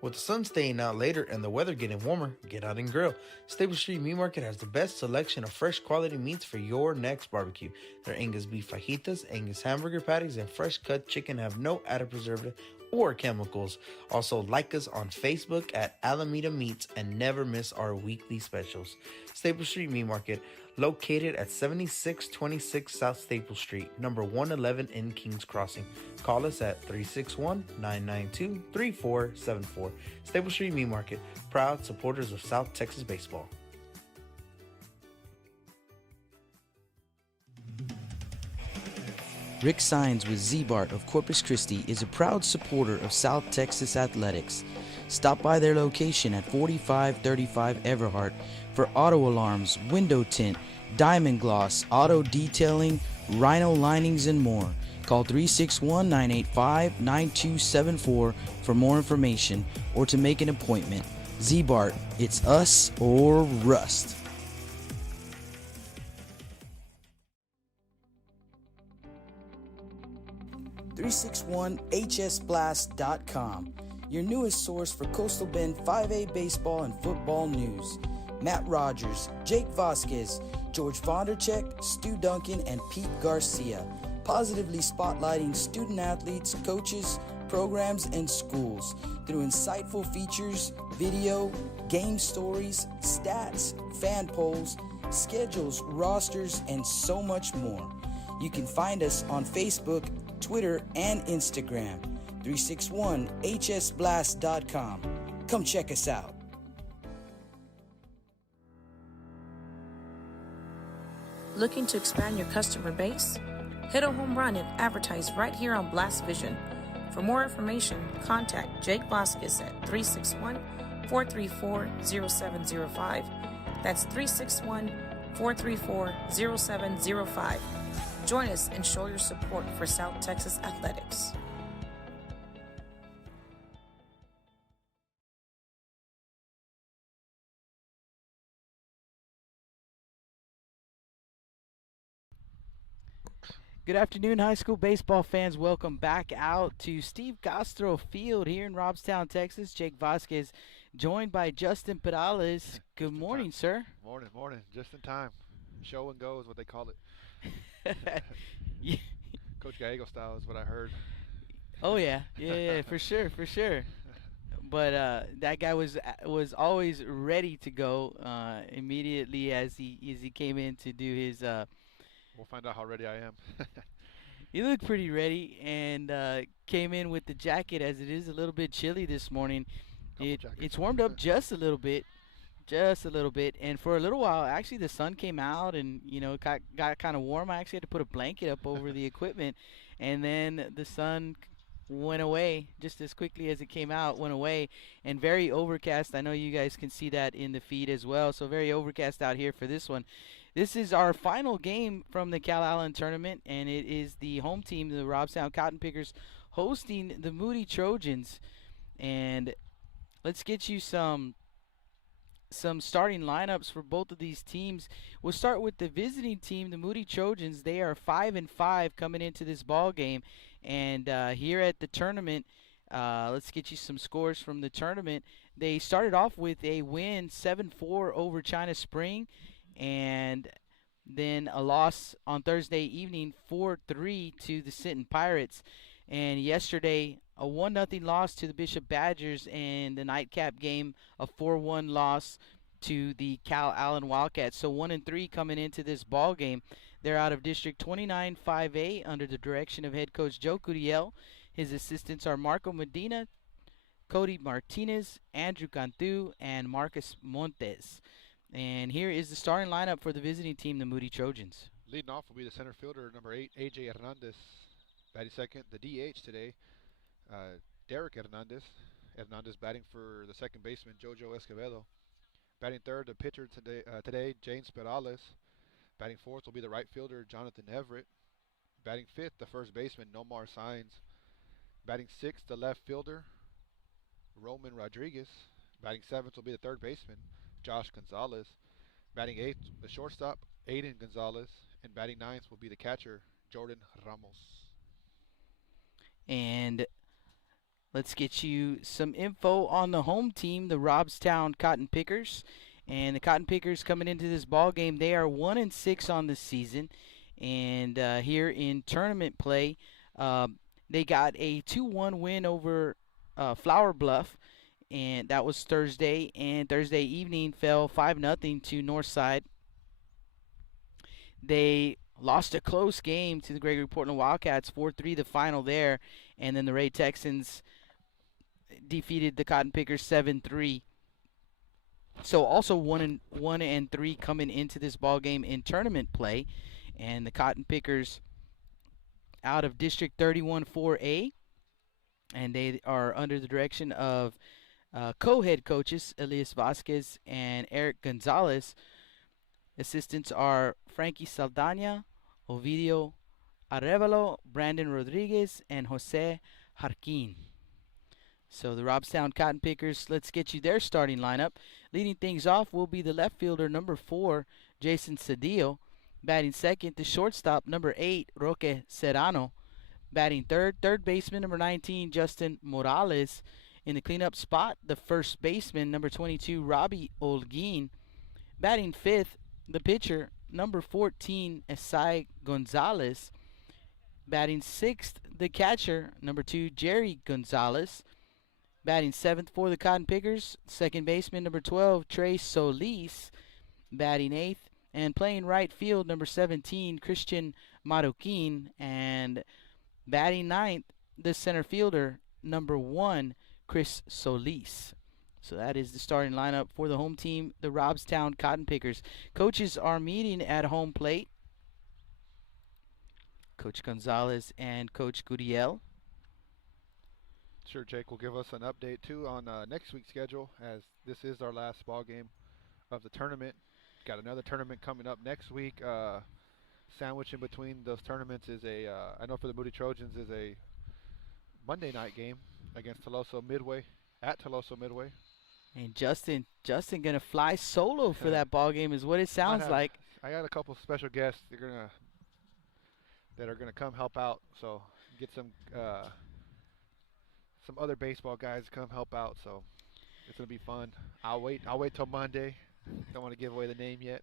With the sun staying out later and the weather getting warmer, get out and grill. Stable Street Meat Market has the best selection of fresh quality meats for your next barbecue. Their Angus beef fajitas, Angus hamburger patties, and fresh cut chicken have no added preservative or chemicals. Also, like us on Facebook at Alameda Meats and never miss our weekly specials. Staple Street Meat Market, located at 7626 South Staple Street, number 111 in Kings Crossing. Call us at 361-992-3474. Staple Street Meat Market, proud supporters of South Texas baseball. Rick Sines with Z-Bart of Corpus Christi is a proud supporter of South Texas athletics. Stop by their location at 4535 Everhart for auto alarms, window tint, diamond gloss, auto detailing, rhino linings, and more. Call 361-985-9274 for more information or to make an appointment. Z-Bart, it's us or rust. 361hsblast.com, your newest source for Coastal Bend 5A baseball and football news. Matt Rogers, Jake Vasquez, George Vondercheck, Stu Duncan, and Pete Garcia, positively spotlighting student athletes, coaches, programs, and schools through insightful features, video, game stories, stats, fan polls, schedules, rosters, and so much more. You can find us on Facebook, Twitter, and Instagram. 361hsblast.com. Come check us out. Looking to expand your customer base? Hit a home run and advertise right here on Blast Vision. For more information, contact Jake Vasquez at 361-434-0705. That's 361-434-0705. Join us and show your support for South Texas athletics. Good afternoon, high school baseball fans. Welcome back out to Steve Castro Field here in Robstown, Texas. Jake Vasquez, joined by Justin Perales. Good morning, sir. Morning. Just in time. Show and go is what they call it. Yeah. Coach Gallego style is what I heard. Oh yeah, for sure. But that guy was always ready to go immediately as he came in to do his. We'll find out how ready I am. He looked pretty ready and came in with the jacket, as it is a little bit chilly this morning. It's warmed up just a little bit. And for a little while, actually, the sun came out and, got kind of warm. I actually had to put a blanket up over the equipment, and then the sun went away just as quickly as it came out, went away, and very overcast. I know you guys can see that in the feed as well, so very overcast out here for this one. This is our final game from the Calallen Tournament, and it is the home team, the Robstown Cotton Pickers, hosting the Moody Trojans. And let's get you some starting lineups for both of these teams. We'll start with the visiting team, the Moody Trojans. They are 5-5 coming into this ball game, and here at the tournament, let's get you some scores from the tournament. They started off with a win 7-4 over China Spring, and then a loss on Thursday evening 4-3 to the Sinton Pirates. And yesterday, a 1-0 loss to the Bishop Badgers, and the nightcap game, a 4-1 loss to the Calallen Wildcats. So 1-3 coming into this ball game. They're out of District 29 5A under the direction of head coach Joe Curiel. His assistants are Marco Medina, Cody Martinez, Andrew Cantu, and Marcus Montes. And here is the starting lineup for the visiting team, the Moody Trojans. Leading off will be the center fielder, number 8, AJ Hernandez. Batting second, the DH today, Derek Hernandez. Hernandez batting for the second baseman, Jojo Escobedo. Batting third, the pitcher today, James Perales. Batting fourth will be the right fielder, Jonathan Everett. Batting fifth, the first baseman, Nomar Sines. Batting sixth, the left fielder, Roman Rodriguez. Batting seventh will be the third baseman, Josh Gonzalez. Batting eighth, the shortstop, Aiden Gonzalez. And batting ninth will be the catcher, Jordan Ramos. And let's get you some info on the home team, the Robstown Cotton Pickers. And the Cotton Pickers coming into this ball game, they are 1-6 on the season. And here in tournament play, they got a 2-1 win over Flower Bluff, and that was Thursday. And Thursday evening fell 5-0 to Northside. They lost a close game to the Gregory Portland Wildcats, 4-3 the final there, and then the Ray Texans defeated the Cotton Pickers 7-3. So also 1-3 coming into this ball game in tournament play, and the Cotton Pickers out of District 31 4A, and they are under the direction of co-head coaches Elias Vasquez and Eric Gonzalez. Assistants are Frankie Saldana, Ovidio Arevalo, Brandon Rodriguez, and Jose Jarquin. So the Robstown Cotton Pickers, let's get you their starting lineup. Leading things off will be the left fielder, number 4, Jason Cedillo. Batting second, the shortstop, number 8, Roque Serrano. Batting third baseman, number 19, Justin Morales. In the cleanup spot, the first baseman, number 22, Robbie Olguin. Batting fifth, the pitcher, number 14, Esai Gonzalez. Batting sixth, the catcher, number 2, Jerry Gonzalez. Batting seventh for the Cotton Pickers, second baseman, number 12, Trey Solis. Batting eighth, and playing right field, number 17, Christian Maruquin. And batting ninth, the center fielder, number 1, Chris Solis. So that is the starting lineup for the home team, the Robstown Cotton Pickers. Coaches are meeting at home plate. Coach Gonzalez and Coach Guriel. Sure, Jake will give us an update too on next week's schedule, as this is our last ball game of the tournament. Got another tournament coming up next week. Sandwich in between those tournaments is I know for the Moody Trojans, is a Monday night game against Teloso Midway at Teloso Midway. And Justin gonna fly solo for that ball game, is what it sounds like. I got a couple special guests that are gonna come help out. So get some other baseball guys to come help out. So it's gonna be fun. I'll wait till Monday. Don't want to give away the name yet.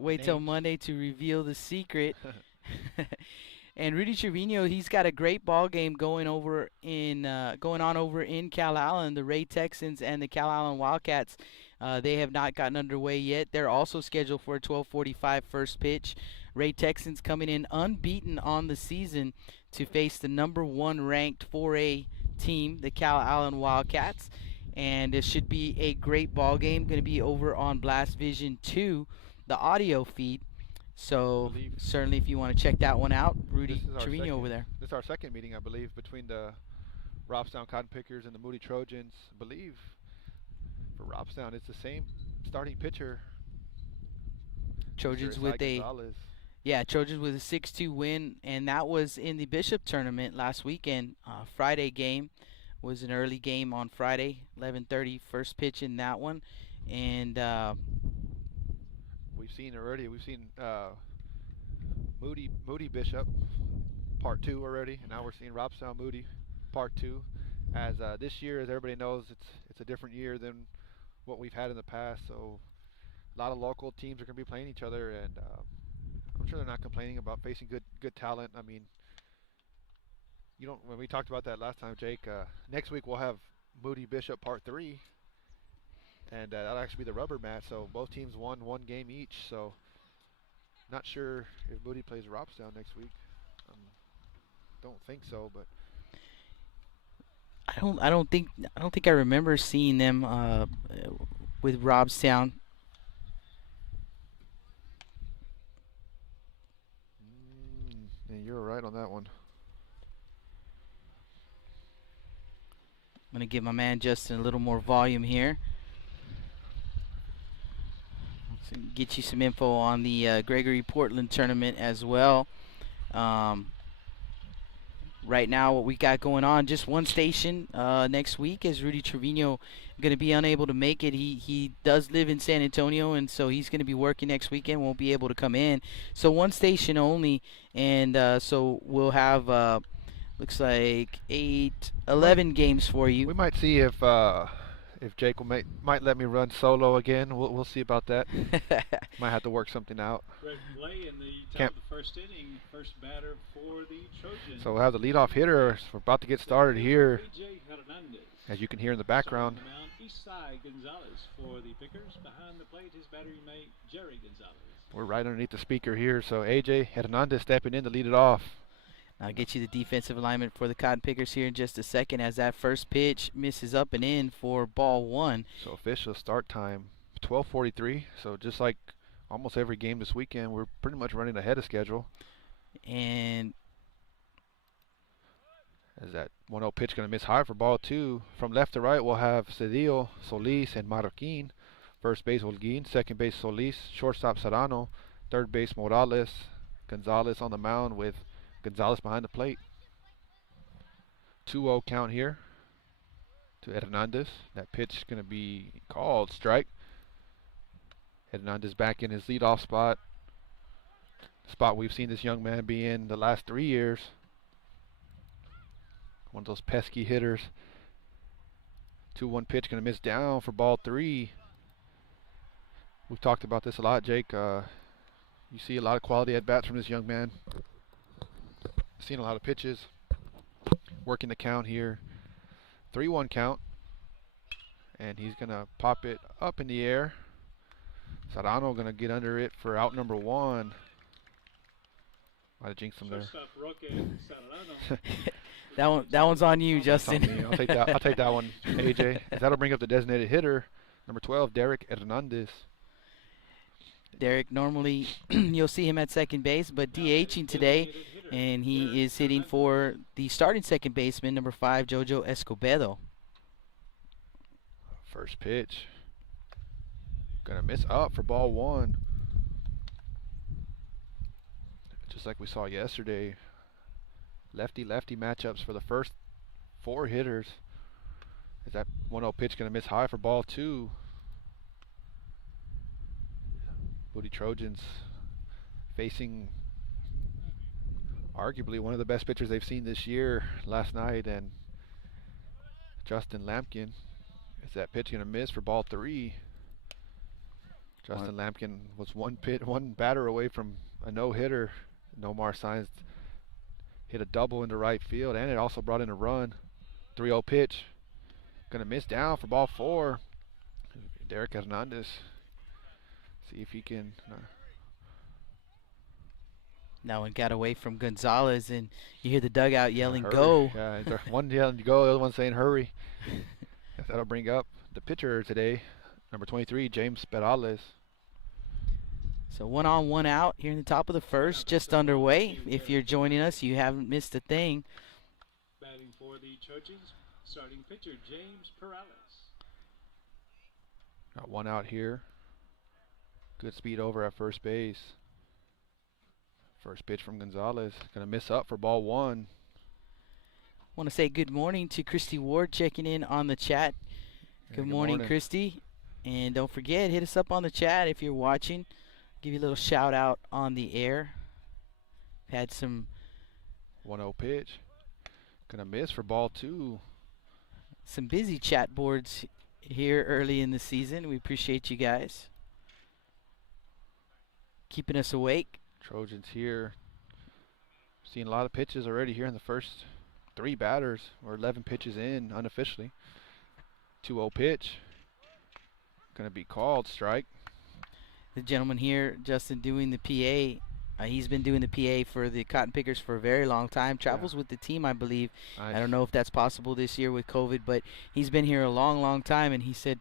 Wait till Monday to reveal the secret. And Rudy Trevino, he's got a great ball game going on over in Calallen. The Ray Texans and the Calallen Wildcats, they have not gotten underway yet. They're also scheduled for a 12:45 first pitch. Ray Texans coming in unbeaten on the season to face the number 1 ranked 4A team, the Calallen Wildcats. And it should be a great ball game. Going to be over on Blast Vision 2, the audio feed. So certainly if you want to check that one out, Rudy Trevino over there. This is our second meeting, I believe, between the Robstown Cotton Pickers and the Moody Trojans. I believe for Robstown it's the same starting pitcher. Trojans with Trojans with a 6-2 win, and that was in the Bishop tournament last weekend. Friday game was an early game on Friday, 11:30 first pitch in that one. And we've seen Moody Bishop part 2 already, and now we're seeing Robstown Moody part 2. As this year, as everybody knows, it's a different year than what we've had in the past. So a lot of local teams are going to be playing each other, and I'm sure they're not complaining about facing good talent. I mean, when we talked about that last time, Jake, next week we'll have Moody Bishop part 3, and that'll actually be the rubber match. So both teams won one game each. So not sure if Moody plays Robstown next week. Don't think so, but I don't think I remember seeing them with Robstown. Yeah, you're right on that one. I'm going to give my man Justin a little more volume here. So get you some info on the Gregory Portland tournament as well. Right now, what we got going on, just one station next week, as Rudy Trevino going to be unable to make it. He does live in San Antonio, and so he's going to be working next weekend, won't be able to come in. So one station only, and so we'll have Looks like 11 games for We you. might see if Jake might let me run solo again. We'll see about that. Might have to work something out. Play in the top of the first inning, first batter for the Trojans. So we'll have the leadoff hitter. We're about to get started here. AJ Hernandez. As you can hear in the background. On the mound, Eastside Gonzalez for the Pickers. Behind the plate, his battery mate, Jerry Gonzalez. We're right underneath the speaker here. So AJ Hernandez stepping in to lead it off. I'll get you the defensive alignment for the Cotton Pickers here in just a second as that first pitch misses up and in for ball 1. So official start time, 12:43. So just like almost every game this weekend, we're pretty much running ahead of schedule. And as that 1-0 pitch going to miss high for ball 2. From left to right, we'll have Cedillo, Solis, and Marroquin. First base, Holguin. Second base, Solis. Shortstop, Serrano. Third base, Morales. Gonzalez on the mound with Gonzalez behind the plate. 2-0 count here to Hernandez. That pitch going to be called strike. Hernandez back in his leadoff spot. Spot we've seen this young man be in the last 3 years. One of those pesky hitters. 2-1 pitch going to miss down for ball 3. We've talked about this a lot, Jake. You see a lot of quality at-bats from this young man. Seen a lot of pitches. Working the count here. 3-1 count. And he's going to pop it up in the air. Serrano going to get under it for out number 1. Might have jinxed him there. that one's on you, Justin. On me. I'll take that one, AJ. That'll bring up the designated hitter, number 12, Derek Hernandez. Derek, normally you'll see him at second base, but DHing today, and he is hitting for the starting second baseman, number 5, Jojo Escobedo. First pitch. Gonna miss up for ball 1. Just like we saw yesterday. Lefty-lefty matchups for the first 4 hitters. Is that 1-0 pitch gonna miss high for ball 2? Moody Trojans facing arguably one of the best pitchers they've seen this year last night, and Justin Lampkin. Is that pitch gonna miss for ball 3? Justin Lampkin was one batter away from a no-hitter. Nomar Sainz hit a double into right field, and it also brought in a run. 3-0 pitch. Gonna miss down for ball 4. Derek Hernandez. See if he can. Now it got away from Gonzalez, and you hear the dugout yelling, hurry. "Go!" Yeah, one yelling go, the other one saying hurry. That'll bring up the pitcher today, number 23, James Perales. So 1 on, 1 out here in the top of the first, just underway. If you're joining us, you haven't missed a thing. Batting for the Trojans, starting pitcher James Perales. Got 1 out here. Good speed over at first base. First pitch from Gonzalez. Gonna miss up for ball 1. Want to say good morning to Christy Ward checking in on the chat. Good morning, Christy. And don't forget, hit us up on the chat if you're watching. Give you a little shout out on the air. Had some 1-0 pitch. Gonna miss for ball 2. Some busy chat boards here early in the season. We appreciate you guys keeping us awake. Trojans here. Seeing a lot of pitches already here in the first 3 batters, or 11 pitches in unofficially. 2-0 pitch. Gonna be called strike. The gentleman here, Justin, doing the PA. He's been doing the PA for the Cotton Pickers for a very long time. Travels with the team, I believe. Nice. I don't know if that's possible this year with COVID, but he's been here a long, long time. And he said,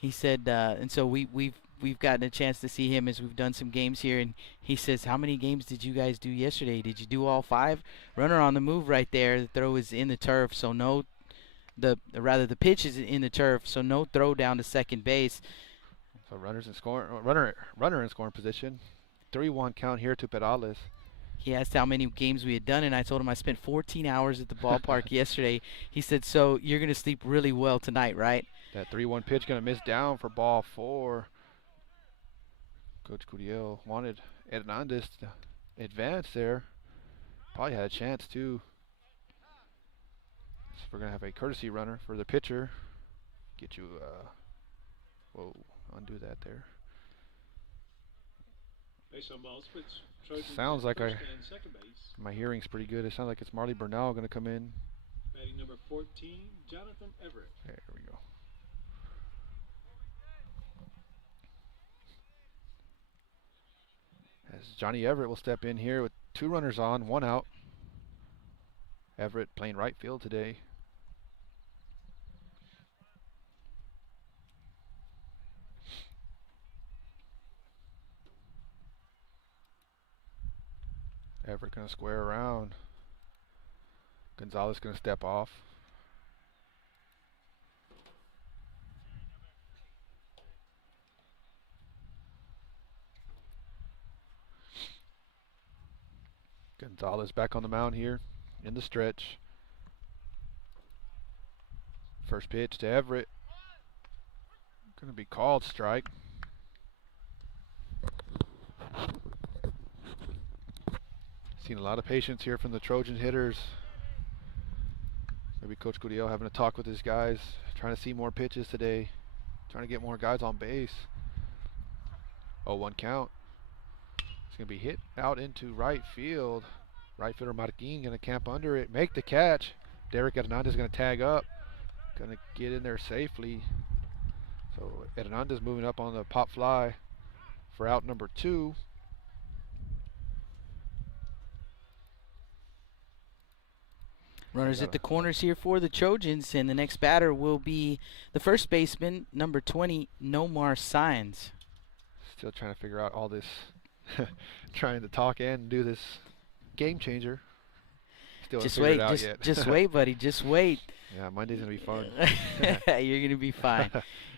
and so we've gotten a chance to see him as we've done some games here. And he says, "How many games did you guys do yesterday? Did you do all 5?" Runner on the move right there. The throw is in the turf, so the pitch is in the turf, so no throw down to second base. So runner in scoring position. 3-1 count here to Perales. He asked how many games we had done, and I told him I spent 14 hours at the ballpark yesterday. He said, "So you're going to sleep really well tonight, right?" That 3-1 pitch going to miss down for ball 4. Coach Curiel wanted Hernandez to advance there. Probably had a chance too. So we're going to have a courtesy runner for the pitcher. Get you, whoa, undo that there. Base on ball splits. Trojans Sounds at like first and second base. my hearing's pretty good. It sounds like it's Marley Bernal going to come in. Batting number 14, Jonathan Everett. There we go. As Johnny Everett will step in here with 2 runners on, 1 out. Everett playing right field today. Everett going to square around. Gonzalez going to step off. Gonzalez back on the mound here in the stretch. First pitch to Everett. Going to be called strike. Seen a lot of patience here from the Trojan hitters. Maybe Coach Gurriel having a talk with his guys, trying to see more pitches today, trying to get more guys on base. 0-1 count. It's going to be hit out into right field. Right fielder Marquin going to camp under it, make the catch. Derek Hernandez going to tag up, going to get in there safely. So Hernandez moving up on the pop fly for out number 2. Runners at the corners here for the Trojans, and the next batter will be the first baseman, number 20, Nomar Signs. Still trying to figure out all this, trying to talk and do this game changer. Still Just haven't wait, figured it out yet. just wait, buddy, just wait. Yeah, Monday's gonna be fun. You're gonna be fine.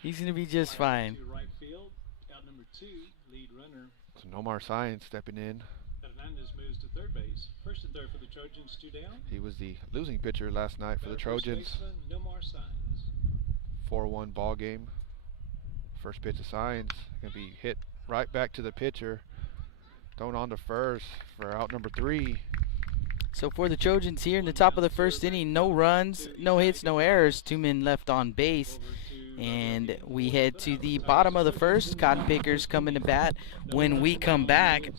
He's gonna be just fine. To right field, out number 2, lead runner. So Nomar Signs stepping in. Hernandez moves to third base. First and third for the Trojans, 2 down. He was the losing pitcher last night for the First Trojans. baseman, Nomar Signs. 4-1 ball game. First pitch of Signs gonna be hit right back to the pitcher. Thrown on to first for out number 3. So for the Trojans here in the top of the first inning, no runs, no hits, no errors, 2 men left on base. And we head to the bottom of the first. Cotton Pickers coming to bat. When we come back,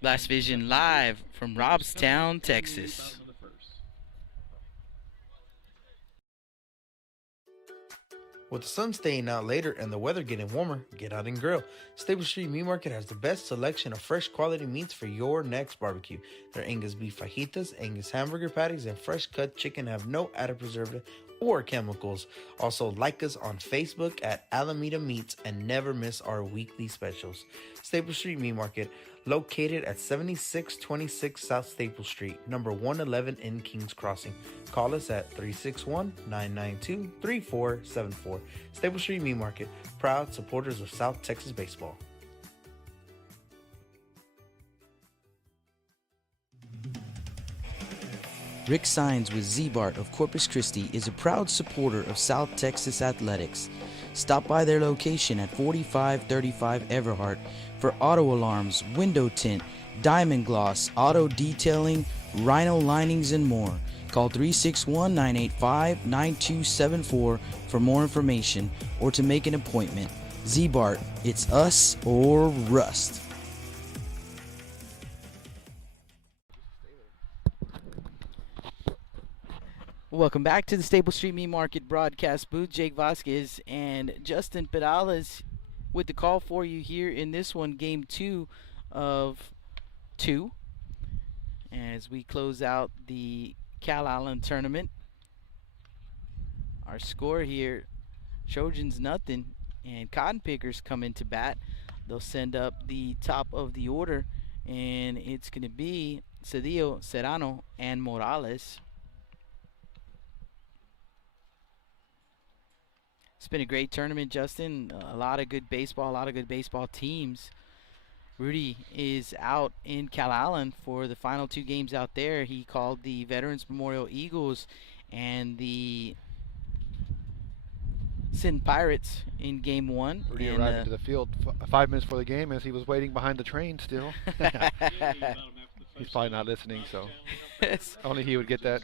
Blast Vision live from Robstown, Texas. With the sun staying out later and the weather getting warmer, get out and grill. Stable Street Meat Market has the best selection of fresh quality meats for your next barbecue. Their Angus beef fajitas, Angus hamburger patties, and fresh cut chicken have no added preservative or chemicals. Also, like us on Facebook at Alameda Meats and never miss our weekly specials. Stable Street Meat Market, located at 7626 South Staple Street, number 111 in Kings Crossing. Call us at 361-992-3474. Staple Street Meat Market, proud supporters of South Texas baseball. Rick Signs with Z-Bart of Corpus Christi is a proud supporter of South Texas athletics. Stop by their location at 4535 Everhart for auto alarms, window tint, diamond gloss, auto detailing, rhino linings, and more. Call 361-985-9274 for more information or to make an appointment. Z-Bart, it's us or rust. Welcome back to the Staple Street Meat Market broadcast booth. Jake Vasquez and Justin Pedales with the call for you here in this one, game 2 of 2, as we close out the Calallen Tournament. Our score here, Trojans nothing, and Cotton Pickers come into bat. They'll send up the top of the order, and it's going to be Cedillo, Serrano, and Morales. It's been a great tournament, Justin. A lot of good baseball, a lot of good baseball teams. Rudy is out in Calallen for the final 2 games out there. He called the Veterans Memorial Eagles and the Sin Pirates in game 1. Rudy arrived into the field 5 minutes before the game as he was waiting behind the train still. He's probably not listening, so only he would get that.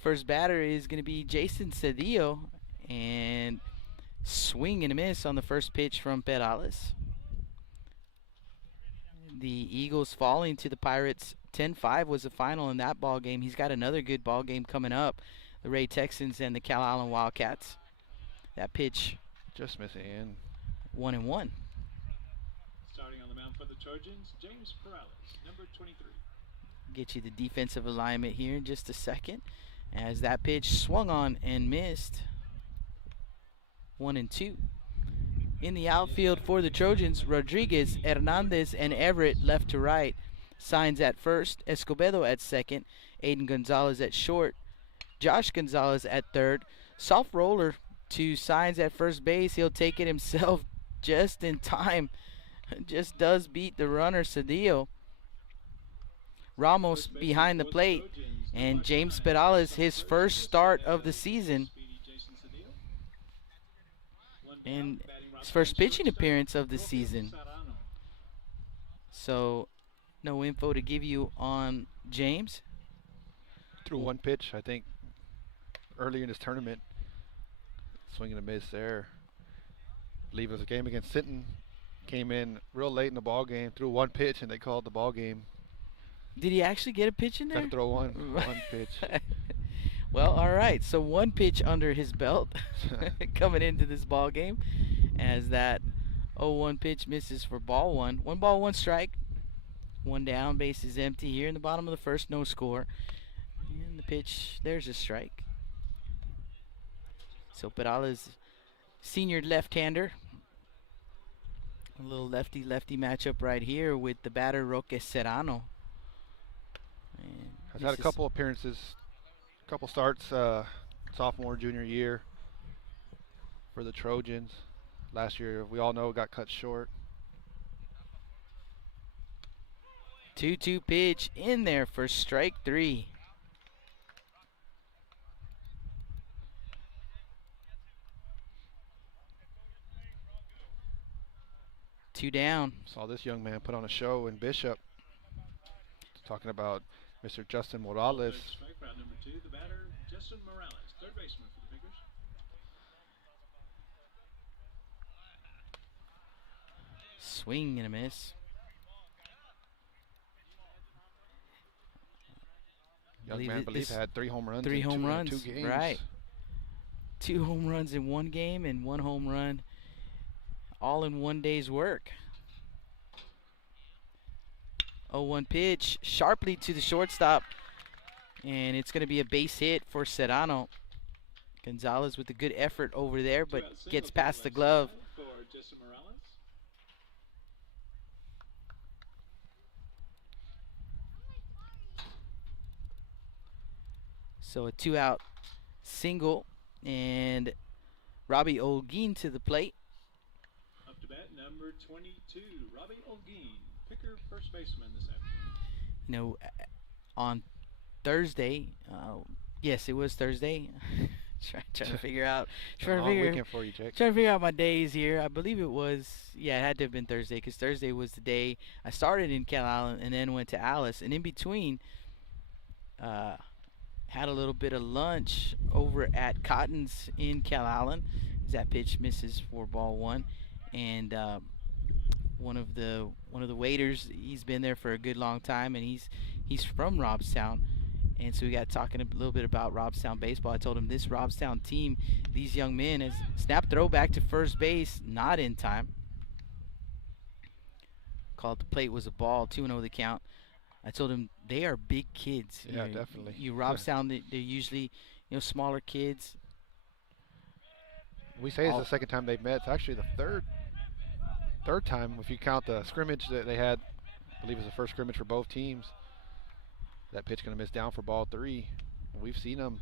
First batter is going to be Jason Cedillo, and swing and a miss on the first pitch from Perales. The Eagles falling to the Pirates. 10-5 was the final in that ball game. He's got another good ball game coming up. The Ray Texans and the Calallen Wildcats. That pitch just missing in. 1-1. Starting on the mound for the Trojans, James Perales, number 23. Get you the defensive alignment here in just a second. As that pitch swung on and missed. 1-2. In the outfield for the Trojans, Rodriguez, Hernandez, and Everett left to right. Signs at first, Escobedo at second, Aiden Gonzalez at short, Josh Gonzalez at third. Soft roller to Signs at first base. He'll take it himself just in time. Just does beat the runner, Cedillo. Ramos behind the plate, and James Perales, his first start of the season, and his first pitching appearance of the season. So, no info to give you on James. Threw one pitch, I think, earlier in this tournament. Swinging a miss there. I believe it was a game against Sinton. Came in real late in the ball game, threw one pitch, and they called the ball game. Did he actually get a pitch in there? Got to throw one pitch. Well, all right. So one pitch under his belt coming into this ball game, as that 0-1 pitch misses for ball one. 1 ball, 1 strike. 1 down, base is empty here in the bottom of the first, no score. And the pitch, there's a strike. So Perales, senior left-hander. A little lefty-lefty matchup right here with the batter Roque Serrano. And Has had a couple appearances, couple starts, sophomore, junior year for the Trojans. Last year, we all know, got cut short. 2-2 pitch in there for strike 3. Two down. Saw this young man put on a show in Bishop. Talking about Mr. Justin Morales. Strike round number 2, the batter, Justin Morales, third baseman for the Pickers. Swing and a miss. Young man, believe had 3 home runs. 3 home runs, 2 games. right? 2 home runs in 1 game and 1 home run, all in 1 day's work. 0-1 pitch, sharply to the shortstop, and it's going to be a base hit for Serrano. Gonzalez with a good effort over there, but gets past the glove. For Justin Morales. So a 2-out single, and Robbie Olguin to the plate. Up to bat, number 22, Robbie Olguin, Picker first baseman this afternoon. You know, on Thursday, yes, it was Thursday. trying to figure out. Weekend for you, Jake. Trying to figure out my days here. I believe it was, it had to have been Thursday, because Thursday was the day I started in Calallen and then went to Alice, and in between, had a little bit of lunch over at Cotton's in Calallen. That pitch misses for ball 1, and one of the waiters, he's been there for a good long time, and he's from Robstown, and so we got talking a little bit about Robstown baseball. I told him this Robstown team, these young men, has snap throw back to first base, not in time. Called the plate, was a ball, 2-0 the count. I told him they are big kids. Yeah, definitely. You Robstown, they're usually, smaller kids. We say it's the second time they've met. It's actually the third time if you count the scrimmage that they had. I believe it was the first scrimmage for both teams. That pitch going to miss down for ball 3. And we've seen them,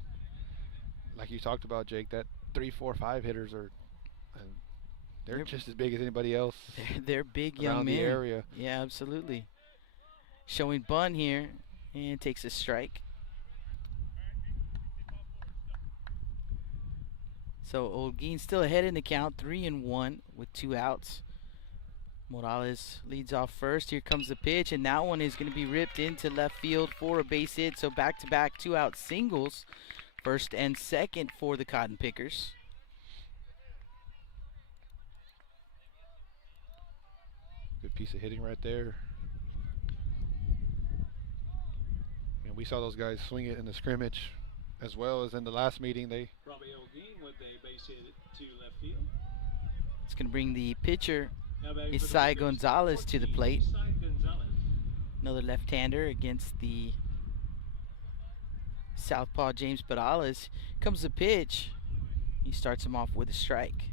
like you talked about, Jake, that 3, 4, 5 hitters are, and they're just as big as anybody else. They're big young men. The area. Yeah, absolutely. Showing bunt here, and takes a strike. So Olguin still ahead in the count, 3-1 with 2 outs. Morales leads off first. Here comes the pitch, and that one is going to be ripped into left field for a base hit. So back-to-back 2-out singles First and second for the Cotton Pickers. Good piece of hitting right there. And we saw those guys swing it in the scrimmage as well as in the last meeting. Robbie Olguin with a base hit to left field. It's going to bring the pitcher, Now batting for the Isai Pickers, Gonzalez, to the 14, plate. Isai Gonzalez. Another left-hander against the southpaw James Perales. Comes the pitch. He starts him off with a strike.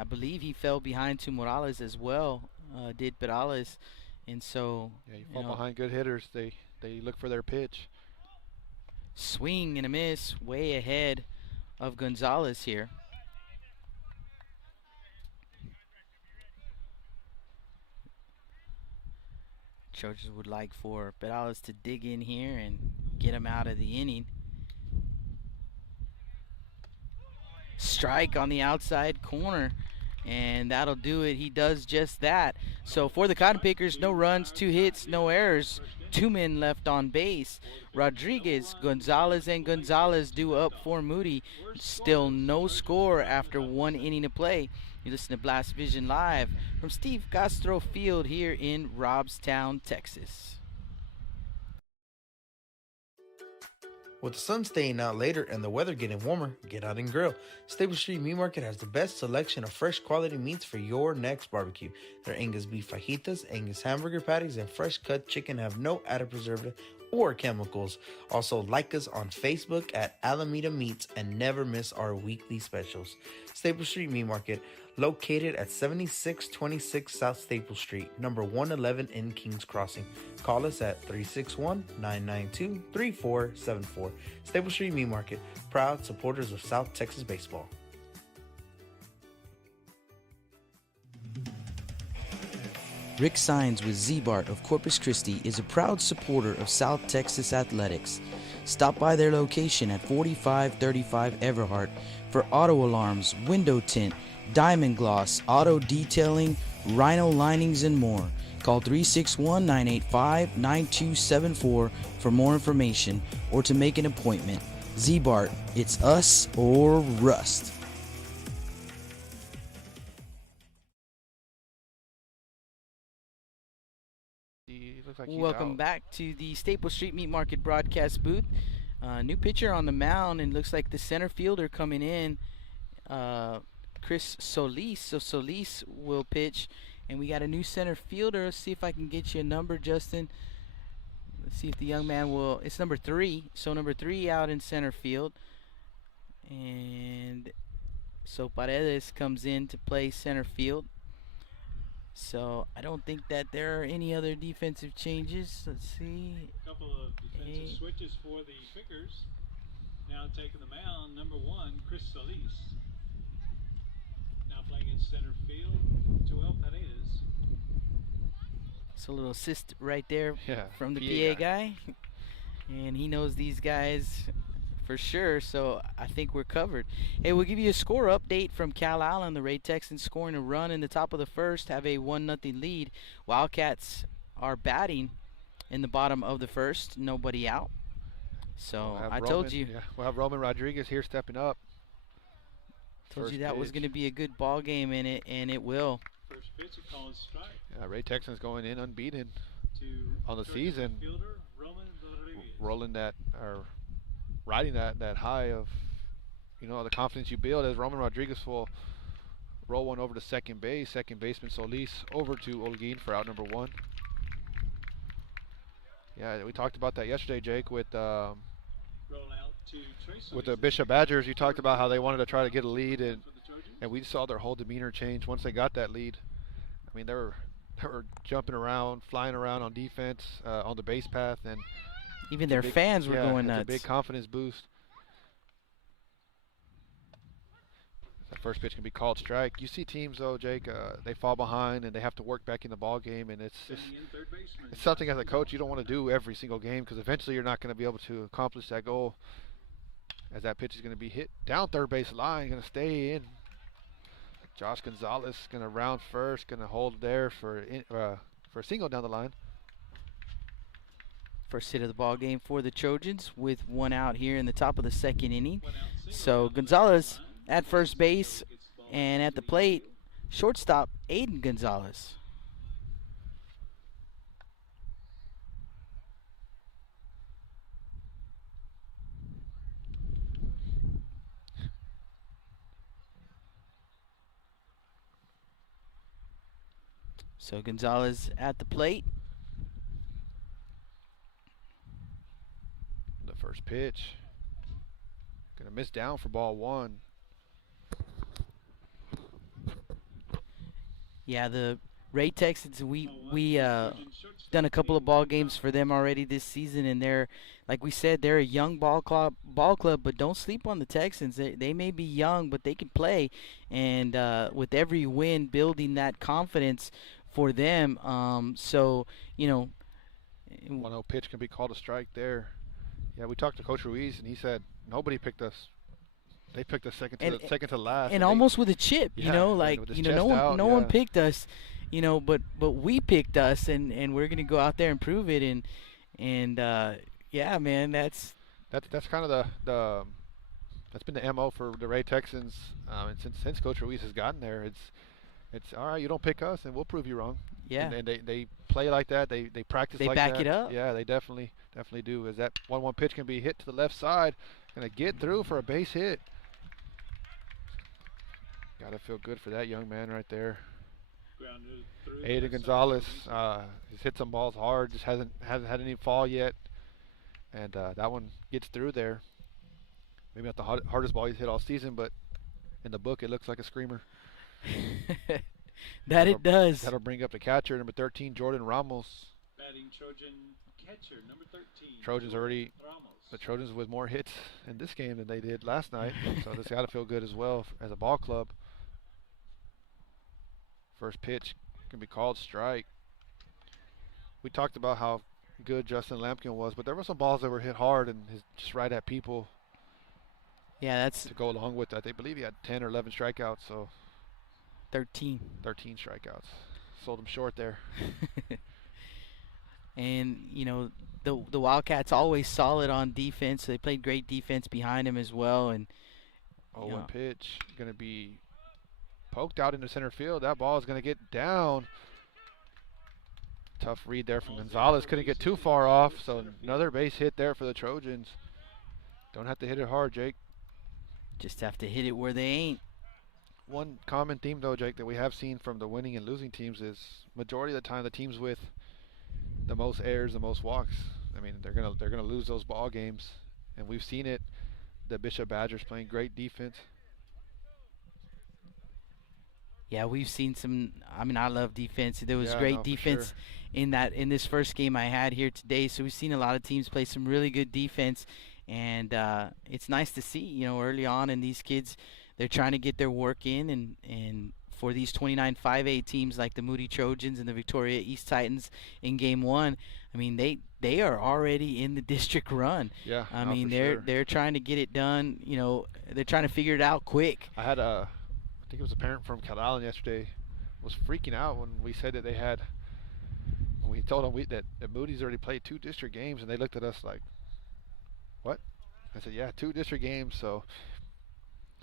I believe he fell behind to Morales as well, did Perales. And so, Yeah, you fall behind good hitters. They look for their pitch. Swing and a miss, way ahead of Gonzalez here. Chargers would like for Perales to dig in here and get him out of the inning. Strike on the outside corner, and that'll do it. He does just that. So for the Cotton Pickers, no runs, 2 hits, no errors, 2 men left on base. Rodriguez, Gonzalez, and Gonzalez due up for Moody. Still no score after 1 inning to play. You listen to Blast Vision Live from Steve Castro Field here in Robstown, Texas. With the sun staying out later and the weather getting warmer, get out and grill. Stable Street Meat Market has the best selection of fresh quality meats for your next barbecue. Their Angus beef fajitas, Angus hamburger patties, and fresh cut chicken have no added preservative or chemicals. Also, like us on Facebook at Alameda Meats and never miss our weekly specials. Stable Street Meat Market, located at 7626 South Staple Street, number 111 in Kings Crossing. Call us at 361-992-3474. Staple Street Meat Market, proud supporters of South Texas baseball. Rick Sines with Z-Bart of Corpus Christi is a proud supporter of South Texas athletics. Stop by their location at 4535 Everhart for auto alarms, window tint, diamond gloss, auto detailing, rhino linings, and more. Call 361-985-9274 for more information or to make an appointment. Z-Bart, it's us or rust. Welcome back to the Staple Street Meat Market broadcast booth. New pitcher on the mound, and looks like the center fielder coming in, Chris Solis. So Solis will pitch, and we got a new center fielder. Let's see if I can get you a number, Justin. Let's see if the young man will. It's number 3. So number 3 out in center field, and so Paredes comes in to play center field. So I don't think that there are any other defensive changes. Let's see. A couple of defensive switches for the Pickers. Now taking the mound, number 1, Chris Solis. Now playing in center field, Joel Paredes. So a little assist right there from the PA PA guy. And he knows these guys for sure, so I think we're covered. Hey, we'll give you a score update from Calallen. The Ray Texans scoring a run in the top of the first, have a 1-0 lead. Wildcats are batting in the bottom of the first, nobody out. So I told you. Yeah, we'll have Roman Rodriguez here stepping up. Told you that was going to be a good ball game in it, and it will. First pitch, a called strike. Yeah, Ray Texans going in unbeaten To on the season, fielder, Roman Rodriguez. rolling that or riding that high of, the confidence you build, as Roman Rodriguez will roll one over to second base. Second baseman Solis over to Olguin for out number 1. Yeah, we talked about that yesterday, Jake, with Roll out to Trace the Bishop Badgers. You talked about how they wanted to try to get a lead, and we saw their whole demeanor change once they got that lead. I mean, they were jumping around, flying around on defense, on the base path, and even their fans were going nuts. It's a big confidence boost. That first pitch can be called strike. You see teams, though, Jake, they fall behind and they have to work back in the ball game, and it's something as a coach you don't want to do every single game, because eventually you're not going to be able to accomplish that goal, as that pitch is going to be hit down third base line, going to stay in. Josh Gonzalez going to round first, going to hold there for a single down the line. First hit of the ball game for the Trojans with one out here in the top of the second inning. So Gonzalez at first base, and at the plate, shortstop Aiden Gonzalez. So Gonzalez at the plate. The first pitch. Gonna miss down for ball one. Yeah, the Ray Texans, we done a couple of ball games for them already this season, and they're, like we said, they're a young ball club, but don't sleep on the Texans. They may be young, but they can play, and with every win, building that confidence for them. So, you know, 1-0 pitch can be called a strike there. Yeah, we talked to Coach Ruiz, and he said nobody picked us. They picked us second to last, and almost with a chip. Yeah, you know, like no one picked us. You know, but we picked us, and we're gonna go out there and prove it. And yeah, man, that's kind of the that's been the MO for the Ray Texans, and since Coach Ruiz has gotten there, it's all right. You don't pick us, and we'll prove you wrong. Yeah, and they play like that. They practice. They like back that. it up. Yeah, they definitely do. As that 1-1 pitch can be hit to the left side, gonna get through for a base hit. Gotta feel good for that young man right there. Aiden Gonzalez has hit some balls hard, just hasn't had any fall yet, and that one gets through there. Maybe not the hardest ball he's hit all season, but in the book it looks like a screamer. It does. That'll bring up the catcher, number 13, Jordan Ramos. Batting Trojan catcher, number 13. The Trojans with more hits in this game than they did last night, so this got to feel good as well as a ball club. First pitch can be called strike. We talked about how good Justin Lampkin was, but there were some balls that were hit hard and just right at people. Yeah, that's to go along with that. They believe he had 10 or 11 strikeouts, so 13 strikeouts. Sold him short there. And you know, the Wildcats always solid on defense. So they played great defense behind him as well. And 0-1 pitch going to be poked out into center field. That ball is going to get down. Tough read there from Gonzalez. Couldn't get too far off, so another base hit there for the Trojans. Don't have to hit it hard, Jake. Just have to hit it where they ain't. One common theme, though, Jake, that we have seen from the winning and losing teams is majority of the time the teams with the most errors, the most walks, I mean, they're gonna lose those ball games, and we've seen it. The Bishop Badgers playing great defense. Yeah, we've seen some. I mean, I love defense. There was Yeah, great no, for defense sure. in this first game I had here today. So we've seen a lot of teams play some really good defense, and it's nice to see. You know, early on, and these kids, they're trying to get their work in, and for these 29 5A teams like the Moody Trojans and the Victoria East Titans in Game 1, I mean, they are already in the district run. Yeah, I no, mean, for they're sure. trying to get it done. You know, they're trying to figure it out quick. I think it was a parent from Calallen yesterday was freaking out when we said that when we told them that Moody's already played 2 district games, and they looked at us like, what? I said, yeah, 2 district games, so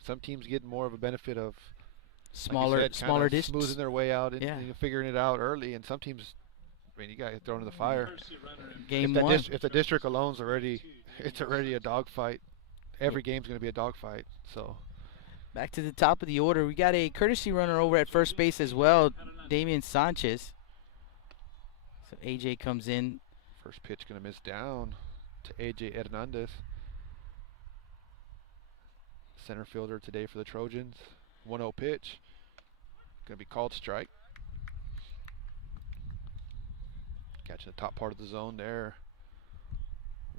some teams get more of a benefit of Smaller districts. smoothing their way out and figuring it out early, and some teams, I mean, you got to get thrown in the fire. Game 1. If the district alone's it's already a dogfight. Every game's going to be a dogfight, so. Back to the top of the order. We got a courtesy runner over at first base as well, Damian Sanchez. So AJ comes in. First pitch going to miss down to AJ Hernandez. Center fielder today for the Trojans. 1-0 pitch. Going to be called strike. Catching the top part of the zone there.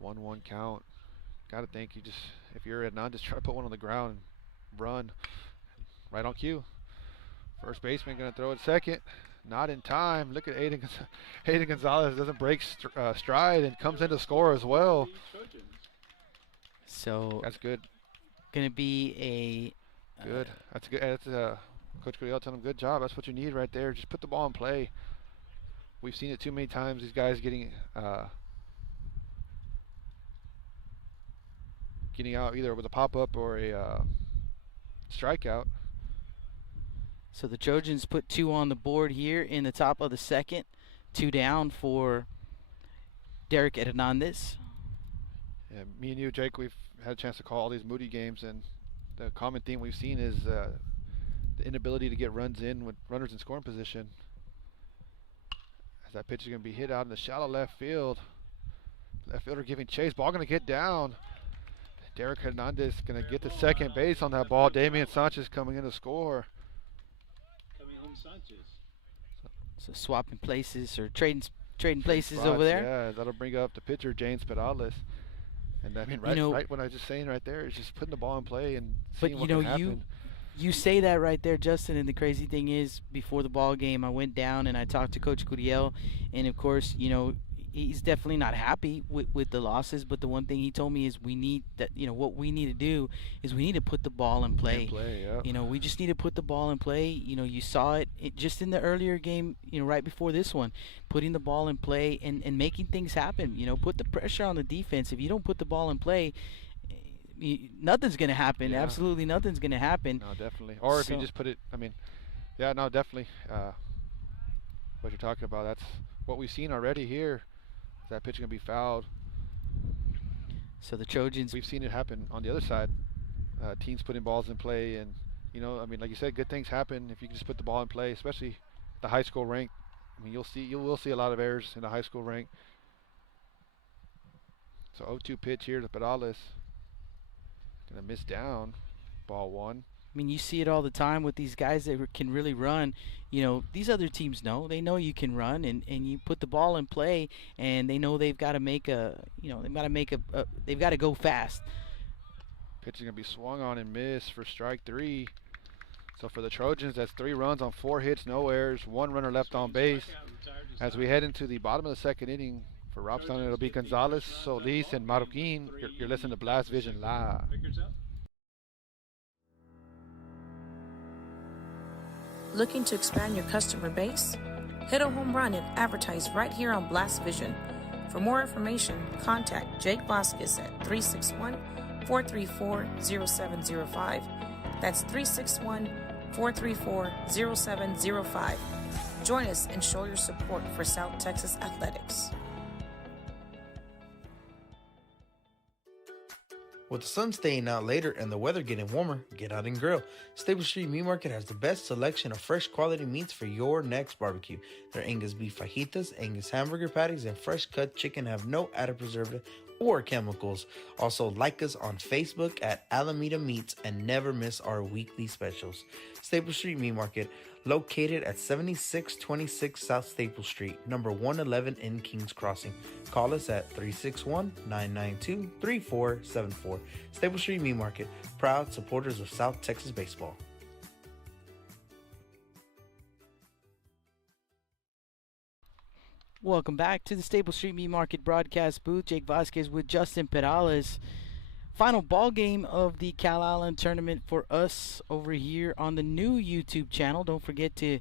1-1 count. Got to think if you're Hernandez, try to put one on the ground and run right on cue. First baseman going to throw it second. Not in time. Look at Aiden Gonzalez doesn't break stride and comes in to score as well. So that's good. Going to be a good. That's good. That's Coach Cordell telling him good job. That's what you need right there. Just put the ball in play. We've seen it too many times. These guys getting getting out either with a pop-up or a strikeout. So the Trojans put 2 on the board here in the top of the second. 2 down for Derek Hernandez. Yeah, me and you, Jake, we've had a chance to call all these Moody games, and the common theme we've seen is the inability to get runs in with runners in scoring position. As that pitch is going to be hit out in the shallow left field. Left fielder giving chase. Ball going to get down. Derek Hernandez going to get to second base on that ball. Damian Sanchez coming in to score. Coming home, Sanchez. So swapping places or trading places Spots, over there. Yeah, that'll bring up the pitcher, James Perales. And I mean, right what I was just saying right there is just putting the ball in play and seeing what can happen. You say that right there, Justin, and the crazy thing is, before the ball game, I went down and I talked to Coach Curiel, and of course, he's definitely not happy with the losses, but the one thing he told me is what we need to do is we need to put the ball in play. We just need to put the ball in play. You saw it just in the earlier game, right before this one, putting the ball in play and making things happen. Put the pressure on the defense. If you don't put the ball in play, nothing's going to happen. Yeah. Absolutely nothing's going to happen. No, definitely. Or if you just put it, definitely. What you're talking about, that's what we've seen already here. That pitch is going to be fouled. So the Trojans, we've seen it happen on the other side. Teams putting balls in play, and like you said, good things happen if you can just put the ball in play, especially the high school rank. I mean, you will see a lot of errors in the high school rank. So 0-2 pitch here to Perales. Gonna miss down. Ball 1. I mean, you see it all the time with these guys that can really run. These other teams know. They know you can run, and you put the ball in play, and they know they've got to they've got to go fast. Pitch is going to be swung on and missed for strike 3. So for the Trojans, that's 3 runs on 4 hits, no errors, 1 runner left on base. As we head into the bottom of the second inning, for Robstown, it'll be Gonzalez, Solis, and Marroquin. You're listening to Blast Vision Live. Looking to expand your customer base? Hit a home run and advertise right here on Blast Vision. For more information, contact Jake Vasquez at 361-434-0705. That's 361-434-0705. Join us and show your support for South Texas athletics. With the sun staying out later and the weather getting warmer, get out and grill. Stable Street Meat Market has the best selection of fresh quality meats for your next barbecue. Their Angus beef fajitas, Angus hamburger patties, and fresh cut chicken have no added preservative or chemicals. Also, like us on Facebook at Alameda Meats and never miss our weekly specials. Stable Street Meat Market, located at 7626 South Staple Street, number 111 in Kings Crossing. Call us at 361-992-3474. Staple Street Meat Market, proud supporters of South Texas baseball. Welcome back to the Staple Street Meat Market broadcast booth. Jake Vasquez with Justin Perales. Final ball game of the Calallen Tournament for us over here on the new YouTube channel. Don't forget to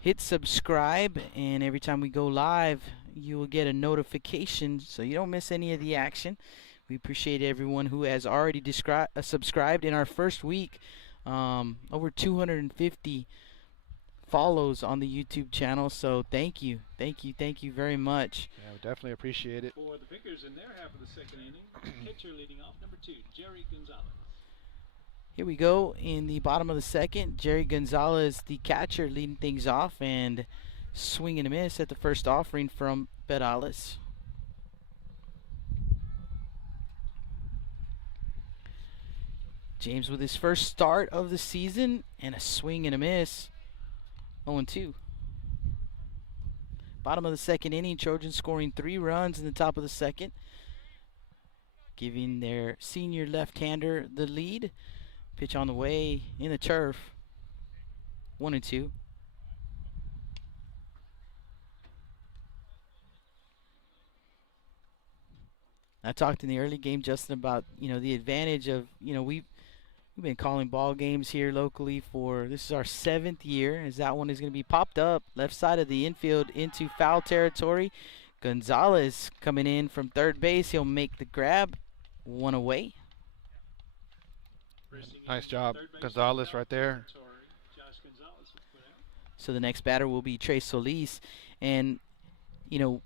hit subscribe, and every time we go live, you will get a notification so you don't miss any of the action. We appreciate everyone who has already subscribed in our first week. Over 250 follows on the YouTube channel, so thank you very much. Yeah, we definitely appreciate it. For the Pickers in their half of the second inning, pitcher leading off, number 2, Jerry Gonzalez. Here we go in the bottom of the second. Jerry Gonzalez, the catcher, leading things off, and swing and a miss at the first offering from Perales. James with his first start of the season, and a swing and a miss. 0-2. Bottom of the second inning, Trojans scoring 3 runs in the top of the second, giving their senior left-hander the lead. Pitch on the way in the turf. 1-2. I talked in the early game, Justin, about the advantage of we've been calling ball games here locally this is our 7th year, as that one is going to be popped up left side of the infield into foul territory. Gonzalez coming in from third base. He'll make the grab. 1 away. Nice job, Gonzalez right there. So the next batter will be Trey Solis. And, you know,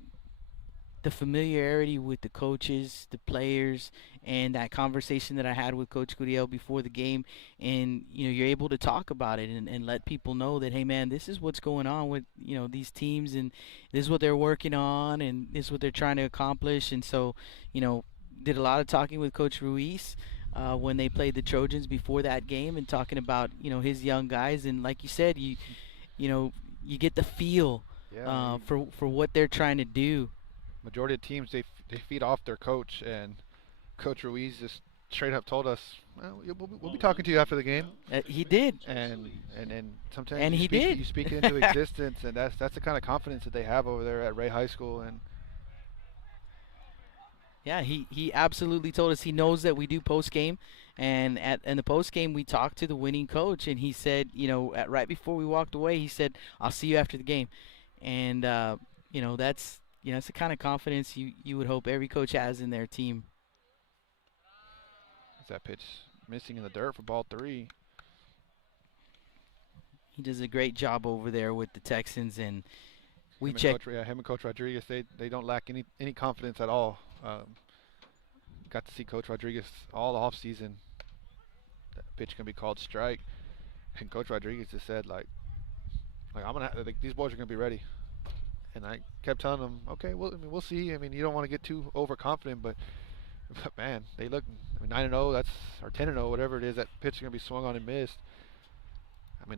the familiarity with the coaches, the players, and that conversation that I had with Coach Gurriel before the game, and you're able to talk about it and let people know that, hey man, this is what's going on with these teams, and this is what they're working on, and this is what they're trying to accomplish. And so did a lot of talking with Coach Ruiz when they played the Trojans before that game, and talking about his young guys, and like you said, you get the feel for what they're trying to do. Majority of teams, they feed off their coach, and Coach Ruiz just straight up told us, well, we'll be talking to you after the game. He did. And sometimes you speak it into existence, and that's the kind of confidence that they have over there at Ray High School. And yeah, he absolutely told us he knows that we do post game, and in the post game we talked to the winning coach, and he said, right before we walked away, he said, I'll see you after the game. And that's it's the kind of confidence you would hope every coach has in their team. Is that pitch missing in the dirt for ball 3? He does a great job over there with the Texans, and him and Coach Rodriguez, they don't lack any confidence at all. Got to see Coach Rodriguez all off season. That pitch can be called strike, and Coach Rodriguez just said like these boys are gonna be ready. And I kept telling them, okay, well, we'll see. You don't want to get too overconfident, but man, they look 9-0, or 10-0, whatever it is. That pitch is gonna be swung on and missed.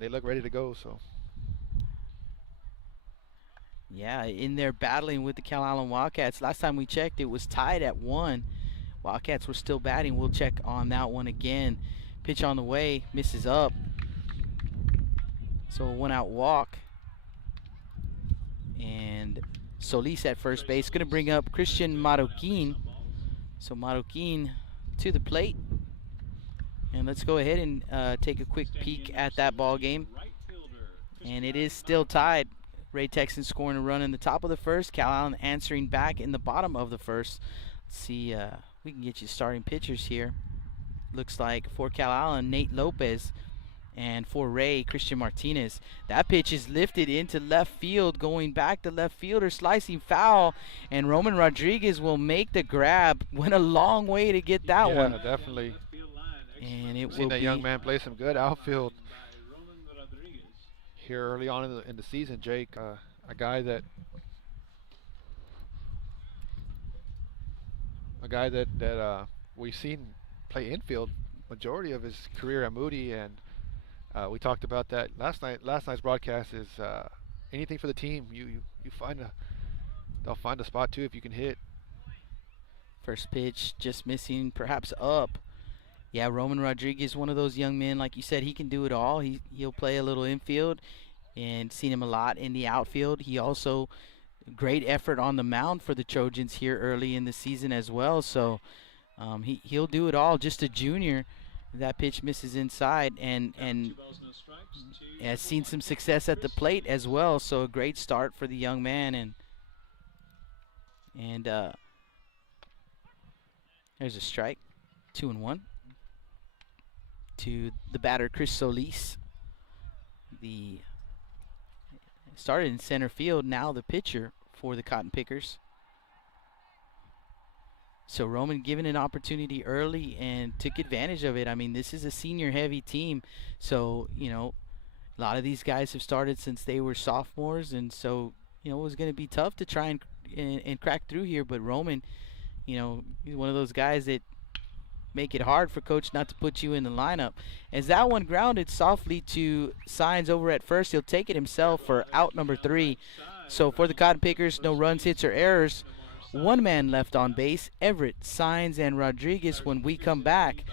They look ready to go. So yeah, in there battling with the Calallen Wildcats. Last time we checked, it was tied at 1. Wildcats were still batting. We'll check on that one again. Pitch on the way, misses up. So a 1-out walk. And Solis at first base, going to bring up Christian Marroquin. So Marroquin to the plate. And let's go ahead and take a quick peek at that ball game. And it is still tied. Ray Texans scoring a run in the top of the first. Calallen answering back in the bottom of the first. Let's see, we can get you starting pitchers here. Looks like for Calallen, Nate Lopez. And for Ray, Christian Martinez. That pitch is lifted into left field, going back to left fielder, slicing foul, and Roman Rodriguez will make the grab. Went a long way to get that one. Yeah, definitely. And it will seen that young man play some good outfield here early on in the season, Jake. A guy that we've seen play infield majority of his career at Moody, and we talked about that last night. Last night's broadcast is anything for the team. They'll find a spot too if you can hit. First pitch just missing, perhaps up. Yeah, Roman Rodriguez, one of those young men, like you said, he can do it all. He'll play a little infield, and seen him a lot in the outfield. He also great effort on the mound for the Trojans here early in the season as well. So he'll do it all. Just a junior. That pitch misses inside, and has seen some success at the plate as well. So a great start for the young man, and there's a strike. 2-1 to the batter Chris Solis. The started in center field, now the pitcher for the Cotton Pickers. So Roman given an opportunity early and took advantage of it. This is a senior-heavy team, so a lot of these guys have started since they were sophomores, and so it was going to be tough to try and crack through here. But Roman, he's one of those guys that make it hard for coach not to put you in the lineup. As that one grounded softly to Signs over at first, he'll take it himself for out number 3. So for the Cotton Pickers, no runs, hits, or errors. One man left on base, Everett, Signs, and Rodriguez. When we come back,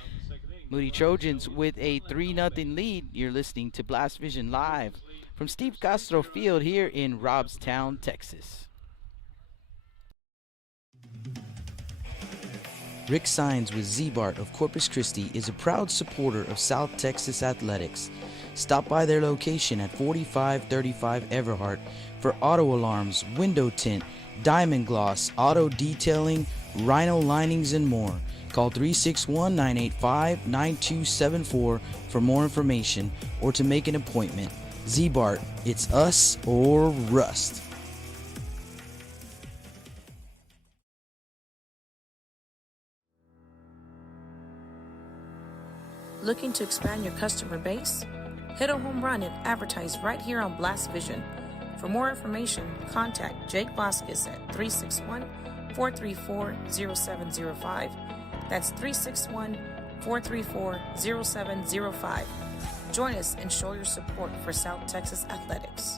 Moody Trojans with a 3-0 lead. You're listening to Blast Vision live from Steve Castro Field here in Robstown, Texas. Rick Signs with Z-Bart of Corpus Christi is a proud supporter of South Texas athletics. Stop by their location at 4535 Everhart for auto alarms, window tint, diamond gloss, auto detailing, rhino linings, and more. Call 361-985-9274 for more information or to make an appointment. Z-Bart, it's us or rust. Looking to expand your customer base? Hit a home run and advertise right here on Blast Vision. For more information, contact Jake Vasquez at 361-434-0705. That's 361-434-0705. Join us and show your support for South Texas athletics.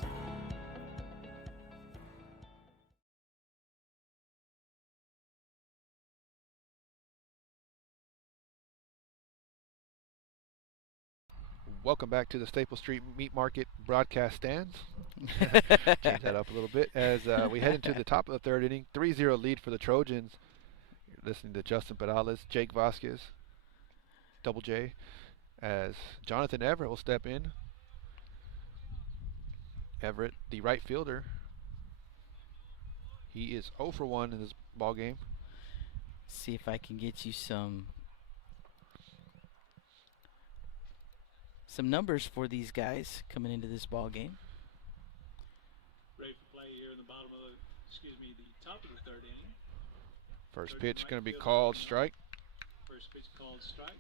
Welcome back to the Staple Street Meat Market broadcast stands. Change that up a little bit as we head into the top of the third inning. 3-0 lead for the Trojans. You're listening to Justin Perales, Jake Vasquez, Double J, as Jonathan Everett will step in. Everett, the right fielder. He is 0 for 1 in this ball game. See if I can get you some numbers for these guys coming into this ball game. Ready for play here in the bottom of the, the top of the third inning. First pitch going to be called strike. First pitch called strike.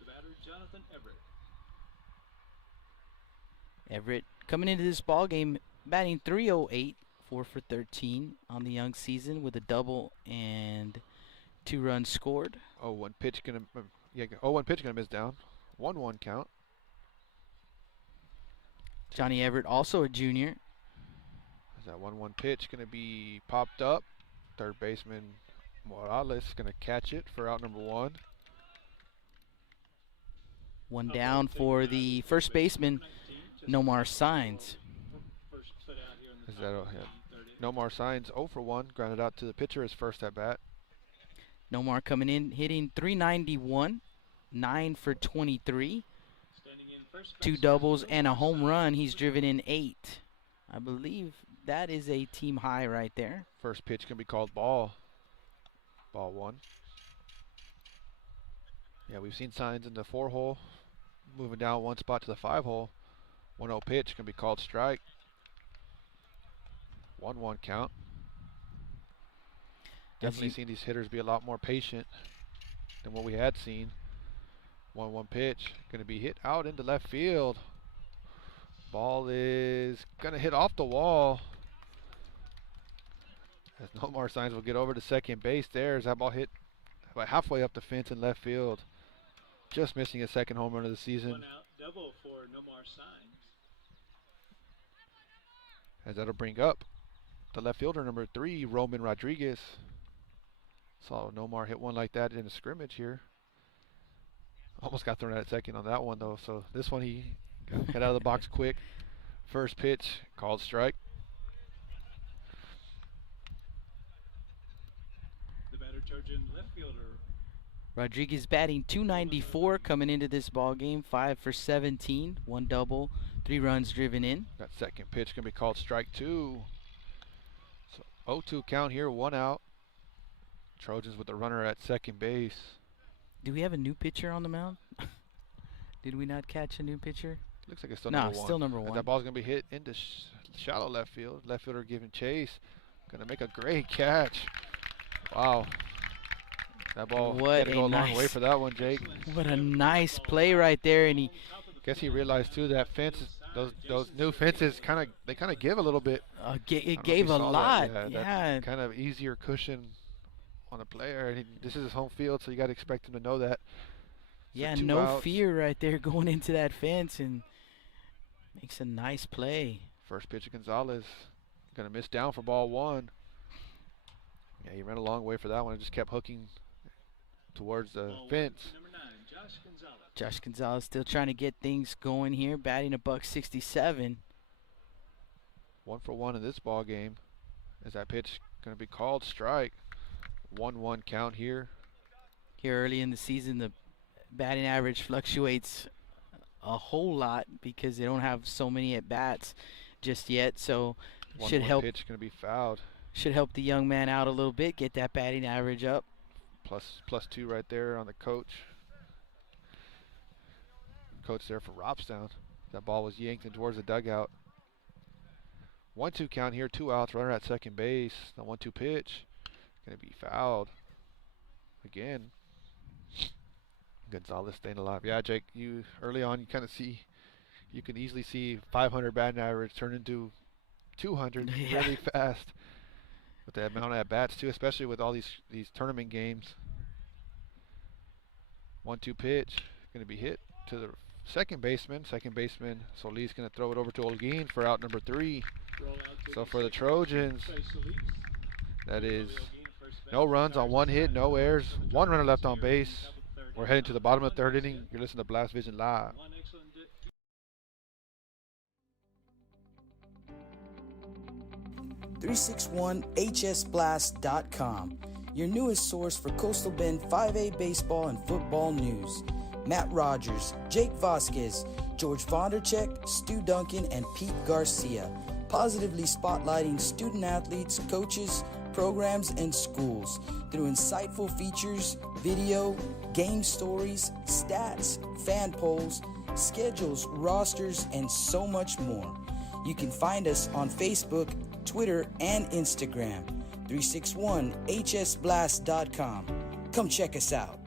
The batter, Jonathan Everett. Everett coming into this ball game batting .308, 4 for 13 on the young season with a double and 2 runs scored. 0-1 pitch going to 0-1 pitch going to miss down. 1-1 count. Johnny Everett, also a junior. Is that 1-1 pitch going to be popped up? Third baseman Morales going to catch it for out number 1. One down for the first baseman, Nomar Signs. Is that Nomar Signs 0 for 1, grounded out to the pitcher his first at bat. Nomar coming in hitting .391, 9 for 23. 2 doubles and a home run. He's driven in 8. I believe that is a team high right there. First pitch can be called ball. Ball 1. Yeah, we've seen Signs in the 4-hole, moving down 1 spot to the 5-hole. 1-0 pitch can be called strike. 1-1 count. Definitely seen these hitters be a lot more patient than what we had seen. 1-1 pitch going to be hit out into left field. Ball is going to hit off the wall. As Nomar Signs will get over to second base there as that ball hit about halfway up the fence in left field. Just missing a second home run of the season. 1 out, double for Nomar Signs. As that'll bring up the left fielder number 3, Roman Rodriguez. Saw Nomar hit one like that in a scrimmage here. Almost got thrown out at second on that one though. So this one he got out of the box quick. First pitch called strike. The batter, Trojan left fielder. Rodriguez batting .294 coming into this ball game, 5 for 17, 1 double, 3 runs driven in. That second pitch can be called strike 2. So 0-2 count here, 1 out. Trojans with the runner at second base. Do we have a new pitcher on the mound? Did we not catch a new pitcher? Looks like it's still no, number 1. Still number 1. And that ball's going to be hit into shallow left field. Left fielder giving chase. Going to make a great catch. Wow. That ball had to go a long way for that one, Jake. What a nice play right there. And he guess he realized too that fences, those new fences kind of give a little bit. It gave a lot. Yeah. Kind of easier cushion on a player. And this is his home field, so you got to expect him to know that. So yeah, no fear right there going into that fence, and makes a nice play. First pitch of Gonzalez, gonna miss down for ball 1. Yeah, he ran a long way for that one and just kept hooking towards the fence. Number 9, Josh Gonzalez. Josh Gonzalez still trying to get things going here, batting $167. 1 for 1 in this ball game. Is that pitch going to be called strike? 1-1 count here. Here early in the season, the batting average fluctuates a whole lot because they don't have so many at bats just yet. So should help. Pitch going to be fouled. Should help the young man out a little bit, get that batting average up. +2 right there on the coach. Coach there for Robstown. That ball was yanked in towards the dugout. 1-2 count here, 2 outs, runner at second base. The 1-2 pitch, gonna be fouled again. Gonzalez staying alive. Yeah, Jake, you early on you kind of see, you can easily see 500 batting average turn into 200 really fast with the amount of at bats too, especially with all these tournament games. 1-2 pitch, gonna be hit to the second baseman. Second baseman Solis gonna throw it over to Olguin for out number 3. So for the Trojans, that is no runs on 1 hit, no errors, 1 runner left on base. We're heading to the bottom of the 3rd inning. You're listening to Blast Vision Live. 361hsblast.com, your newest source for Coastal Bend 5A baseball and football news. Matt Rogers, Jake Vasquez, George Vondercheck, Stu Duncan, and Pete Garcia, positively spotlighting student athletes, coaches, programs, and schools through insightful features, video, game stories, stats, fan polls, schedules, rosters, and so much more. You can find us on Facebook, Twitter, and Instagram. 361hsblast.com. Come check us out.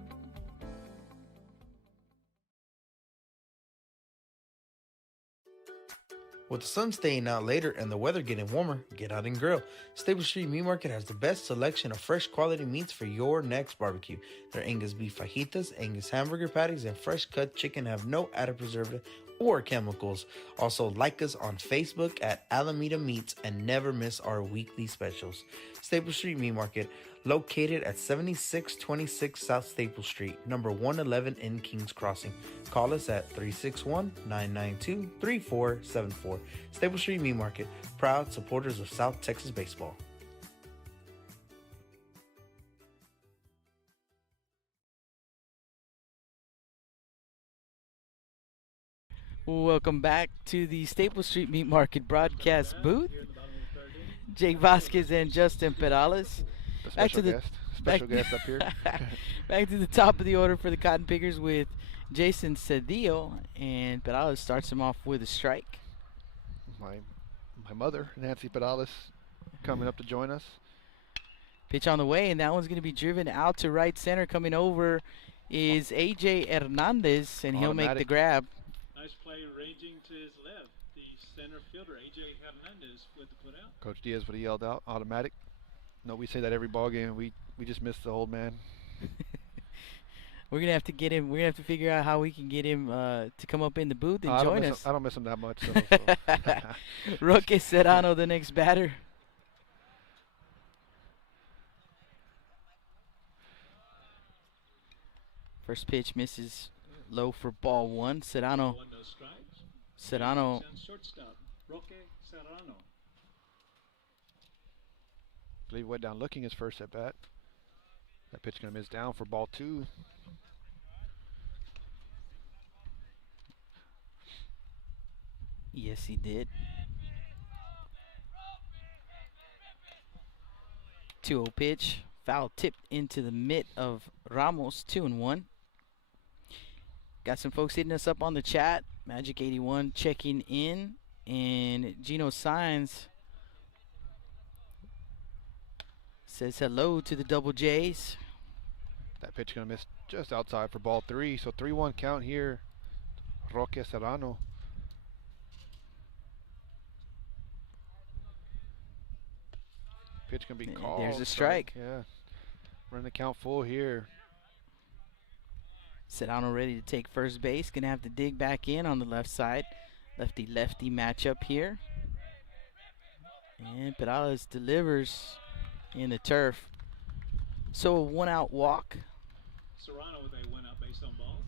With the sun staying out later and the weather getting warmer, get out and grill. Stable Street Meat Market has the best selection of fresh quality meats for your next barbecue. Their Angus beef fajitas, Angus hamburger patties, and fresh cut chicken have no added preservative or chemicals. Also, like us on Facebook at Alameda Meats and never miss our weekly specials. Stable Street Meat Market, located at 7626 South Staple Street, number 111 in Kings Crossing. Call us at 361-992-3474. Staple Street Meat Market, proud supporters of South Texas baseball. Welcome back to the Staple Street Meat Market broadcast booth. Jake Vasquez and Justin Perales. Special guest up here. Back to the top of the order for the Cotton Pickers with Jason Cedillo, and Perales starts him off with a strike. My mother, Nancy Perales, coming up to join us. Pitch on the way, and that one's going to be driven out to right center. Coming over is A.J. Hernandez, and he'll make the grab. Nice play ranging to his left. The center fielder, A.J. Hernandez, with the put out. Coach Diaz, what he yelled out, automatic. No, we say that every ball game. We just missed the old man. We're gonna have to get him. We're gonna have to figure out how we can get him to come up in the booth and join us. I don't miss him that much. So. Roque Serrano, the next batter. First pitch misses low for ball 1. Serrano. Serrano. Shortstop, Roque Serrano. I believe he went down looking his first at bat. That pitch gonna miss down for ball 2. Yes, he did. 2-0 pitch. Foul tipped into the mitt of Ramos. 2-1. Got some folks hitting us up on the chat. Magic 81 checking in. And Gino Signs says hello to the Double J's. That pitch gonna miss just outside for ball 3. So 3-1 count here. Roque Serrano. Pitch gonna be called. There's a strike. Yeah. Run the count full here. Serrano ready to take first base. Gonna have to dig back in on the left side. Lefty-lefty matchup here. And Perales delivers in the turf. So a 1-out walk. Serrano with a 1-out base on balls.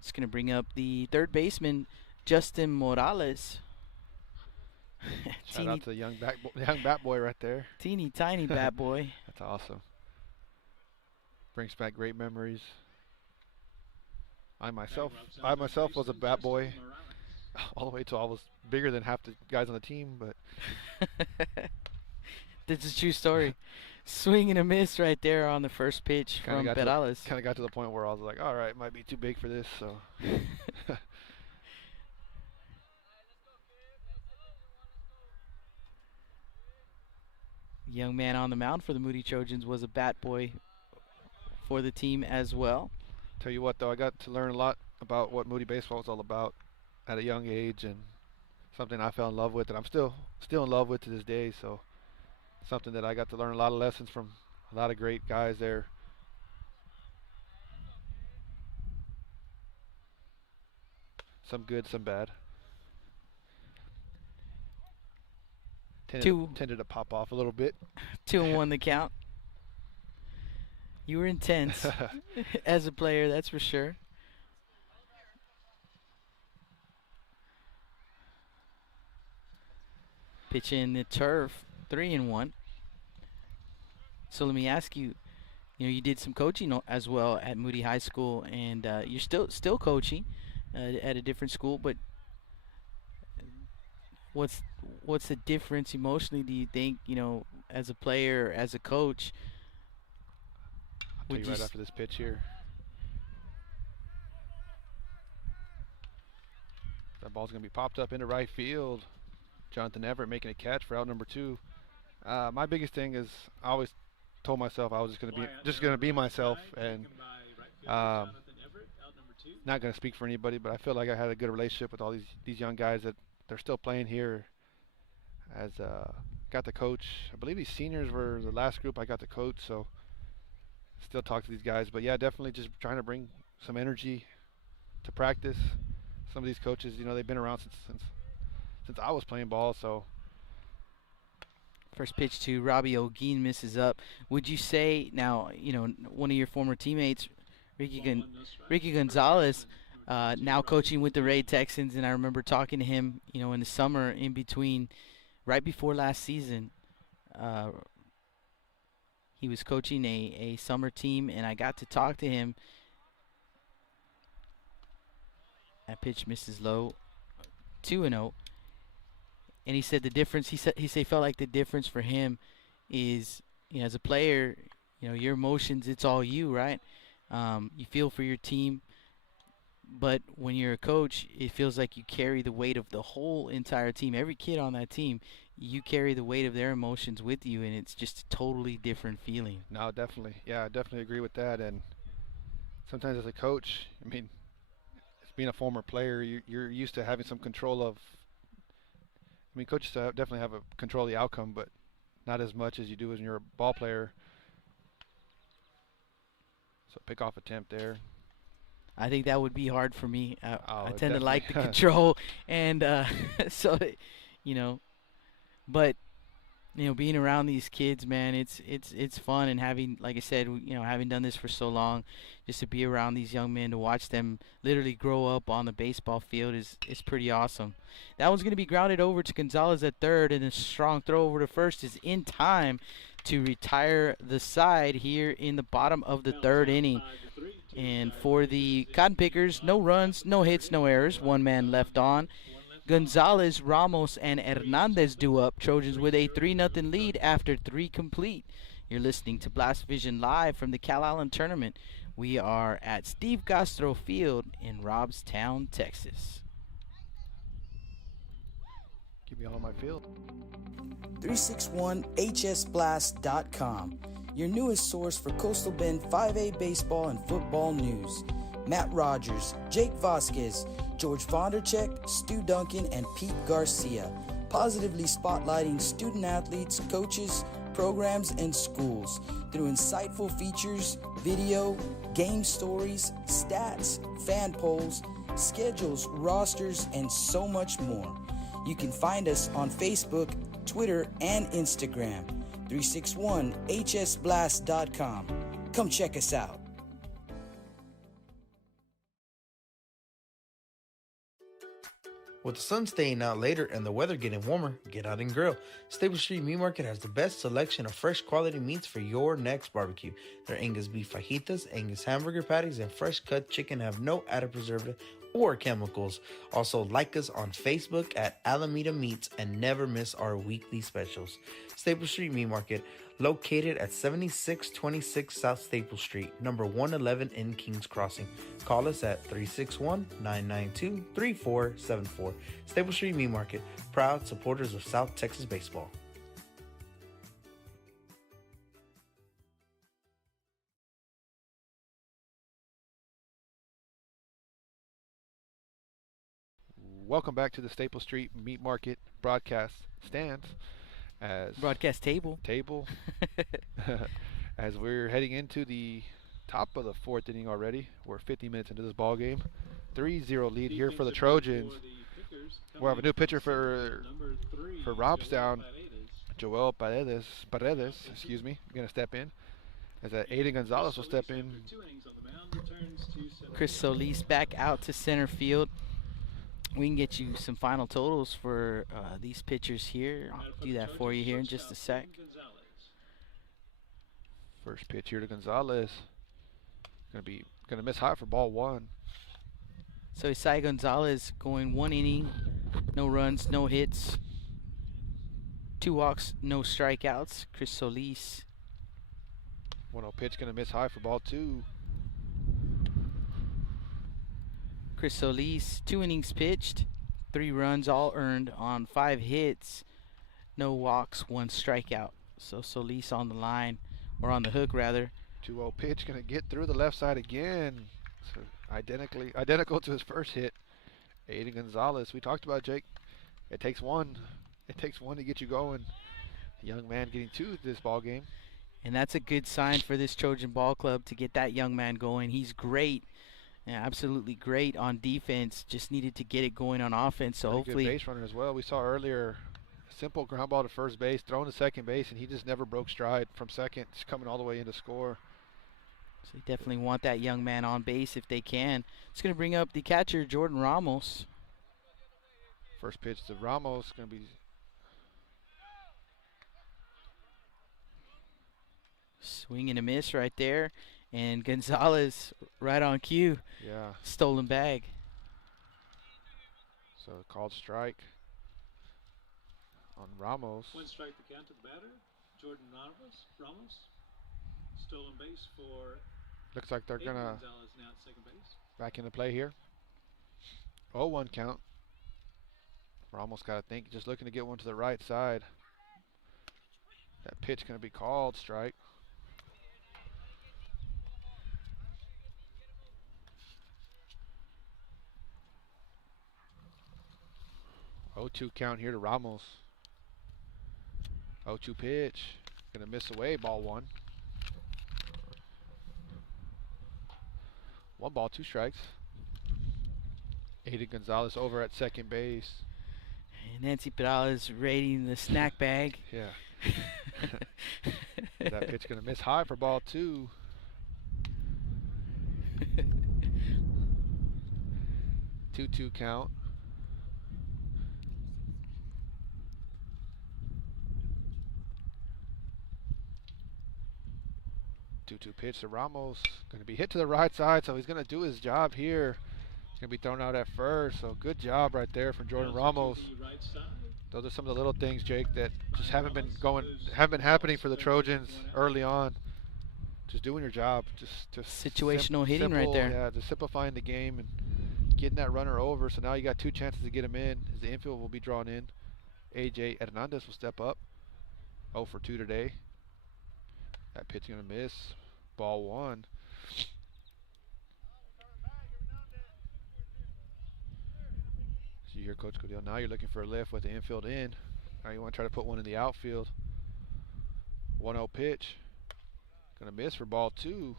It's gonna bring up the third baseman, Justin Morales. Shout out to the young bat boy right there. Teeny tiny bat boy. That's awesome. Brings back great memories. I myself was a bat boy all the way till I was bigger than half the guys on the team, but That's a true story. Swing and a miss right there on the first pitch from Perales. Kind of got to the point where I was like, all right, might be too big for this. So. Young man on the mound for the Moody Trojans was a bat boy for the team as well. Tell you what, though, I got to learn a lot about what Moody baseball is all about at a young age, and something I fell in love with, and I'm still in love with to this day. So something that I got to learn a lot of lessons from a lot of great guys there. Some good, some bad. Tended to pop off a little bit. 2-1 the count. You were intense as a player, that's for sure. Pitch in the turf, 3-1. So let me ask you, you did some coaching as well at Moody High School, and you're still coaching at a different school, but what's the difference emotionally, do you think, as a player, as a coach? I'll tell you right after this pitch here. That ball's going to be popped up into right field. Jonathan Everett making a catch for out number 2. My biggest thing is I always told myself I was just going to be myself, and not going to speak for anybody, but I feel like I had a good relationship with all these young guys that they're still playing here. As got to coach, I believe these seniors were the last group I got to coach, so still talk to these guys. But yeah, definitely just trying to bring some energy to practice. Some of these coaches, they've been around since I was playing ball. So first pitch to Robbie O'Gean misses up. Would you say now, one of your former teammates, Ricky Gonzalez, now coaching with the Ray Texans, and I remember talking to him, in the summer right before last season. He was coaching a summer team, and I got to talk to him. That pitch misses low, 2-0. And he said the difference. He said he felt like the difference for him is, as a player, your emotions. It's all you, right? You feel for your team, but when you're a coach, it feels like you carry the weight of the whole entire team. Every kid on that team, you carry the weight of their emotions with you, and it's just a totally different feeling. No, definitely. Yeah, I definitely agree with that. And sometimes as a coach, as being a former player, you're used to having some control of. Coaches definitely have a control of the outcome, but not as much as you do when you're a ball player. So pick off attempt there. I think that would be hard for me. I tend to like the control, and but being around these kids, man, it's fun, and having, like I said, having done this for so long, just to be around these young men, to watch them literally grow up on the baseball field is pretty awesome. That one's going to be grounded over to Gonzalez at third, and a strong throw over to first is in time to retire the side here in the bottom of the third inning. And for the Cotton Pickers, no runs, no hits, no errors, one man left on. Gonzalez, Ramos, and Hernandez due up. Trojans with a 3-0 lead after 3 complete. You're listening to Blast Vision live from the Calallen Tournament. We are at Steve Castro Field in Robstown, Texas. Keep me all on my field. 361hsblast.com, your newest source for Coastal Bend 5A baseball and football news. Matt Rogers, Jake Vasquez, George Vondercheck, Stu Duncan, and Pete Garcia, positively spotlighting student athletes, coaches, programs, and schools through insightful features, video, game stories, stats, fan polls, schedules, rosters, and so much more. You can find us on Facebook, Twitter, and Instagram. 361hsblast.com. Come check us out. With the sun staying out later and the weather getting warmer, get out and grill. Stable Street Meat Market has the best selection of fresh quality meats for your next barbecue. Their Angus beef fajitas, Angus hamburger patties, and fresh cut chicken have no added preservative or chemicals. Also, like us on Facebook at Alameda Meats and never miss our weekly specials. Stable Street Meat Market, located at 7626 South Staple Street, number 111 in Kings Crossing. Call us at 361-992-3474. Staple Street Meat Market, proud supporters of South Texas baseball. Welcome back to the Staple Street Meat Market broadcast stands. Broadcast table. As we're heading into the top of the fourth inning already. We're 50 minutes into this ball game. 3-0 lead here for the Trojans. We have a new pitcher for Robstown, Joel Paredes, excuse me, going to step in. As that Aiden Gonzalez will step in. Chris Solis back out to center field. We can get you some final totals for these pitchers here. I'll do that for you here in just a sec. First pitch here to Gonzalez. Gonna miss high for ball one. So Isai Gonzalez going 1 inning, no runs, no hits, 2 walks, no strikeouts. Chris Solis. 1-0 pitch gonna miss high for ball two. Chris Solis, 2 innings pitched, 3 runs all earned on 5 hits, no walks, 1 strikeout. So Solis on the line, or on the hook rather. 2-0 pitch gonna get through the left side again. So identical to his first hit. Aiden Gonzalez, we talked about, Jake. It takes one. It takes one to get you going. A young man getting 2 this ball game. And that's a good sign for this Trojan ball club to get that young man going. He's great. Yeah, absolutely great on defense. Just needed to get it going on offense. So hopefully, good base runner as well. We saw earlier a simple ground ball to first base, thrown to second base, and he just never broke stride from second, just coming all the way in to score. So you definitely want that young man on base if they can. It's going to bring up the catcher, Jordan Ramos. First pitch to Ramos, going to be swing and a miss right there. And Gonzalez right on cue. Yeah. Stolen bag. So called strike on Ramos. 1 strike to count to the batter, Jordan Ramos. Stolen base for. Looks like they're gonna Gonzalez now at second base. Back into play here. 0-1 count. Ramos got to think, just looking to get one to the right side. That pitch gonna be called strike. 0-2 count here to Ramos. 0-2 pitch. Gonna miss away, ball one. 1 ball, 2 strikes. Aiden Gonzalez over at second base. And Nancy Peralez raiding the snack bag. Yeah. That pitch gonna miss high for ball 2. 2-2 count. Two pitch to Ramos. Going to be hit to the right side, so he's going to do his job here. He's going to be thrown out at first, so good job right there from Jordan Ramos. Those are some of the little things, Jake, that just haven't been happening for the Trojans early on. Just doing your job, just situational hitting right there. Yeah, just simplifying the game and getting that runner over. So now you got 2 chances to get him in. As the infield will be drawn in. AJ Hernandez will step up. 0 for 2 today. That pitch gonna miss. Ball 1. So you hear Coach Codell. Now you're looking for a lift with the infield in. Now you want to try to put one in the outfield. 1-0 pitch. Gonna miss for ball 2.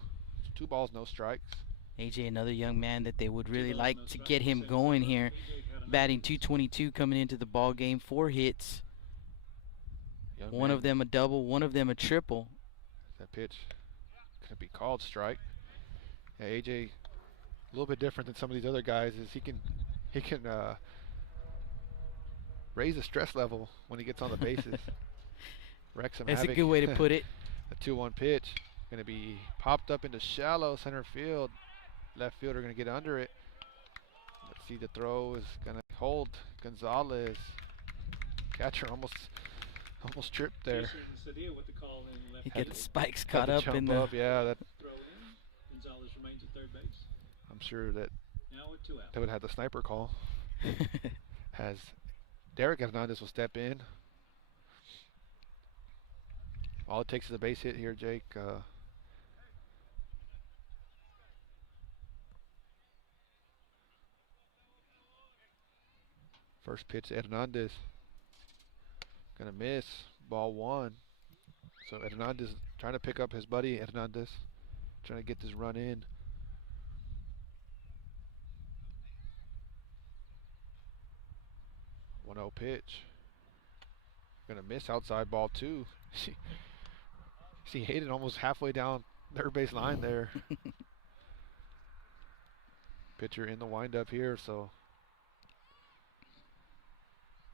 2 balls, no strikes. AJ, another young man that they would really like to get him going here. Batting .222 coming into the ball game. 4 hits. One of them a double, one of them a triple. That pitch gonna be called strike. Yeah, AJ, a little bit different than some of these other guys, is he can raise the stress level when he gets on the bases. Wreck some That's havoc. a good way to put it. The 2-1 pitch gonna be popped up into shallow center field. Left fielder gonna get under it. Let's see, the throw is gonna hold Gonzalez. Catcher almost Almost tripped there. Jason Cedillo with the call in left He get the field. spikes Had caught to up jump in the. up. Yeah, that Throw in. Gonzalez remains at third base. I'm sure that Now with 2 out. they would have had the sniper call. As Derek Hernandez will step in. All it takes is a base hit here, Jake. First pitch to Hernandez. Gonna miss. Ball 1. So Hernandez trying to pick up his buddy Hernandez. Trying to get this run in. 1-0 pitch. Gonna miss outside, ball 2. See Hayden almost halfway down third base line there. Pitcher in the windup here, so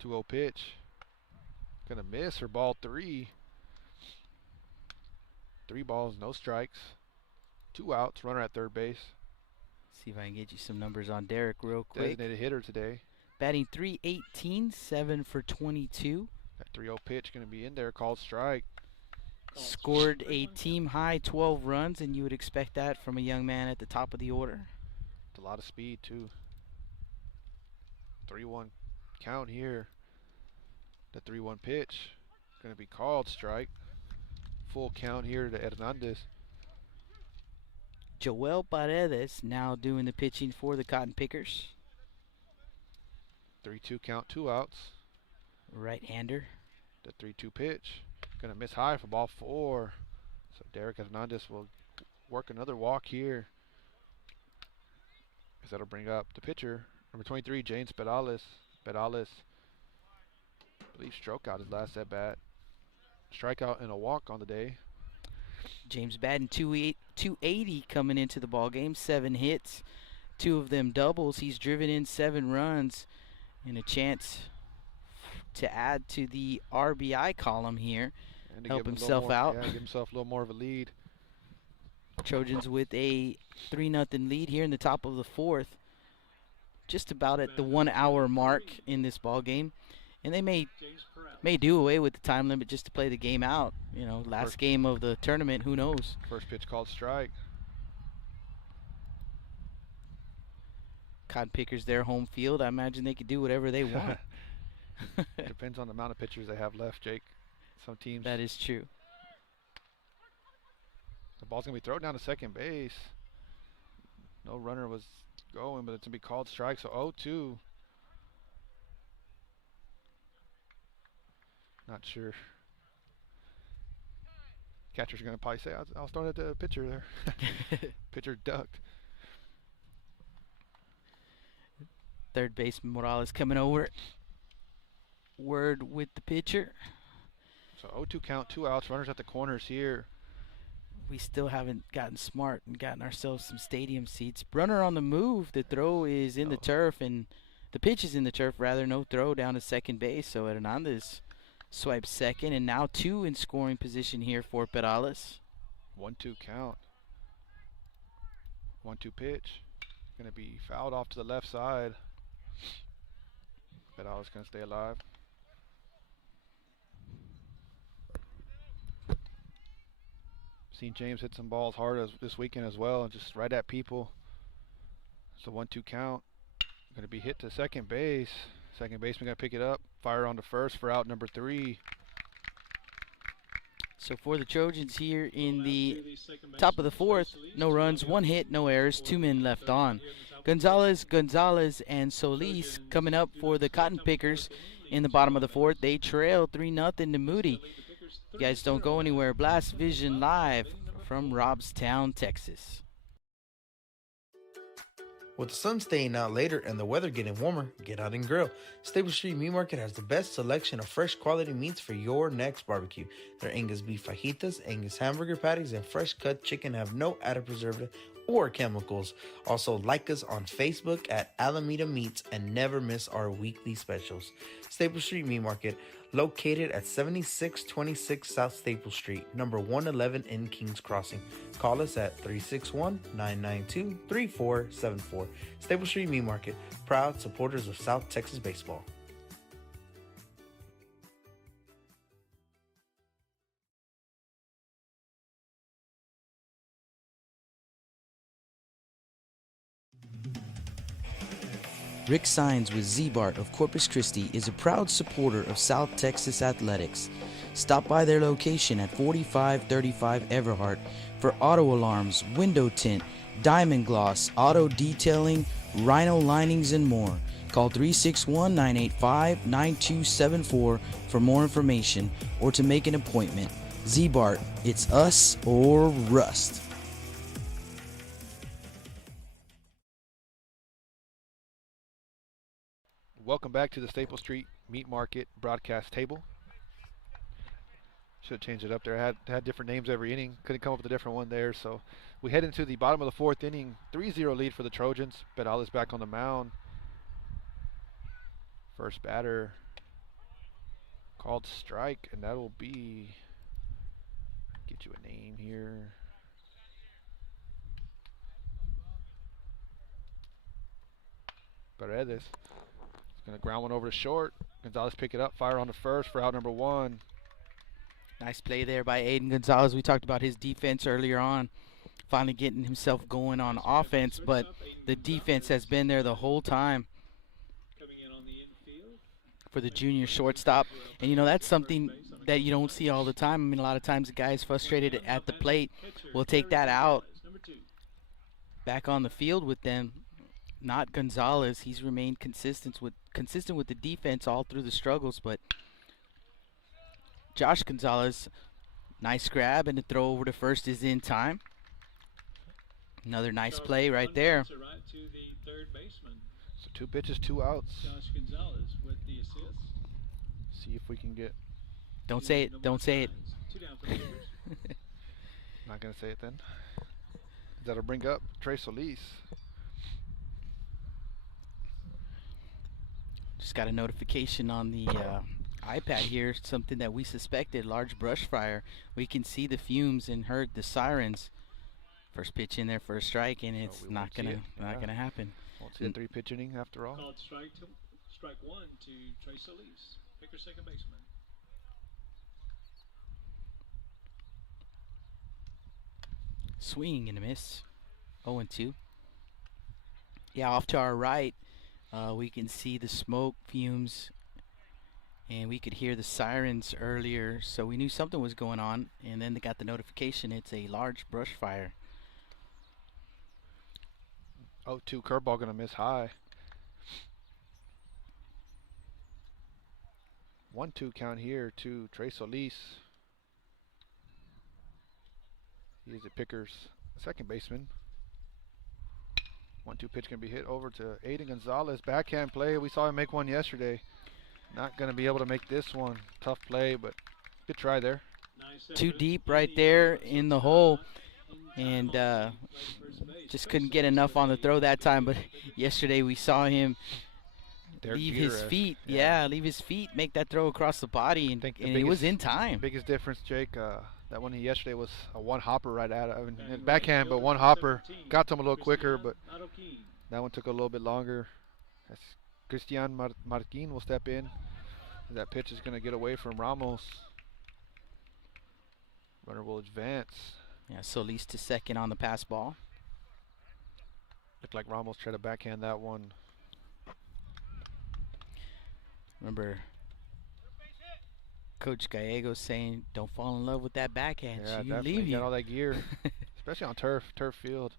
2-0 pitch. Gonna miss for ball 3. 3 balls, no strikes. 2 outs, runner at third base. See if I can get you some numbers on Derek real quick. Designated hitter today. Batting .318, 7 for 22. That 3-0 pitch gonna be in there, called strike. Scored a team high 12 runs, and you would expect that from a young man at the top of the order. It's a lot of speed too. 3-1 count here. The 3-1 pitch gonna be called strike. Full count here to Hernandez. Joel Paredes now doing the pitching for the Cotton Pickers. 3-2 count, 2 outs. Right-hander. The 3-2 pitch gonna miss high for ball 4. So Derek Hernandez will work another walk here. Because that'll bring up the pitcher, number 23, James Perales. Perales, I believe, stroke out his last at bat. Strikeout and a walk on the day. James batting .280 coming into the ball game. 7 hits, 2 of them doubles. He's driven in 7 runs, and a chance to add to the RBI column here. And to Help give him a himself little more, out. Yeah, give himself a little more of a lead. Trojans with a 3-0 lead here in the top of the 4th. Just about at the 1 hour mark in this ball game. And they may do away with the time limit just to play the game out. You know, last game of the tournament, who knows? First pitch called strike. Cotton Pickers, their home field. I imagine they could do whatever they want. Depends on the amount of pitchers they have left, Jake. Some teams. That is true. The ball's going to be thrown down to second base. No runner was going, but it's going to be called strike. So 0-2. Not sure. Catcher's going to probably say, I was throwing at the pitcher there. Pitcher ducked. Third baseman Morales coming over. Word with the pitcher. So 0-2 count, 2 outs, runners at the corners here. We still haven't gotten smart and gotten ourselves some stadium seats. Runner on the move. The throw is in the turf, and the pitch is in the turf, rather. No throw down to second base. So Hernandez swipes second, and now 2 in scoring position here for Perales. 1-2 count. 1-2 pitch. Going to be fouled off to the left side. Perales going to stay alive. Seen James hit some balls hard this weekend as well, and just right at people. So 1-2 count. Going to be hit to second base. Second baseman going to pick it up. Fire on to first for out number 3. So for the Trojans here in the top of the 4th, no runs, 1 hit, no errors, 2 men left on. Gonzalez, and Solis coming up for the Cotton Pickers in the bottom of the 4th. They trail 3-0 to Moody. You guys don't go anywhere. Blast Vision live from Robstown, Texas. With the sun staying out later and the weather getting warmer, get out and grill. Stable Street Meat Market has the best selection of fresh quality meats for your next barbecue. Their Angus beef fajitas, Angus hamburger patties, and fresh cut chicken have no added preservative or chemicals. Also, like us on Facebook at Alameda Meats and never miss our weekly specials. Stable Street Meat Market, located at 7626 South Staple Street, number 111 in Kings Crossing. Call us at 361-992-3474. Staple Street Meat Market, proud supporters of South Texas baseball. Rick Sines with Z-Bart of Corpus Christi is a proud supporter of South Texas athletics. Stop by their location at 4535 Everhart for auto alarms, window tint, diamond gloss, auto detailing, rhino linings, and more. Call 361-985-9274 for more information or to make an appointment. Z-Bart, it's us or rust. Welcome back to the Staple Street Meat Market broadcast table. Should have changed it up there. Had different names every inning. Couldn't come up with a different one there. So we head into the bottom of the fourth inning. 3-0 lead for the Trojans. Bedal back on the mound. First batter called strike, and that'll be, get you a name here. Paredes. Gonna ground one over to short. Gonzalez pick it up, fire on the first for out number 1. Nice play there by Aiden Gonzalez. We talked about his defense earlier on, finally getting himself going on offense, but the defense has been there the whole time for the junior shortstop. And, you know, that's something that you don't see all the time. I mean, a lot of times the guys frustrated at the plate will take that out back on the field with them. Not Gonzalez. He's remained consistent with the defense all through the struggles, but Josh Gonzalez, nice grab, and the throw over to first is in time. Another nice play right there. To the third baseman. So 2 pitches, 2 outs. Josh Gonzalez with the assist. See if we can get. Don't say it. Don't say it. 2 down for the Gators. Not gonna say it then. That'll bring up Trey Solis. Just got a notification on the iPad here, something that we suspected, large brush fire. We can see the fumes and heard the sirens. First pitch in there for a strike, and it's not gonna happen. Won't see a 3-pitch inning after all. Called strike 1 to Trey Solis, picker second baseman. Swing and a miss. 0-2. Yeah, off to our right, we can see the smoke fumes, and we could hear the sirens earlier, so we knew something was going on, and then they got the notification it's a large brush fire. 0-2 curveball gonna miss high. 1-2 count here to Trey Solis. He is a Pickers second baseman. 1-2 pitch gonna be hit over to Aiden Gonzalez. Backhand play. We saw him make one yesterday. Not gonna be able to make this one. Tough play, but good try there. Too deep right there in the hole, and just couldn't get enough on the throw that time. But yesterday we saw him leave his feet. Yeah, leave his feet, make that throw across the body, and it was in time. Biggest difference, Jake. That one yesterday was a one hopper right at it. I mean, backhand, but one hopper. Got to him a little quicker, but that one took a little bit longer. That's Christian Marquin will step in. That pitch is going to get away from Ramos. Runner will advance. Yeah, Solis to second on the pass ball. Looked like Ramos tried to backhand that one. Remember Coach Gallegos saying, "Don't fall in love with that backhand. Yeah, You definitely leave you." got all that gear, especially on turf field.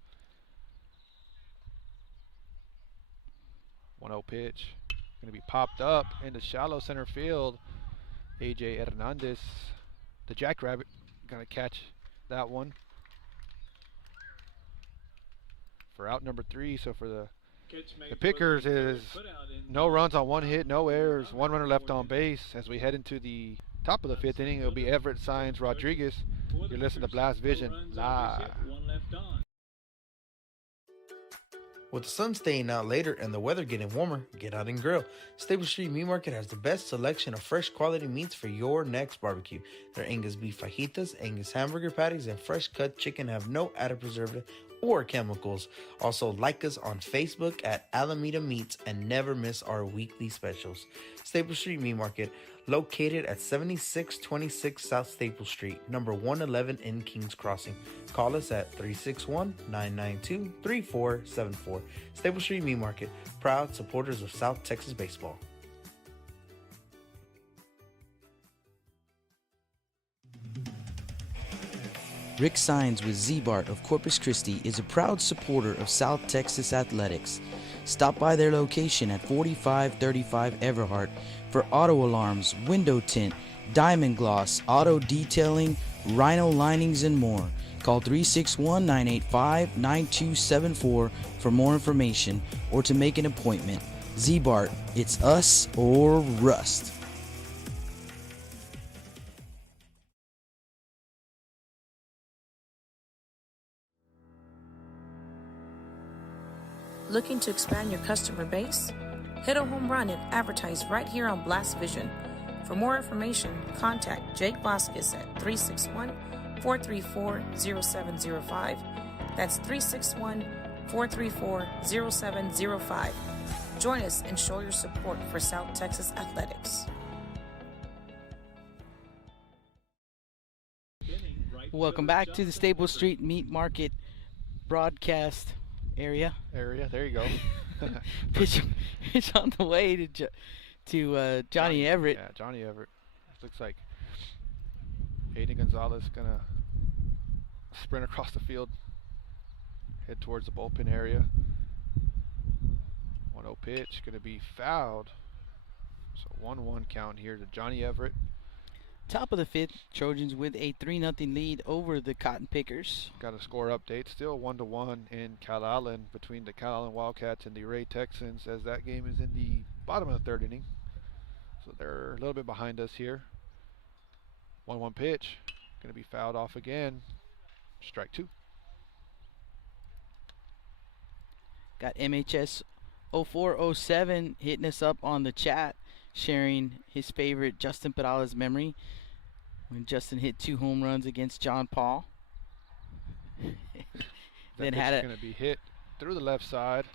1-0 pitch, going to be popped up into shallow center field. AJ Hernandez, the Jackrabbit, going to catch that one for out number 3. So for the Pickers is no runs on 1 hit, no errors, 1 runner left on base. As we head into the top of the 5th inning, it'll be Everett Sines Rodriguez. You're listening to Blast Vision live. With the sun staying out later and the weather getting warmer, get out and grill. Staple Street Meat Market has the best selection of fresh quality meats for your next barbecue. Their Angus beef fajitas, Angus hamburger patties, and fresh cut chicken have no added preservative or chemicals. Also, like us on Facebook at Alameda Meats and never miss our weekly specials. Staple Street Meat Market, located at 7626 South Staple Street, number 111 in Kings Crossing. Call us at 361-992-3474. Staple Street Meat Market, proud supporters of South Texas baseball. Rick Sines with Z-Bart of Corpus Christi is a proud supporter of South Texas athletics. Stop by their location at 4535 Everhart for auto alarms, window tint, diamond gloss, auto detailing, rhino linings, and more. Call 361-985-9274 for more information or to make an appointment. Z-Bart, it's us or rust. Looking to expand your customer base? Hit a home run and advertise right here on Blast Vision. For more information, contact Jake Vasquez at 361-434-0705. That's 361-434-0705. Join us and show your support for South Texas athletics. Welcome back to the Staple Street Meat Market broadcast area. There you go. Pitch on the way to Johnny Everett. Yeah, Johnny Everett. It looks like Aiden Gonzalez gonna sprint across the field, head towards the bullpen area. 1-0 pitch, gonna be fouled. So 1-1 count here to Johnny Everett. Top of the fifth, Trojans with a 3-0 lead over the Cotton Pickers. Got a score update, still 1-1 in Calallen between the Calallen Wildcats and the Ray Texans, as that game is in the bottom of the third inning. So they're a little bit behind us here. 1-1 pitch, going to be fouled off again. Strike two. Got MHS 0407 hitting us up on the chat, sharing his favorite Justin Peralta's memory when Justin hit 2 home runs against John Paul. Then had it going to be hit through the left side.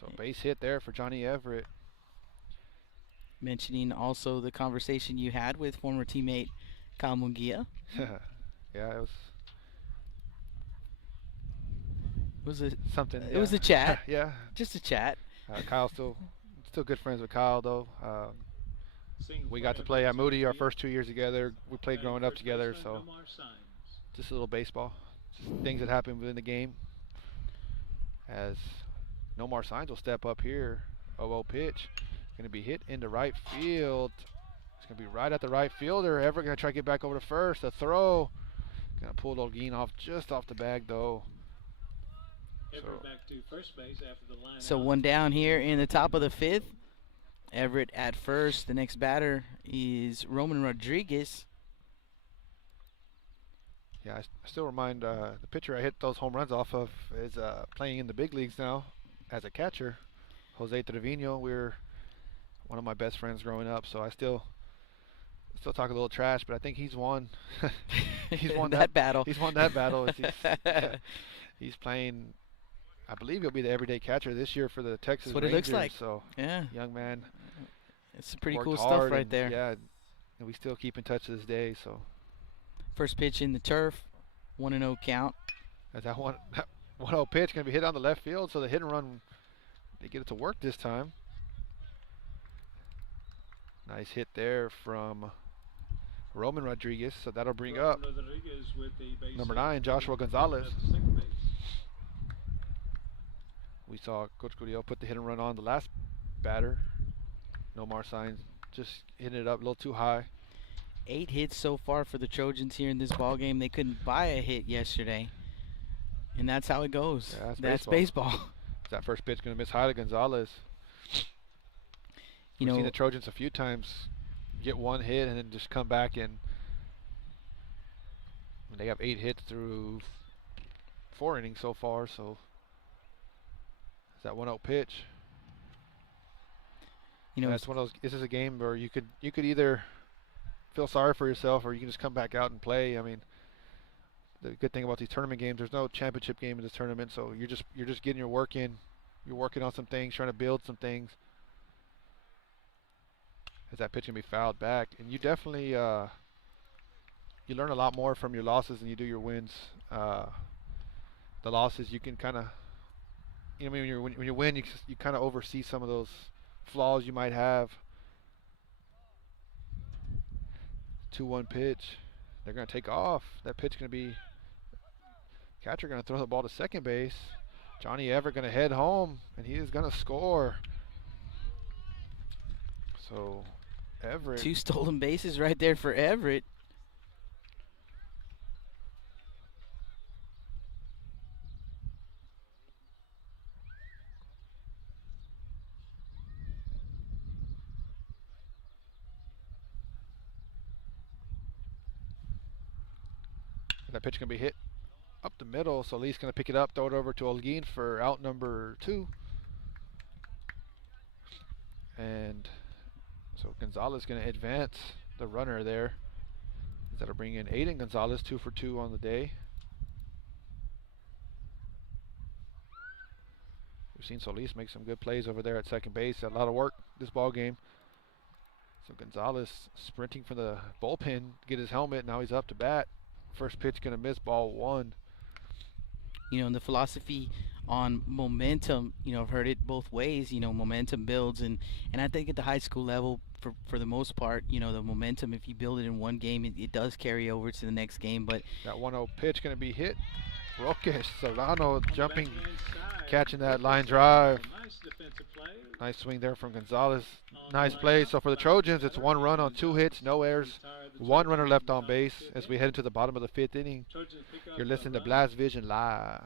So base hit there for Johnny Everett. Mentioning also the conversation you had with former teammate Kyle Munguia. Yeah, it was a something. It was a chat. Yeah, just a chat. Kyle's still good friends with Kyle though. We got to play at Moody our first 2 years together. We played growing up together, so just a little baseball, just things that happen within the game. As Nomar Signs will step up here. 0-0 pitch, going to be hit into right field. It's going to be right at the right fielder. Everett going to try to get back over to first. A throw, going to pull Olguin off just off the bag though. Everett back to first base after the line. So one down here in the top of the fifth. Everett at first. The next batter is Roman Rodriguez. Yeah, I still remind the pitcher I hit those home runs off of is playing in the big leagues now as a catcher. Jose Trevino. We're one of my best friends growing up, so I still talk a little trash, but I think he's won. He's won that battle. He's won that battle. He's playing. I believe he'll be the everyday catcher this year for the Texas That's what Rangers. It looks like. So yeah, young man. It's some pretty cool stuff right there. Yeah, and we still keep in touch to this day. So first pitch in the turf, 1-0 count. As that 1-0 pitch going to be hit on the left field, so the hit and run, they get it to work this time. Nice hit there from Roman Rodriguez, so that'll bring up number 9, Joshua Gonzalez. We saw Coach Gurriel put the hit and run on the last batter. Nomar Signs just hitting it up a little too high. 8 hits so far for the Trojans here in this ball game. They couldn't buy a hit yesterday, and that's how it goes. Yeah, that's baseball. That first pitch going to miss high to Gonzalez. We've seen the Trojans a few times get one hit and then just come back and they have 8 hits through 4 innings so far. So that 1-0 pitch. That's one of those. This is a game where you could either feel sorry for yourself or you can just come back out and play. I mean, the good thing about these tournament games, there's no championship game in this tournament, so you're just getting your work in. You're working on some things, trying to build some things. As that pitch can be fouled back, and you definitely you learn a lot more from your losses than you do your wins. The losses you can kind of, you know, when you win, you kind of oversee some of those flaws you might have. 2-1 pitch. They're going to take off. That pitch going to be, catcher going to throw the ball to second base. Johnny Everett going to head home, and he is going to score. So Everett. 2 stolen bases right there for Everett. That pitch going to be hit up the middle, so Lee's going to pick it up, throw it over to Olguin for out number 2. And so Gonzalez going to advance the runner there. That'll bring in Aiden Gonzalez, 2 for 2 on the day. We've seen Solis make some good plays over there at second base. A lot of work this ball game. So Gonzalez sprinting for the bullpen, get his helmet. Now he's up to bat. First pitch going to miss, ball 1. You know, and the philosophy on momentum, you know, I've heard it both ways. You know, momentum builds, and I think at the high school level, for the most part, you know, the momentum, if you build it in one game, it does carry over to the next game. But that 1-0 pitch going to be hit. Roques Solano jumping, catching that line drive. Nice swing there from Gonzalez. Nice play. So for the Trojans, it's 1 run on 2 hits, no errors, 1 runner left on base as we head into the bottom of the 5th inning. You're listening to Blast Vision Live.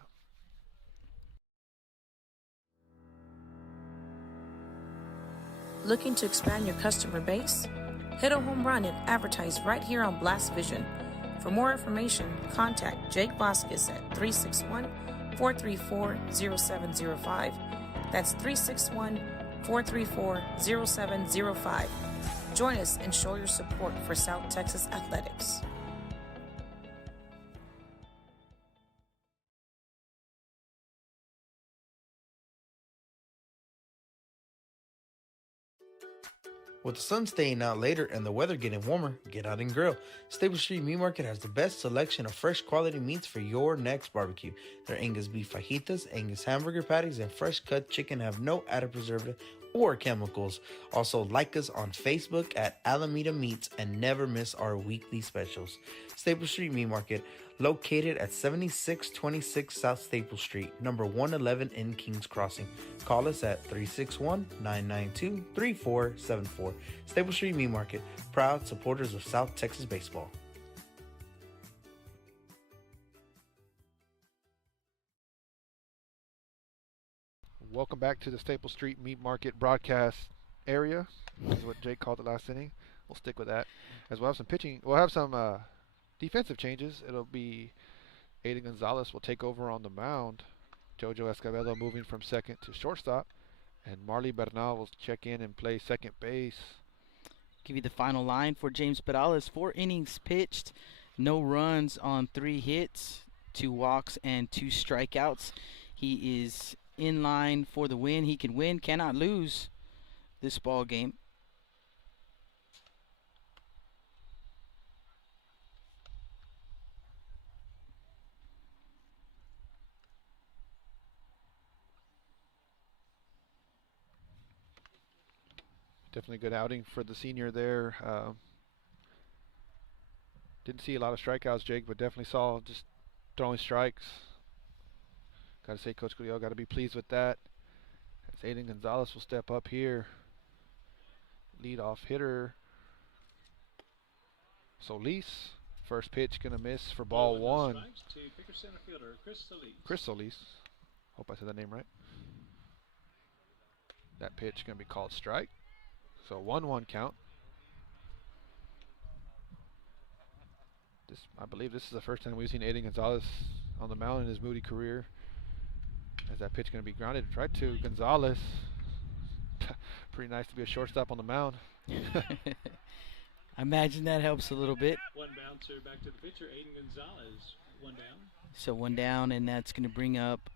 Looking to expand your customer base? Hit a home run and advertise right here on Blast Vision. For more information, contact Jake Vasquez at 361-434-0705. That's 361-434-0705. Join us and show your support for South Texas athletics. With the sun staying out later and the weather getting warmer, get out and grill. Stable Street Meat Market has the best selection of fresh quality meats for your next barbecue. Their Angus beef fajitas, Angus hamburger patties, and fresh cut chicken have no added preservative or chemicals. Also, like us on Facebook at Alameda Meats and never miss our weekly specials. Stable Street Meat Market, located at 7626 South Staple Street, number 111 in Kings Crossing. Call us at 361-992-3474. Staple Street Meat Market, proud supporters of South Texas baseball. Welcome back to the Staple Street Meat Market broadcast area. This is what Jake called the last inning. We'll stick with that. As we'll have some pitching. We'll have some defensive changes. It'll be Aiden Gonzalez will take over on the mound. Jojo Escobedo moving from second to shortstop. And Marley Bernal will check in and play second base. Give you the final line for James Perales. 4 innings pitched, no runs on 3 hits, 2 walks, and 2 strikeouts. He is in line for the win. He can win, cannot lose this ball game. Definitely a good outing for the senior there. Didn't see a lot of strikeouts, Jake, but definitely saw just throwing strikes. Got to say, Coach Gulio got to be pleased with that. As Aiden Gonzalez will step up here. Leadoff hitter. Solis. First pitch going to miss for ball 1. Chris Solis. Hope I said that name right. That pitch going to be called strike. So 1-1 count. I believe this is the first time we've seen Aiden Gonzalez on the mound in his Moody career. As that pitch going to be grounded right to Gonzalez. Pretty nice to be a shortstop on the mound. I imagine that helps a little bit. 1 bouncer back to the pitcher, Aiden Gonzalez. One down. So 1 down, and that's going to bring up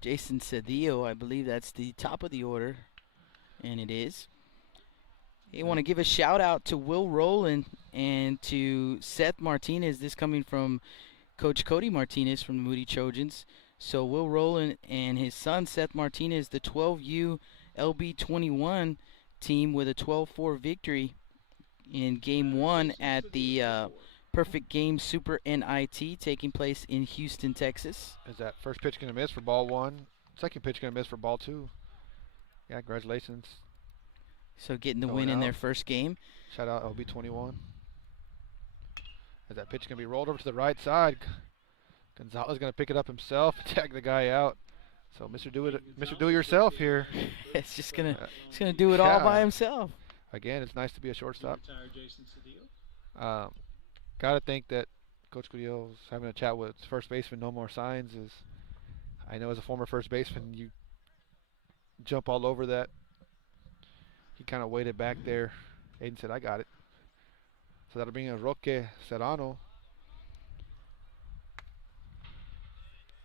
Jason Cedillo. I believe that's the top of the order, and it is. I want to give a shout out to Will Rowland and to Seth Martinez. This coming from Coach Cody Martinez from the Moody Trojans. So Will Rowland and his son Seth Martinez, the 12U LB21 team, with a 12-4 victory in Game 1 at the Perfect Game Super NIT taking place in Houston, Texas. Is that first pitch going to miss for ball 1? Second pitch going to miss for ball 2. Yeah, congratulations. So getting the win in their first game. Shout out LB21. As that pitch going to be rolled over to the right side. Gonzalez going to pick it up himself, tag the guy out. So Mr. Do It Yourself here. It's just gonna do it all by himself. Again, it's nice to be a shortstop. Jason Cedillo. Got to think that Coach Cudillo's having a chat with first baseman No More Signs. I know as a former first baseman, you jump all over that. He kind of waited back there. Aiden said, I got it. So that'll bring in Roque Serrano.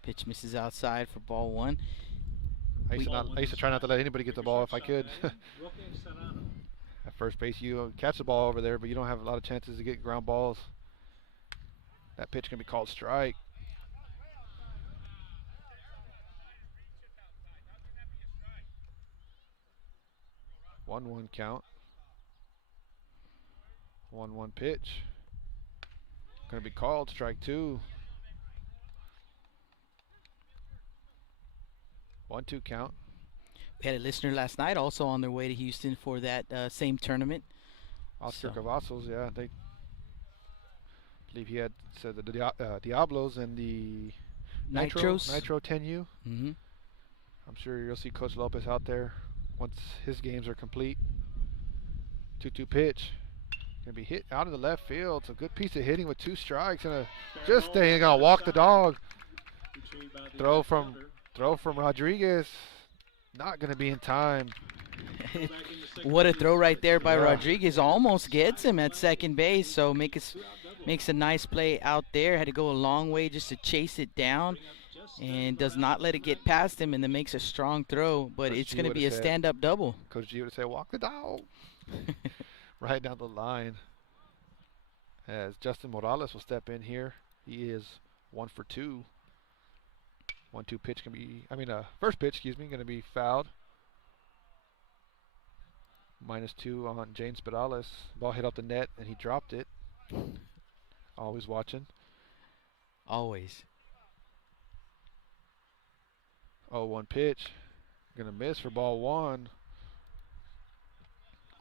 Pitch misses outside for ball 1. I used to try not to let anybody get the ball if I could. At first base, you catch the ball over there, but you don't have a lot of chances to get ground balls. That pitch can be called strike. One count. 1-1 pitch. Going to be called strike 2. 1-2 count. We had a listener last night also on their way to Houston for that same tournament. Oscar Cavazos, yeah. I believe he had said the Diablos and the Nitro 10U. Mm-hmm. I'm sure you'll see Coach Lopez out there once his games are complete. 2-2 pitch. Going to be hit out of the left field. It's a good piece of hitting with 2 strikes. And just staying, going to walk the dog. Throw from Rodriguez. Not going to be in time. What a throw right there by Rodriguez. Almost gets him at second base. So makes a nice play out there. Had to go a long way just to chase it down. And does not let it get past him, and then makes a strong throw. But it's going to be a stand-up double. Coach G would say, walk the dog. Right down the line. As Justin Morales will step in here. He is 1 for 2. 1-2 pitch can be, first pitch, going to be fouled. -2 on James Perales. Ball hit off the net, and he dropped it. Always watching. Always. 0-1 pitch. Going to miss for ball 1.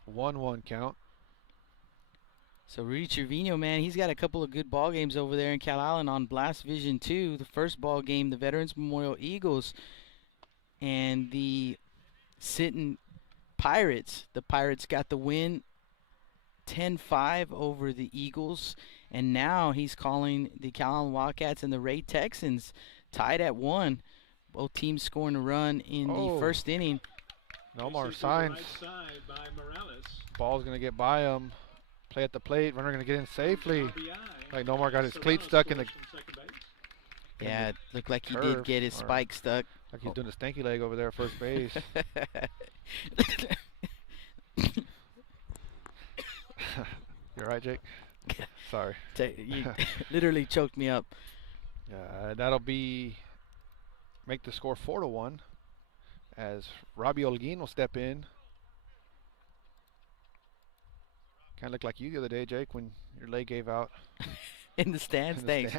1-1 count. So Rudy Trevino, man, he's got a couple of good ball games over there in Calallen on Blast Vision 2. The first ball game, the Veterans Memorial Eagles and the Sinton Pirates. The Pirates got the win 10-5 over the Eagles, and now he's calling the Calallen Wildcats and the Ray Texans tied at 1. Both teams scoring a run in the first inning. No more signs. Ball's going to get by him. Play at the plate. Runner going to get in safely. Like Nomar got his cleat stuck in the. Yeah, it looked like he did get his spike stuck. Like he's doing a stanky leg over there at first base. You're right, Jake? Sorry. You literally choked me up. That'll make the score 4-1 as Robbie Olguin will step in. Kind of looked like you the other day, Jake, when your leg gave out. In the stands? Thanks.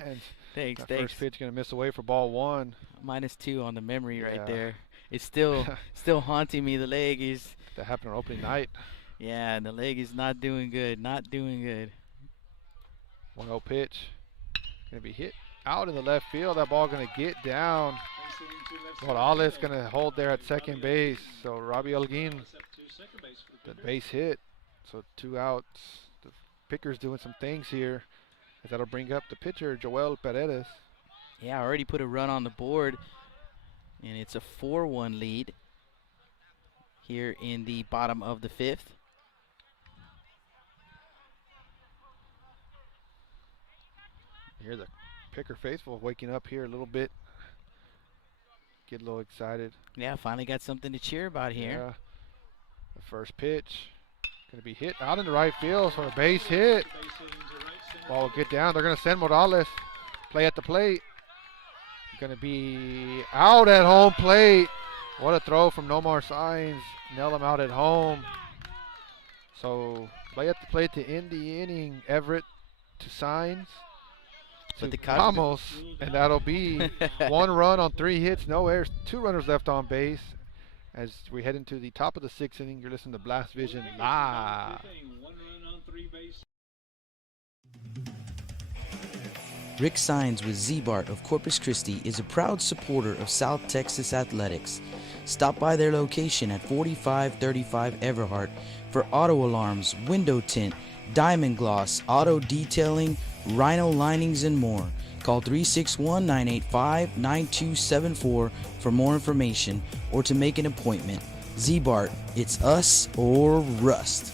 Thanks. First pitch going to miss away for ball 1. -2 on the memory right there. It's still haunting me. The leg is. That happened on opening night. Yeah, and the leg is not doing good. 1-0 pitch. Going to be hit out in the left field. That ball going to get down. Morales going to hold there at second base. So Robbie Olguin, the base hit. So 2 outs. The pitcher's doing some things here. As that'll bring up the pitcher, Joel Paredes. Yeah, already put a run on the board. And it's a 4-1 lead here in the bottom of the 5th. Here the Picker faithful waking up here a little bit. Get a little excited. Yeah, finally got something to cheer about here. Yeah. The first pitch. Going to be hit out in the right field for a base hit. Ball will get down. They're going to send Morales. Play at the plate. Going to be out at home plate. What a throw from Nomar Signs. Nail him out at home. So play at the plate to end the inning. Everett to Signs. To Ramos. And that'll be 1 run on 3 hits. No errors. 2 runners left on base. As we head into the top of the 6th inning, you're listening to Blast Vision live. Rick Signs with Z-Bart of Corpus Christi is a proud supporter of South Texas athletics. Stop by their location at 4535 Everhart for auto alarms, window tint, diamond gloss, auto detailing, rhino linings, and more. Call 361-985-9274 for more information or to make an appointment. Z-Bart, it's us or rust.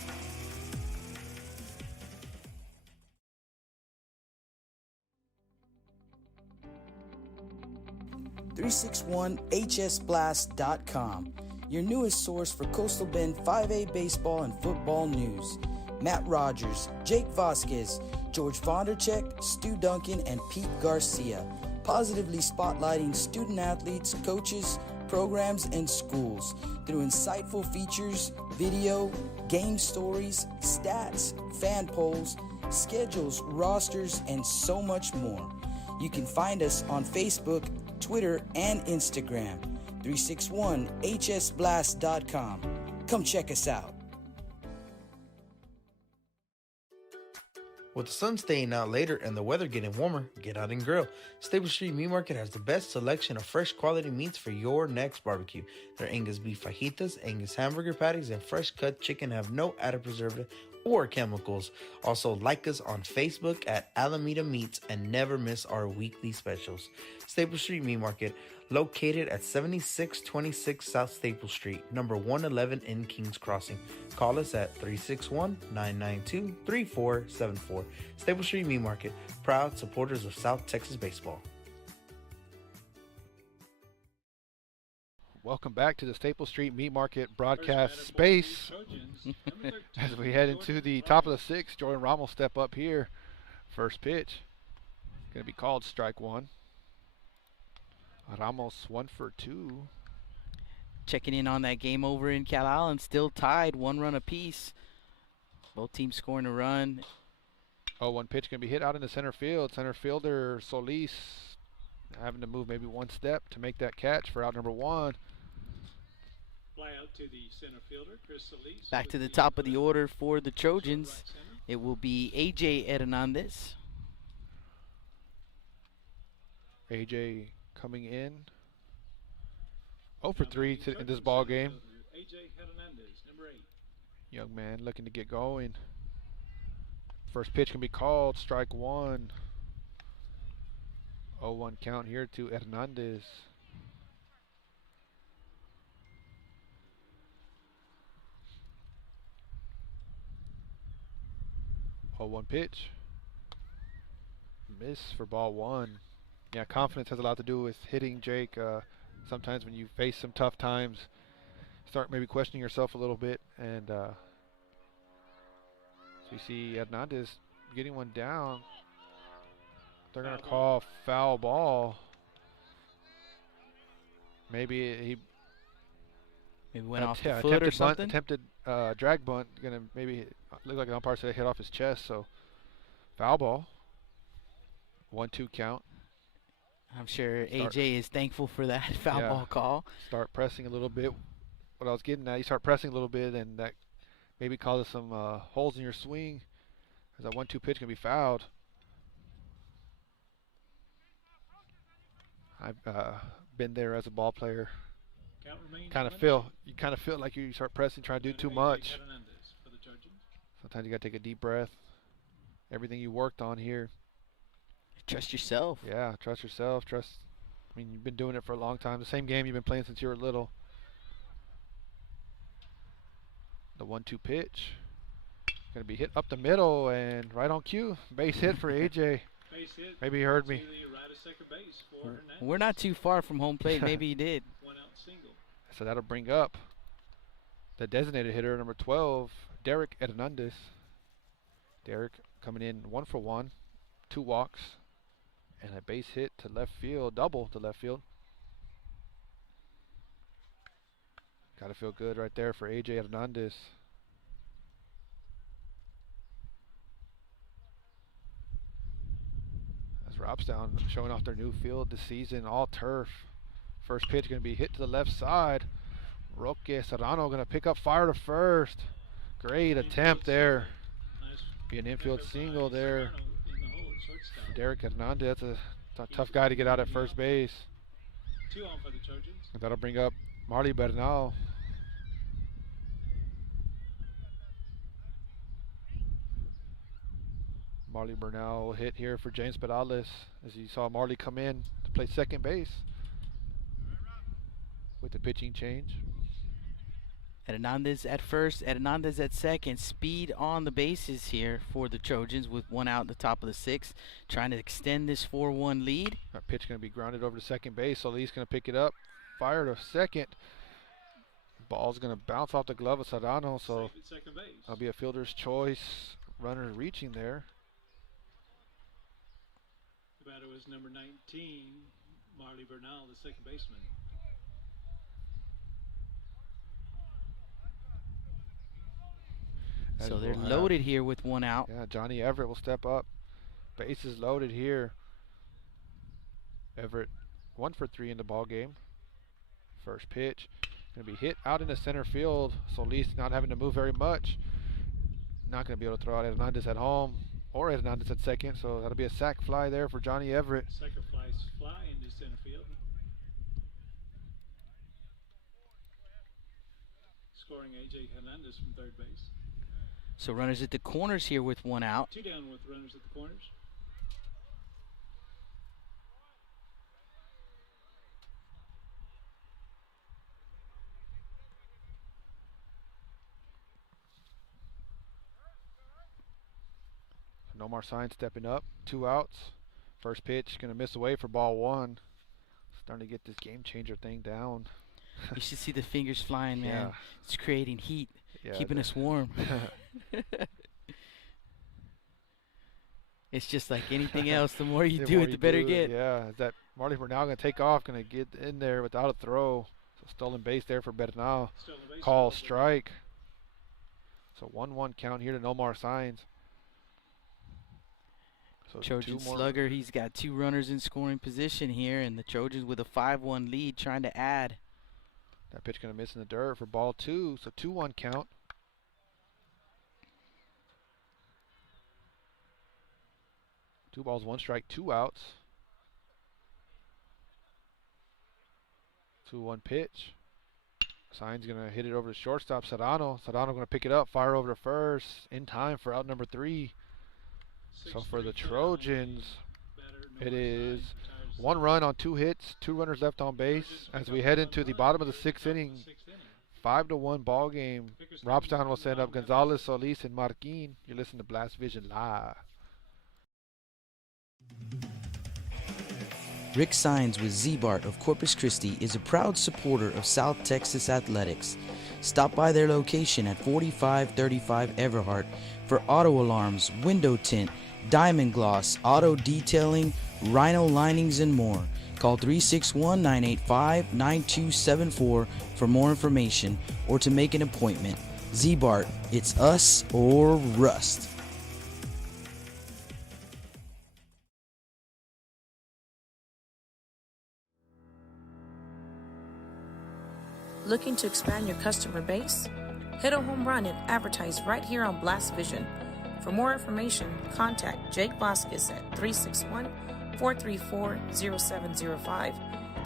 .361hsblast.com, your newest source for Coastal Bend 5A baseball and football news. Matt Rogers, Jake Vasquez, George Vondercheck, Stu Duncan, and Pete Garcia, positively spotlighting student athletes, coaches, programs, and schools through insightful features, video, game stories, stats, fan polls, schedules, rosters, and so much more. You can find us on Facebook, Twitter, and Instagram. 361hsblast.com. Come check us out. With the sun staying out later and the weather getting warmer, get out and grill. Stable Street Meat Market has the best selection of fresh quality meats for your next barbecue. Their Angus beef fajitas, Angus hamburger patties, and fresh cut chicken have no added preservative or chemicals. Also, like us on Facebook at Alameda Meats and never miss our weekly specials. Stable Street Meat Market, located at 7626 South Staple Street, number 111 in Kings Crossing. Call us at 361-992-3474. Staple Street Meat Market, proud supporters of South Texas baseball. Welcome back to the Staple Street Meat Market broadcast space. As we head into the top of the 6th, Jordan Ramos step up here. First pitch. Going to be called strike 1. Ramos 1 for 2. Checking in on that game over in Calallen, still tied, 1 run apiece. Both teams scoring a run. 0-1 pitch going to be hit out into center field. Center fielder Solis having to move maybe 1 step to make that catch for out number 1. Fly out to the center fielder, Chris Solis. Back to the top of the order for the Trojans. It will be AJ Hernandez. AJ coming in 0 for 3 in this ball game. AJ Hernandez, number 8. Young man looking to get going. First pitch can be called strike 1. 0-1 count here to Hernandez. One pitch. Miss for ball 1. Yeah, confidence has a lot to do with hitting, Jake. Sometimes when you face some tough times, start maybe questioning yourself a little bit. And so you see Hernandez getting one down. They're going to call foul ball. Maybe he went off the foot or something. Attempted drag bunt. Going to maybe look like an umpire said it hit off his chest. So foul ball. 1-2 count. I'm sure AJ is thankful for that foul ball call. Start pressing a little bit. What I was getting at, you start pressing a little bit, and that maybe causes some holes in your swing. As that 1-2 pitch can be fouled. I've been there as a ball player. You kind of feel like you start pressing, trying to do too much. Sometimes you got to take a deep breath. Everything you worked on here. Trust yourself. Yeah, trust yourself. I mean, you've been doing it for a long time. The same game you've been playing since you were little. The 1-2 pitch. Going to be hit up the middle and right on cue. Base hit for AJ. base hit Maybe he heard to me. the right of second base for Hernandez. We're not too far from home plate. Maybe he did. One out single. So that'll bring up the designated hitter, number 12, Derek Hernandez. Derek coming in 1 for 1, 2 walks, and a base hit to left field, double to left field. Got to feel good right there for A.J. Hernandez. That's Robstown showing off their new field this season, all turf. First pitch going to be hit to the left side. Roque Serrano going to pick up fire to first. Great attempt there. Be an infield single there. Derek Hernandez, that's a tough guy to get out at first base. 2 on for the Trojans. And that'll bring up Marley Bernal. Marley Bernal hit here for James Perales as you saw Marley come in to play second base with the pitching change. Hernandez at first, Hernandez at second. Speed on the bases here for the Trojans with 1 out in the top of the 6th, trying to extend this 4-1 lead. That pitch going to be grounded over to second base, so Lee's going to pick it up. Fire to second. Ball's going to bounce off the glove of Serrano, so Safe at second base. that'll be a fielder's choice. Runner reaching there. The batter was number 19, Marley Bernal, the second baseman. So they're loaded here with 1 out. Yeah, Johnny Everett will step up. Bases loaded here. Everett 1 for 3 in the ball game. First pitch going to be hit out into center field. Solis not having to move very much. Not going to be able to throw out Hernandez at home or Hernandez at second. So that'll be a sac fly there for Johnny Everett. Second fly into center field. Scoring A.J. Hernandez from third base. So runners at the corners here with 1 out. 2 down with runners at the corners. Nomar Sign stepping up. 2 outs. First pitch going to miss away for ball 1. Starting to get this game changer thing down. You should see the fingers flying, man. Yeah. It's creating heat, Yeah, keeping us warm. It's just like anything else. The more you do it, the better you get. Yeah, that Marley Bernal going to take off, going to get in there without a throw. So stolen base there for Bernal. Call strike. So 1-1 count here to Nomar Signs. So Trojan slugger, he's got 2 runners in scoring position here, and the Trojans with a 5-1 lead trying to add. That pitch going to miss in the dirt for ball 2. So 2-1 count. Two balls, 1 strike, 2 outs. 2-1 pitch. Signs going to hit it over to shortstop, Serrano. Serrano going to pick it up, fire over to first, in time for out number 3. So for the Trojans, it is 1 run on 2 hits, 2 runners left on base. As we head into the bottom of the 6th inning, 5-1 ball game. Robstown will send up Gonzalez, Solis, and Marquin. You're listening to Blast Vision Live. Rick Sines with Z-Bart of Corpus Christi is a proud supporter of South Texas athletics. Stop by their location at 4535 Everhart for auto alarms, window tint, diamond gloss, auto detailing, rhino linings, and more. Call 361-985-9274 for more information or to make an appointment. Z-Bart, it's us or rust. Looking to expand your customer base? Hit a home run and advertise right here on Blast Vision. For more information, contact Jake Vasquez at 361-434-0705.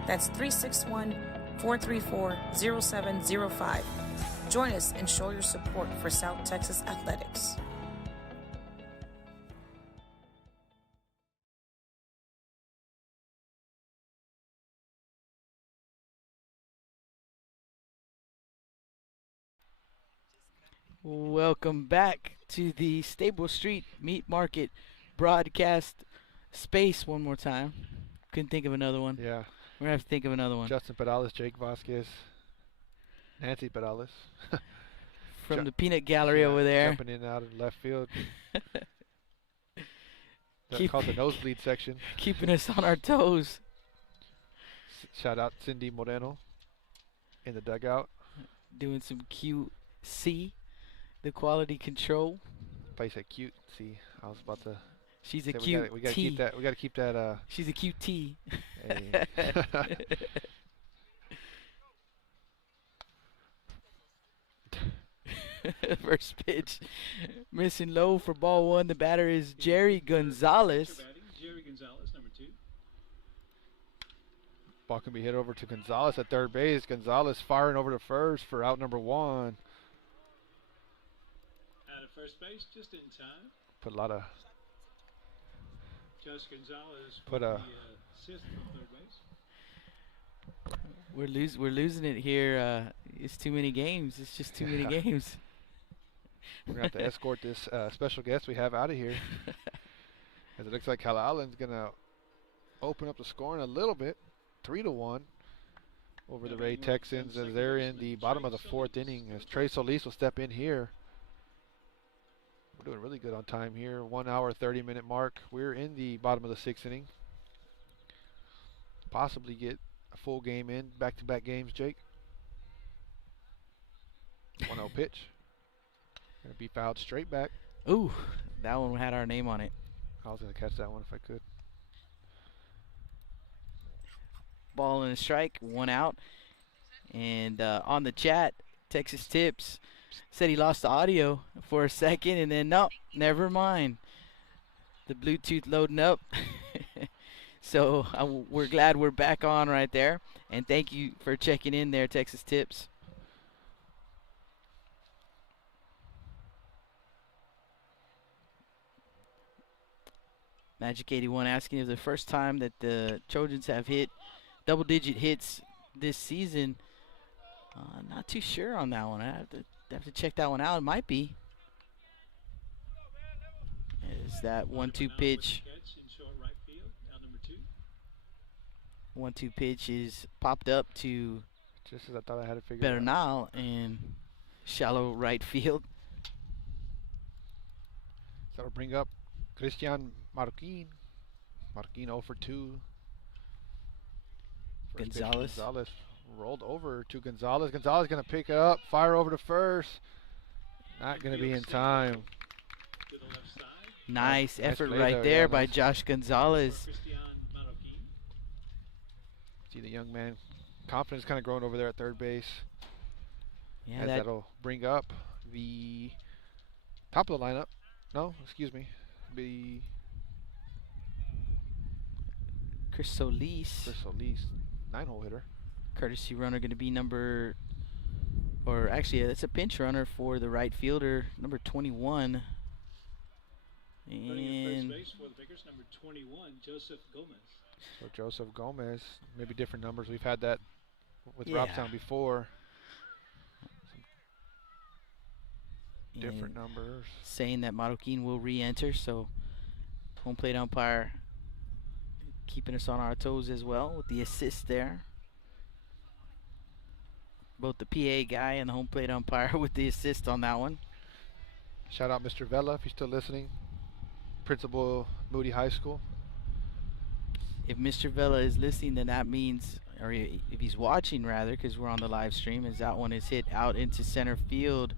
That's 361-434-0705. Join us and show your support for South Texas athletics. Welcome back to the Stable Street Meat Market broadcast Space one more time. Couldn't think of another one. Yeah. We're going to have to think of another one. Justin Perales, Jake Vasquez, Nancy Perales. From the peanut gallery over there. Jumping in and out of left field. That's called the nosebleed section. Keeping us on our toes. Shout out Cindy Moreno in the dugout. Doing some QC, the quality control. Place said cute. See, I was about to. She's a cute. We gotta keep that. We gotta keep that. She's a QT. Hey. First pitch, missing low for ball one. The batter is Jerry Gonzalez. Jerry Gonzalez, number 2. Ball can be hit over to Gonzalez at third base. Gonzalez firing over to first for out number 1. Out of first base, just in time. Put a lot of. Josh Gonzalez Put the a. assist from third base. We're losing it here. It's too many games. It's just too many games. We're going to have to escort this special guest we have out of here. As it looks like Calallen's going to open up the scoring a little bit. 3-1 over the Ray Texans as they're in the bottom of the 4th inning. As Trey Solis will step in here. We're doing really good on time here. 1 hour, 30-minute mark. We're in the bottom of the 6th inning. Possibly get a full game in. Back-to-back games, Jake. 1-0 pitch. Going to be fouled straight back. Ooh, that one had our name on it. I was going to catch that one if I could. Ball and a strike, 1 out. And on the chat, Texas Tips said he lost the audio for a second, and then, no, never mind. The Bluetooth loading up. So we're glad we're back on right there. And thank you for checking in there, Texas Tips. Magic 81 asking if the first time that the Trojans have hit double-digit hits this season. Not too sure on that one. I have to check that one out. It might be. Is that 1-2 pitch? 1-2 pitch is popped up to just as I thought I had to figure it out. Bernal in shallow right field. So that'll bring up Christian Marquin. Marquin 0 for 2. Gonzalez rolled over to Gonzalez. Gonzalez going to pick it up, fire over to first. Not going to be in time. Nice effort right there by Josh Gonzalez. See the young man, confidence kind of growing over there at third base. Yeah, that'll bring up the top of the lineup. No, excuse me. Be Chris Solis. 9-hole hitter. Courtesy runner going to be that's a pinch runner for the right fielder, number 21. And first base for the Vickers, number 21, Joseph Gomez. So Joseph Gomez, maybe different numbers. We've had that with Robstown before. Different numbers. Saying that Marroquin will re-enter, so home plate umpire keeping us on our toes as well with the assist there. Both the PA guy and the home plate umpire with the assist on that one. Shout out Mr. Vela if he's still listening. Principal Moody High School. If Mr. Vela is listening, then that means, or if he's watching rather, because we're on the live stream, as that one is hit out into center field.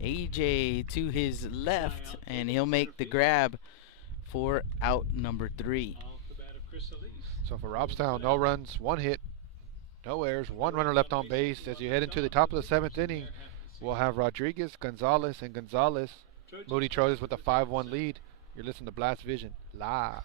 AJ to his left, and he'll make the grab for out number 3. So for Robstown, no runs, 1 hit, no errors, 1 runner left on base. As you head into the top of the 7th inning, we'll have Rodriguez, Gonzalez, and Gonzalez. Moody Trojans with a 5-1 lead. You're listening to Blast Vision live.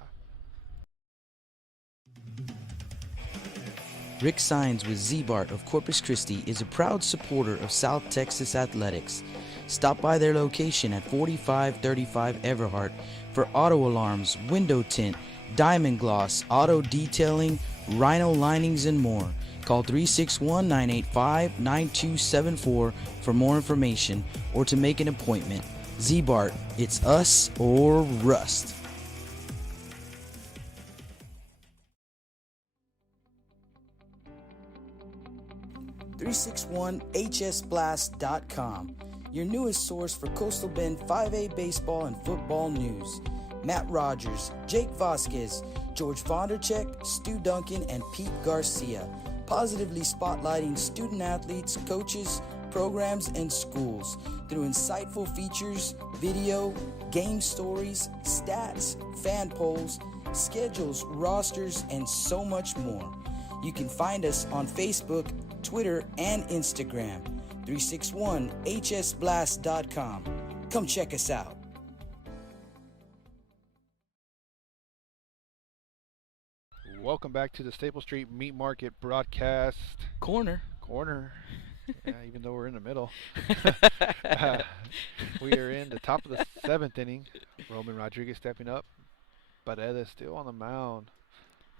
Rick Sines with Z-Bart of Corpus Christi is a proud supporter of South Texas athletics. Stop by their location at 4535 Everhart for auto alarms, window tint, diamond gloss, auto detailing, rhino linings, and more. Call 361-985-9274 for more information or to make an appointment. Z-Bart, it's us or rust. 361hsblast.com, your newest source for Coastal Bend 5A baseball and football news. Matt Rogers, Jake Vasquez, George Vondercheck, Stu Duncan, and Pete Garcia, positively spotlighting student athletes, coaches, programs, and schools through insightful features, video, game stories, stats, fan polls, schedules, rosters, and so much more. You can find us on Facebook, Twitter, and Instagram. 361hsblast.com. Come check us out. Welcome back to the Staple Street Meat Market broadcast Corner. Yeah, even though we're in the middle. We are in the top of the 7th inning. Roman Rodriguez stepping up. Barreda still on the mound.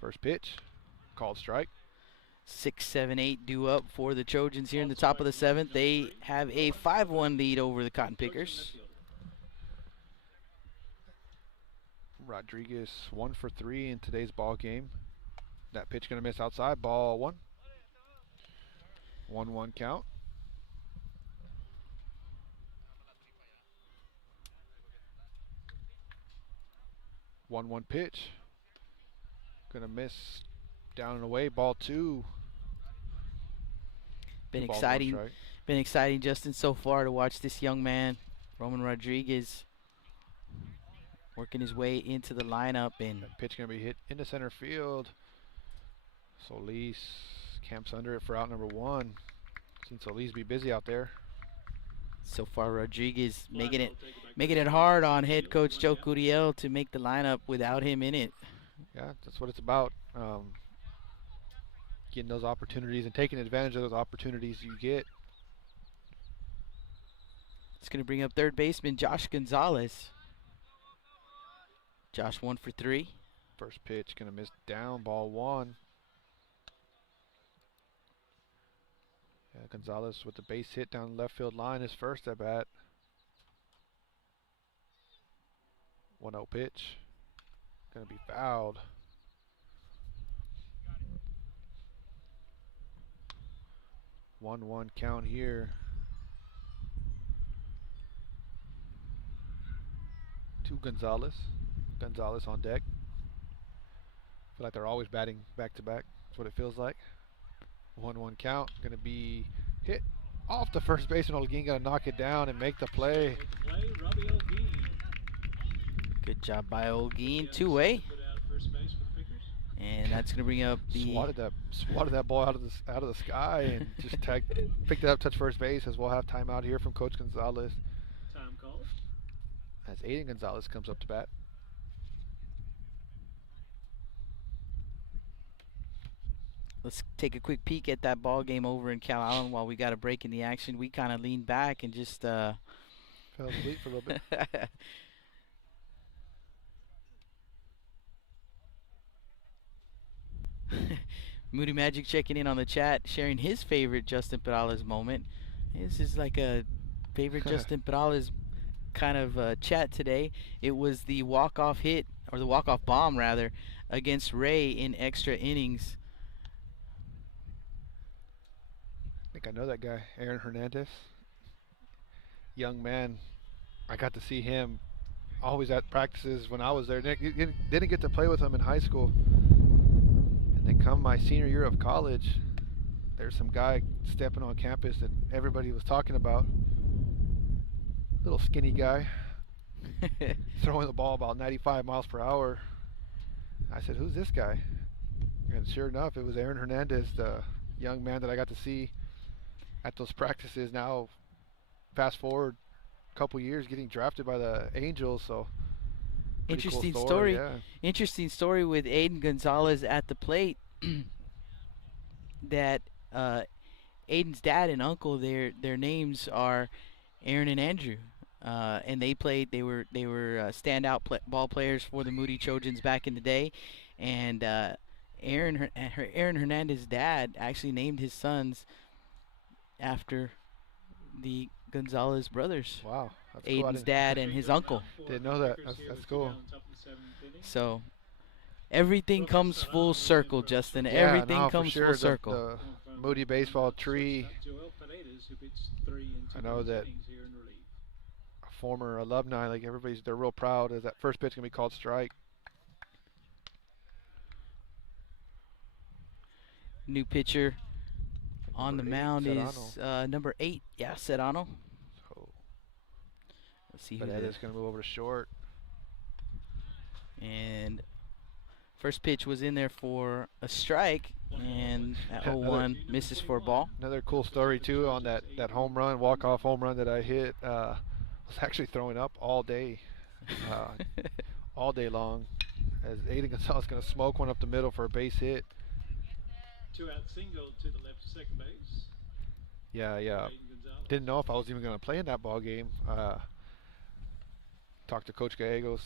First pitch, called strike. 6, 7, 8 due up for the Trojans here in the top of the 7th. They have a 5-1 lead over the Cotton Pickers. Rodriguez 1 for 3 in today's ball game. That pitch going to miss outside. Ball 1. 1-1 count. One pitch. Going to miss down and away. Ball 2. Been exciting, Justin, so far to watch this young man, Roman Rodriguez, working his way into the lineup. And that pitch going to be hit into center field. Solis camps under it for out number 1. Seen Solis be busy out there. So far, Rodriguez making it hard on head coach Joe Curiel to make the lineup without him in it. Yeah, that's what it's about. Getting those opportunities and taking advantage of those opportunities you get. It's going to bring up third baseman Josh Gonzalez. Josh 1 for 3. First pitch going to miss down, ball 1. Yeah, Gonzalez with the base hit down the left field line, his first at bat. 1-0 pitch. Going to be fouled. One count here. To Gonzalez. Gonzalez on deck. Feel like they're always batting back to back. That's what it feels like. 1-1 count. Going to be hit off the first baseman. Holguin going to knock it down and make the play. Good job by Holguin. 2-way. And that's going to bring up the swatted that ball out of the sky and just picked it up, touch first base, as we'll have timeout here from Coach Gonzalez. Time call. As Aiden Gonzalez comes up to bat. Let's take a quick peek at that ball game over in Calallen while we got a break in the action. We kind of leaned back and just fell asleep for a little bit. Moody Magic checking in on the chat, sharing his favorite Justin Perales moment. This is like a favorite Justin Perales kind of chat today. It was the walk-off hit, or the walk-off bomb rather, against Ray in extra innings. I think I know that guy, Aaron Hernandez. Young man. I got to see him always at practices when I was there. Didn't get to play with him in high school. Then come my senior year of college, there's some guy stepping on campus that everybody was talking about. Little skinny guy, throwing the ball about 95 miles per hour. I said, who's this guy? And sure enough, it was Aaron Hernandez, the young man that I got to see at those practices. Now, fast forward a couple years, getting drafted by the Angels, so interesting cool story. Yeah. Interesting story with Aiden Gonzalez at the plate. That Aiden's dad and uncle, their names are Aaron and Andrew, and they were standout ball players for the Moody Trojans back in the day, and Aaron Hernandez's dad actually named his sons after the Gonzalez brothers. Wow. That's cool. Aiden's dad and his uncle. Didn't know that. That's cool. So everything comes full circle, Justin. Yeah, Everything no, comes for sure. full circle. Moody baseball tree. Joel Paredes, who pitched 3 in 2 I know that innings here in relief. former alumni, like they're real proud as that first pitch gonna be called strike. New pitcher on the Number 8, mound Serrano. is number 8. Yeah, Serrano. So Let's see who Paredes gonna move over to short. And first pitch was in there for a strike, and that 0-1 misses for a ball. Another cool story too on that home run, walk-off home run that I hit. Was actually throwing up all day, all day long. As Aiden Gonzalez gonna smoke one up the middle for a base hit. 2-out single to the left second base. Yeah. Aiden Gonzalez. Didn't know if I was even gonna play in that ball game. Talked to Coach Gallegos,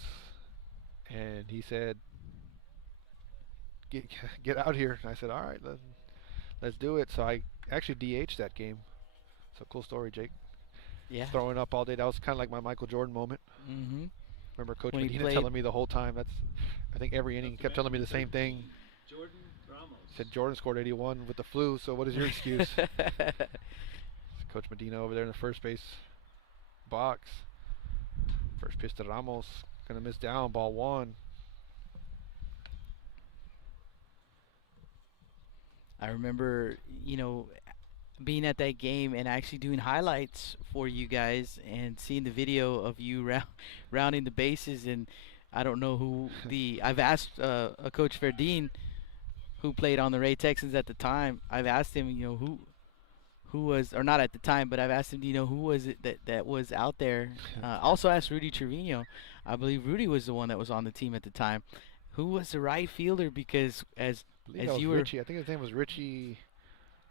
and he said, "Get out here." And I said, "All right, let's do it." So I actually DH'd that game. So cool story, Jake. Yeah. Throwing up all day. That was kind of like my Michael Jordan moment. Mm-hmm. Remember Coach When he Medina played- telling me the whole time. I think every inning he kept telling me the same thing. Jordan Ramos. He said Jordan scored 81 with the flu. So what is your excuse? Coach Medina over there in the first base box. First pitch to Ramos. Gonna miss down. Ball 1. I remember, being at that game and actually doing highlights for you guys and seeing the video of you rounding the bases. And I don't know who I've asked Coach Verdine, who played on the Ray Texans at the time. I've asked him, who was, or not at the time, but I've asked him, who was it that was out there? Also asked Rudy Trevino. I believe Rudy was the one that was on the team at the time. Who was the right fielder? Because as you were, Richie. I think his name was Richie.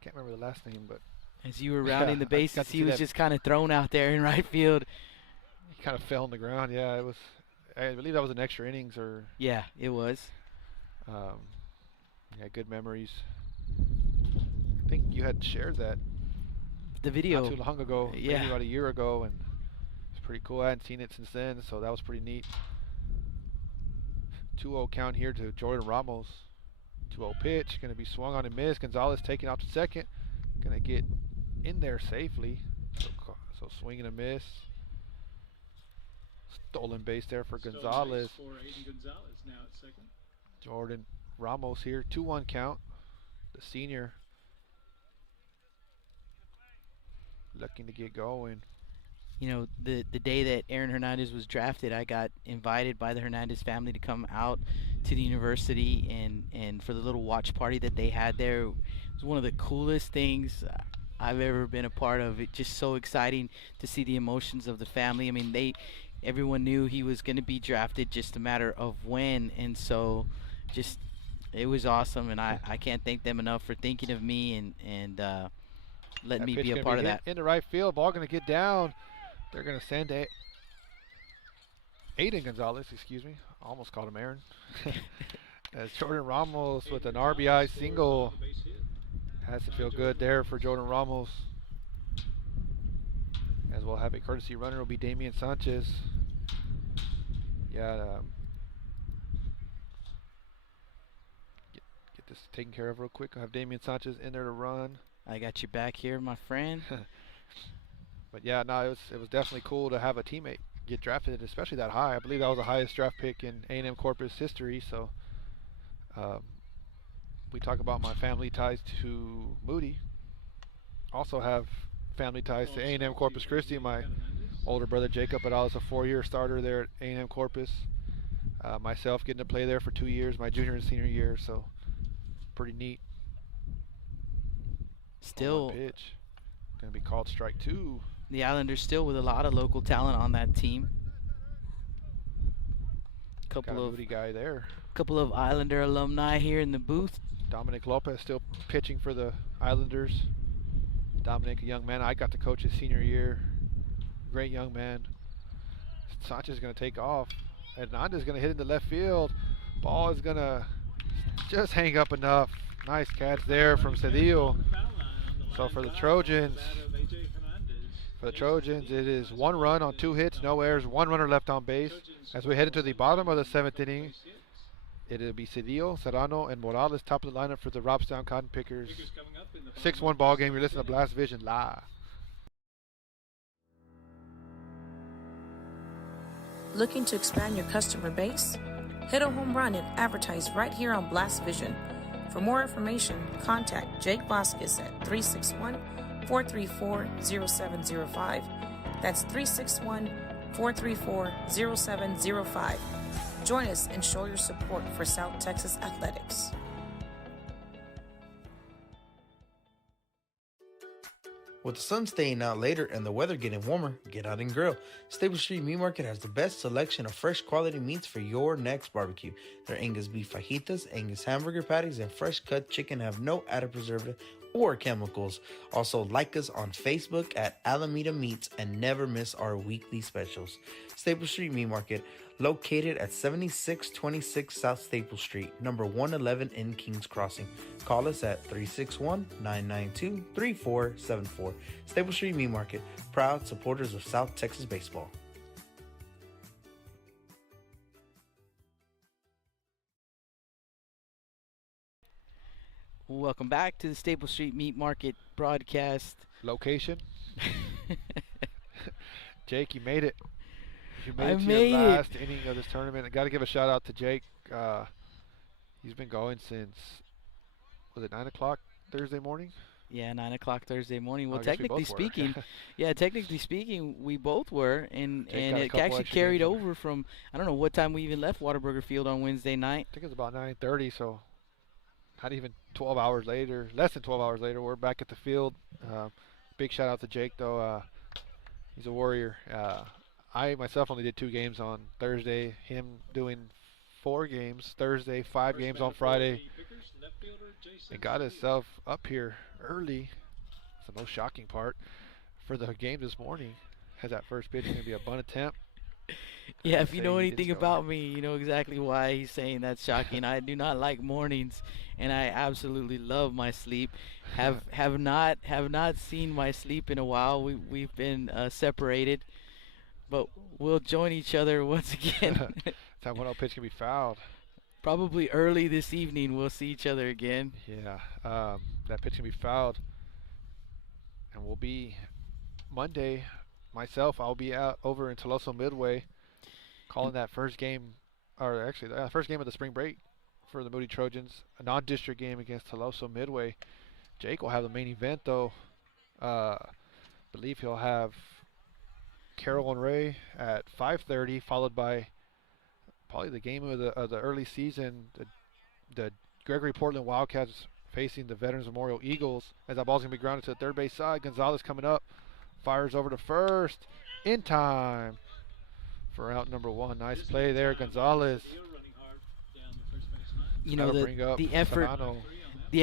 Can't remember the last name, but as you were rounding the I got bases, to he see was that. just kind of thrown out there in right field. he kind of fell on the ground. Yeah, it was. I believe that was an extra innings or. Yeah, it was. Yeah, good memories. I think you had shared that The video. not too long ago, Yeah. maybe about a year ago, and it's pretty cool. I hadn't seen it since then, so that was pretty neat. 2-0 count here to Jordan Ramos. 2-0 pitch, going to be swung on and missed. Gonzalez taking out to second, going to get in there safely. So swing and a miss. Stolen base there for Stolen Gonzalez. base for Aiden Gonzalez now at second. Jordan Ramos here, 2-1 count. The senior looking to get going. The day that Aaron Hernandez was drafted, I got invited by the Hernandez family to come out to the university and for the little watch party that they had there. It was one of the coolest things I've ever been a part of. It's just so exciting to see the emotions of the family. I mean, everyone knew he was going to be drafted, just a matter of when, and so it was awesome, and I can't thank them enough for thinking of me and letting me be a part of that. In the right field, ball going to get down. They're going to send Aiden Gonzalez, excuse me. Almost called him Aaron. As Jordan Ramos with an RBI single. Has to feel good there for Jordan Ramos. As we'll have a courtesy runner will be Damian Sanchez. Yeah, get this taken care of real quick. I'll have Damian Sanchez in there to run. I got you back here, my friend. But yeah, no, it was definitely cool to have a teammate get drafted, especially that high. I believe that was the highest draft pick in A&M Corpus history. So we talk about my family ties to Moody. Also have family ties to A&M Corpus Christi. My older brother Jacob, but I was a 4-year starter there at A&M Corpus. Myself getting to play there for 2 years, my junior and senior year. So pretty neat. Still, pitch going to be called strike 2. The Islanders still with a lot of local talent on that team. Got a Moody guy there. Couple of Islander alumni here in the booth. Dominic Lopez still pitching for the Islanders. Dominic, a young man. I got to coach his senior year. Great young man. Sanchez is going to take off. Hernandez is going to hit into left field. Ball is going to just hang up enough. Nice catch there from Cedillo. So for the Trojans, it is 1 run on 2 hits, no errors, 1 runner left on base. As we head into the bottom of the 7th inning, It'll be Cedillo, Serrano, and Morales top of the lineup for the Robstown Cotton Pickers. Pickers coming up in the 6-1 ball game. You're listening to Blast Vision live. Looking to expand your customer base? Hit a home run and advertise right here on Blast Vision. For more information, contact Jake Vasquez at 361-434-0705. That's 361-434-0705. Join us and show your support for South Texas athletics. With the sun staying out later and the weather getting warmer, get out and grill. Stable Street Meat Market has the best selection of fresh quality meats for your next barbecue. Their Angus beef fajitas, Angus hamburger patties, and fresh cut chicken have no added preservative or chemicals. Also, like us on Facebook at Alameda Meats and never miss our weekly specials. Stable Street Meat Market, located at 7626 South Staple Street, number 111 in Kings Crossing. Call us at 361-992-3474. Staple Street Meat Market, proud supporters of South Texas baseball. Welcome back to the Staple Street Meat Market broadcast. Location. Jake, you made it. You made I it to made your it. last inning of this tournament. I got to give a shout out to Jake. He's been going since, was it 9 o'clock Thursday morning? Yeah, 9 o'clock Thursday morning. Well, I guess we technically both were. speaking, technically speaking, we both were, and Jake got a it couple actually extra carried games in over from, I don't know what time we even left Whataburger Field on Wednesday night. I think it was about 9:30, so not even 12 hours later, less than 12 hours later, we're back at the field. Big shout out to Jake, though. He's a warrior. I myself only did 2 games on Thursday. Him doing 4 games Thursday, 5 games on Friday. And got himself up here early. It's the most shocking part for the game this morning. Has that first pitch going to be a bunt attempt? Yeah, if you know Say he anything didn't about me, you know exactly why he's saying that's shocking. I do not like mornings, and I absolutely love my sleep. Have not seen my sleep in a while. We've been separated, but we'll join each other once again. That 1-0 pitch can be fouled. Probably early this evening we'll see each other again. Yeah, that pitch can be fouled, and we'll be Monday. Myself, I'll be out over in Toloso Midway, calling that first game, or actually the first game of the spring break for the Moody Trojans, a non-district game against Toloso Midway. Jake will have the main event, though. Believe he'll have Carroll and Ray at 5:30, followed by probably the game of the early season, the Gregory Portland Wildcats facing the Veterans Memorial Eagles. As that ball's going to be grounded to the third base side, Gonzalez coming up, fires over to first, in time for out number 1. Nice play there, Gonzalez. You know, the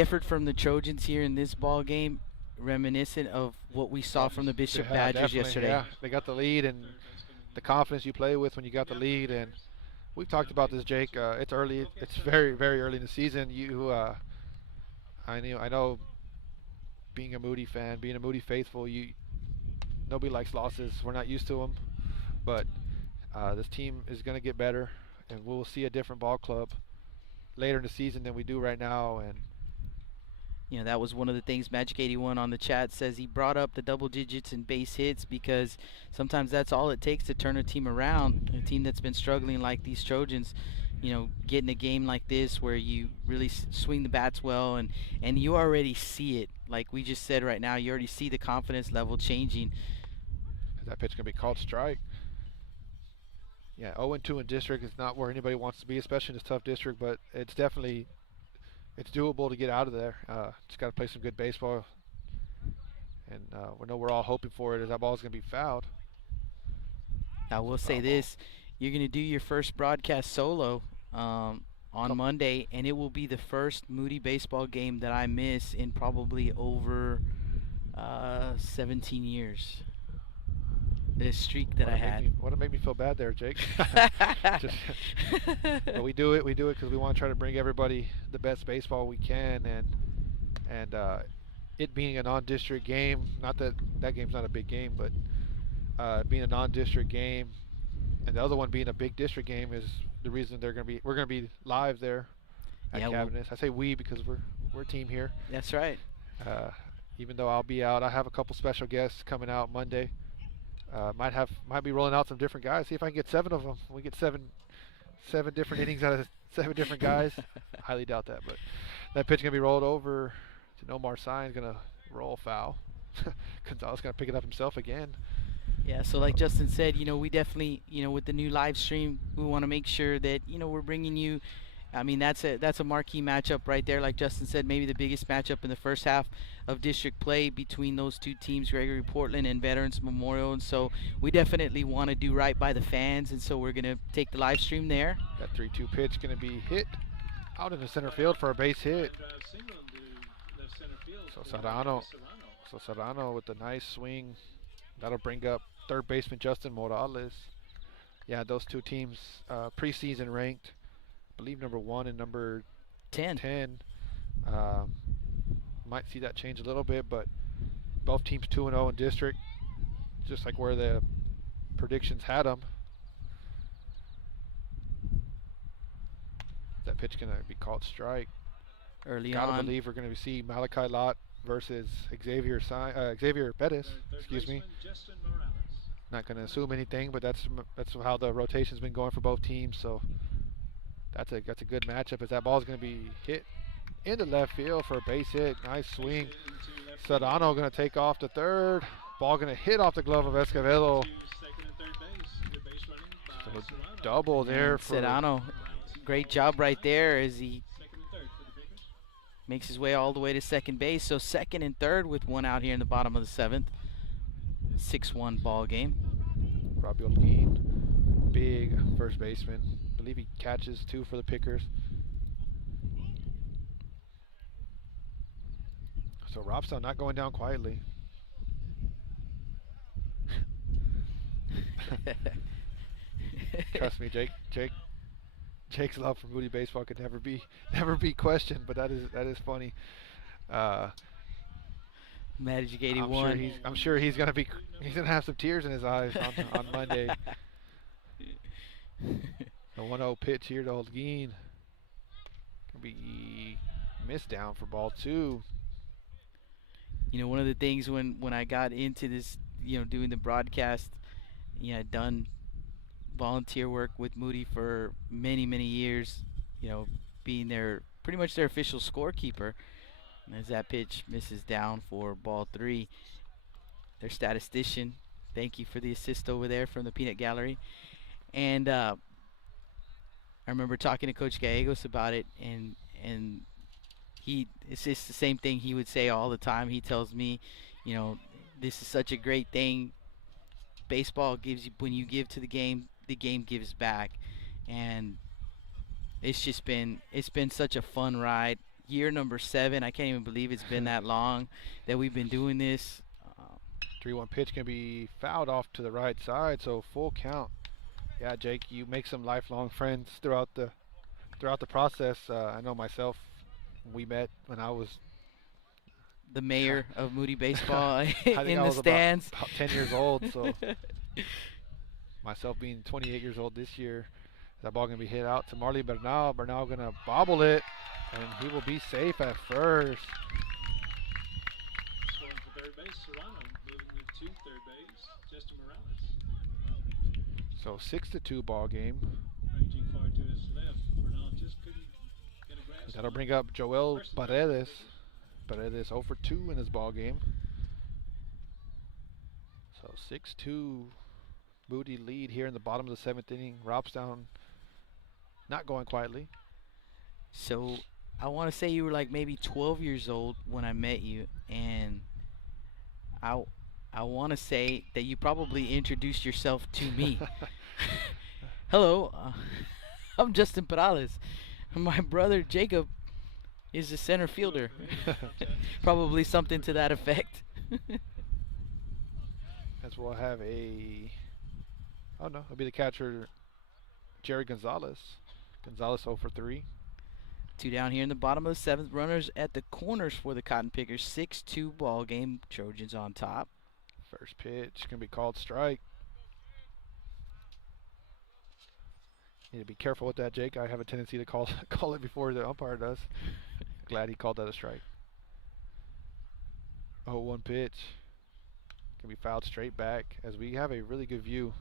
effort from the Trojans here in this ball game, reminiscent of what we saw from the Bishop Badgers yesterday. Yeah, they got the lead, and the confidence you play with when you got the lead. And we've talked about this, Jake. It's early. It's very, very early in the season. I know, being a Moody fan, being a Moody faithful, nobody likes losses. We're not used to them, but this team is going to get better, and we'll see a different ball club later in the season than we do right now. And you know, that was one of the things Magic 81 on the chat says. He brought up the double digits in base hits because sometimes that's all it takes to turn a team around. A team that's been struggling like these Trojans, you know, getting a game like this where you really swing the bats well, and you already see it. Like we just said right now, you already see the confidence level changing. That pitch going to be called strike. Yeah, 0-2 in district is not where anybody wants to be, especially in this tough district, but it's definitely, it's doable to get out of there. Just got to play some good baseball, and we know we're all hoping for it, as that ball is going to be fouled. I will say this, you're going to do your first broadcast solo on Monday, and it will be the first Moody baseball game that I miss in probably over 17 years. The streak that I had. Want to make me feel bad there, Jake. But we do it because we want to try to bring everybody the best baseball we can, and it being a non-district game, not that game's not a big game, but being a non-district game, And the other one being a big district game is the reason we're gonna be live there at Cabinets. I say we because we're a team here. That's right. Even though I'll be out, I have a couple special guests coming out Monday. Might be rolling out some different guys. See if I can get 7 of them. We get seven different innings out of 7 different guys. Highly doubt that, but that pitch gonna be rolled over to Nomar Sign. Gonna roll foul. Gonzalez gonna pick it up himself again. Yeah, so like Justin said, we definitely, with the new live stream, we want to make sure that, we're bringing you, I mean, that's a marquee matchup right there. Like Justin said, maybe the biggest matchup in the first half of district play between those two teams, Gregory Portland and Veterans Memorial. And so we definitely want to do right by the fans, and so we're going to take the live stream there. That 3-2 pitch going to be hit out in the center field for a base hit. So Serrano with a nice swing. That'll bring up third baseman Justin Morales. Yeah, those two teams preseason ranked, I believe number 1 and number 10. Might see that change a little bit, but both teams 2-0 in district, just like where the predictions had them. That pitch gonna be called strike. Early Gotta on. believe we're gonna see Malachi Lott versus Xavier Bettis. Excuse me. Not gonna assume anything, but that's how the rotation's been going for both teams. So that's a good matchup. As that ball's gonna be hit into left field for a base hit. Nice swing. Serrano gonna take off to third. Ball gonna hit off the glove of Escobedo. So double there for Serrano. Great job right there as he makes his way all the way to second base. So second and third with 1 out here in the bottom of the 7th. 6-1 ball game. Robbie Olguin, big first baseman. I believe he catches 2 for the Pickers. So Robstown not going down quietly. Trust me, Jake's love for Moody baseball could never be questioned, but that is funny. Magic 81. I'm sure he's gonna have some tears in his eyes on Monday. The 1-0 pitch here to Holguin. Gonna be missed down for ball 2. One of the things when I got into this, doing the broadcast, I'd done volunteer work with Moody for many, many years, being pretty much their official scorekeeper. And as that pitch misses down for ball 3, their statistician, thank you for the assist over there from the Peanut Gallery. And I remember talking to Coach Gallegos about it, and it's just the same thing he would say all the time. He tells me, this is such a great thing. Baseball gives you, when you give to the game gives back. And it's been such a fun ride. Year number 7, I can't even believe it's been that long that we've been doing this. 3-1 pitch can be fouled off to the right side, so full count. Yeah, Jake, you make some lifelong friends throughout the process. I know myself. We met when I was the mayor of Moody baseball in the stands. About 10 years old. So myself being 28 years old this year, that ball gonna be hit out to Marley Bernal. Bernal gonna bobble it, and he will be safe at first. Scoring for third base, Serrano moving to third base, Justin Morales. So 6-2 ball game. Ranging far to his left, Bernal just couldn't get a grasp. That'll bring up Joel Paredes. Paredes 0 for 2 in this ball game. So 6-2 Moody lead here in the bottom of the 7th inning. Robstown not going quietly. So I want to say you were like maybe 12 years old when I met you, and I want to say that you probably introduced yourself to me. Hello, I'm Justin Perales. My brother Jacob is a center fielder. Probably something to that effect. As we'll have it'll be the catcher, Jerry Gonzalez. Gonzalez 0 for 3. 2 down here in the bottom of the 7th. Runners at the corners for the Cotton Pickers. 6-2 ball game. Trojans on top. First pitch going to be called strike. Need to be careful with that, Jake. I have a tendency to call it before the umpire does. Glad he called that a strike. 0-1 pitch. Can be fouled straight back as we have a really good view.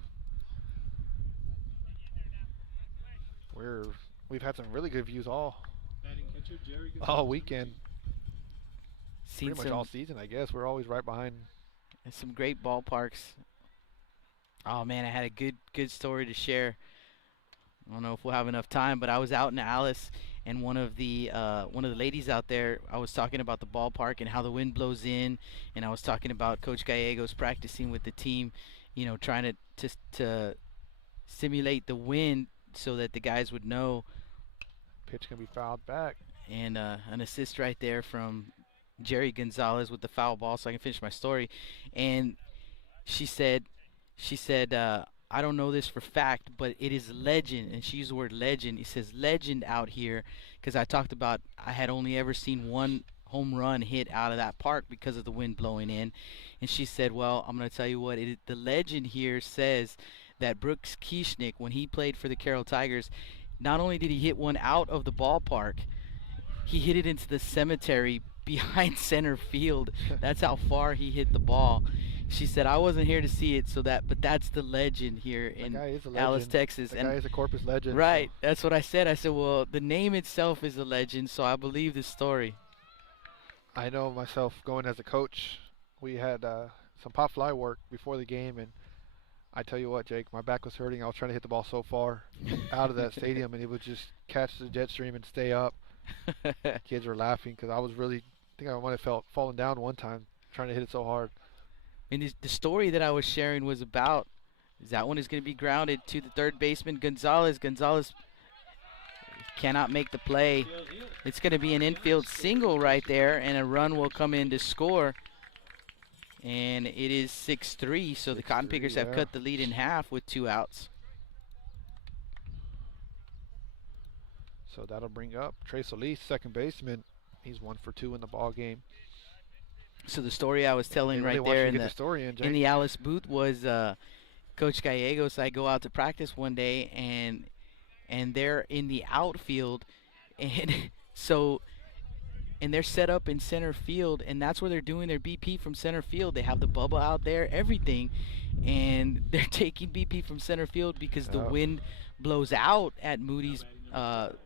We've had some really good views all weekend. Seen Pretty much all season, I guess. We're always right behind. Some great ballparks. Oh man, I had a good story to share. I don't know if we'll have enough time, but I was out in Alice, and one of the ladies out there, I was talking about the ballpark and how the wind blows in, and I was talking about Coach Gallegos practicing with the team, trying to simulate the wind so that the guys would know. Pitch can be fouled back. And an assist right there from Jerry Gonzalez with the foul ball, so I can finish my story. And she said, I don't know this for fact, but it is legend, and she used the word legend. It says legend out here, because I talked about I had only ever seen one home run hit out of that park because of the wind blowing in. And she said, well, I'm going to tell you what, the legend here says that Brooks Kieschnick, when he played for the Carroll Tigers, not only did he hit one out of the ballpark, he hit it into the cemetery behind center field. That's how far he hit the ball. She said, I wasn't here to see it, but that's the legend here in Alice, Texas. That guy is a Corpus legend. Right, so. That's what I said. I said, well, the name itself is a legend, so I believe this story. I know myself, going as a coach, we had some pop fly work before the game, and I tell you what, Jake, my back was hurting. I was trying to hit the ball so far out of that stadium, and it would just catch the jet stream and stay up. Kids were laughing because I think I might have felt falling down one time trying to hit it so hard. And the story that I was sharing was about that one is going to be grounded to the third baseman, Gonzalez. Gonzalez cannot make the play. It's going to be an infield single right there, and a run will come in to score. And it is 6-3, so the Cotton Pickers have cut the lead in half with 2 outs. So that'll bring up Trey Solis, second baseman. He's 1 for 2 in the ball game. So the story I was telling right there in the Alice booth was Coach Gallegos. I go out to practice one day, and they're in the outfield, and and they're set up in center field, and that's where they're doing their BP from center field. They have the bubble out there, everything, and they're taking BP from center field because the wind blows out at Moody's at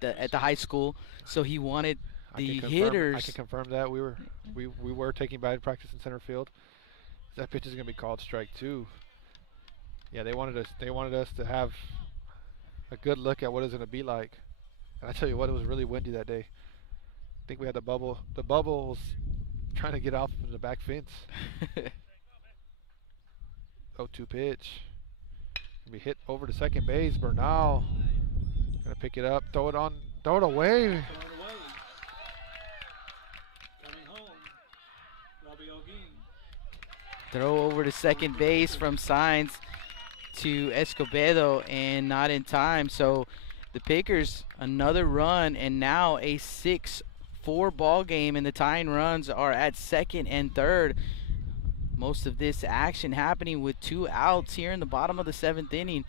the high school. So he wanted the hitters. I can confirm that we were taking batting practice in center field. That pitch is going to be called strike 2. Yeah, they wanted us to have a good look at what it's going to be like. And I tell you what, it was really windy that day. I think we had the bubble. The bubble was trying to get off the back fence. 0-2 pitch. Gonna be hit over to second base. Bernal gonna pick it up, throw it away. Throw over to second base from Signs to Escobedo, and not in time. So the Pickers, another run, and now a 6-4 ball game, and the tying runs are at second and third. Most of this action happening with 2 outs here in the bottom of the 7th inning.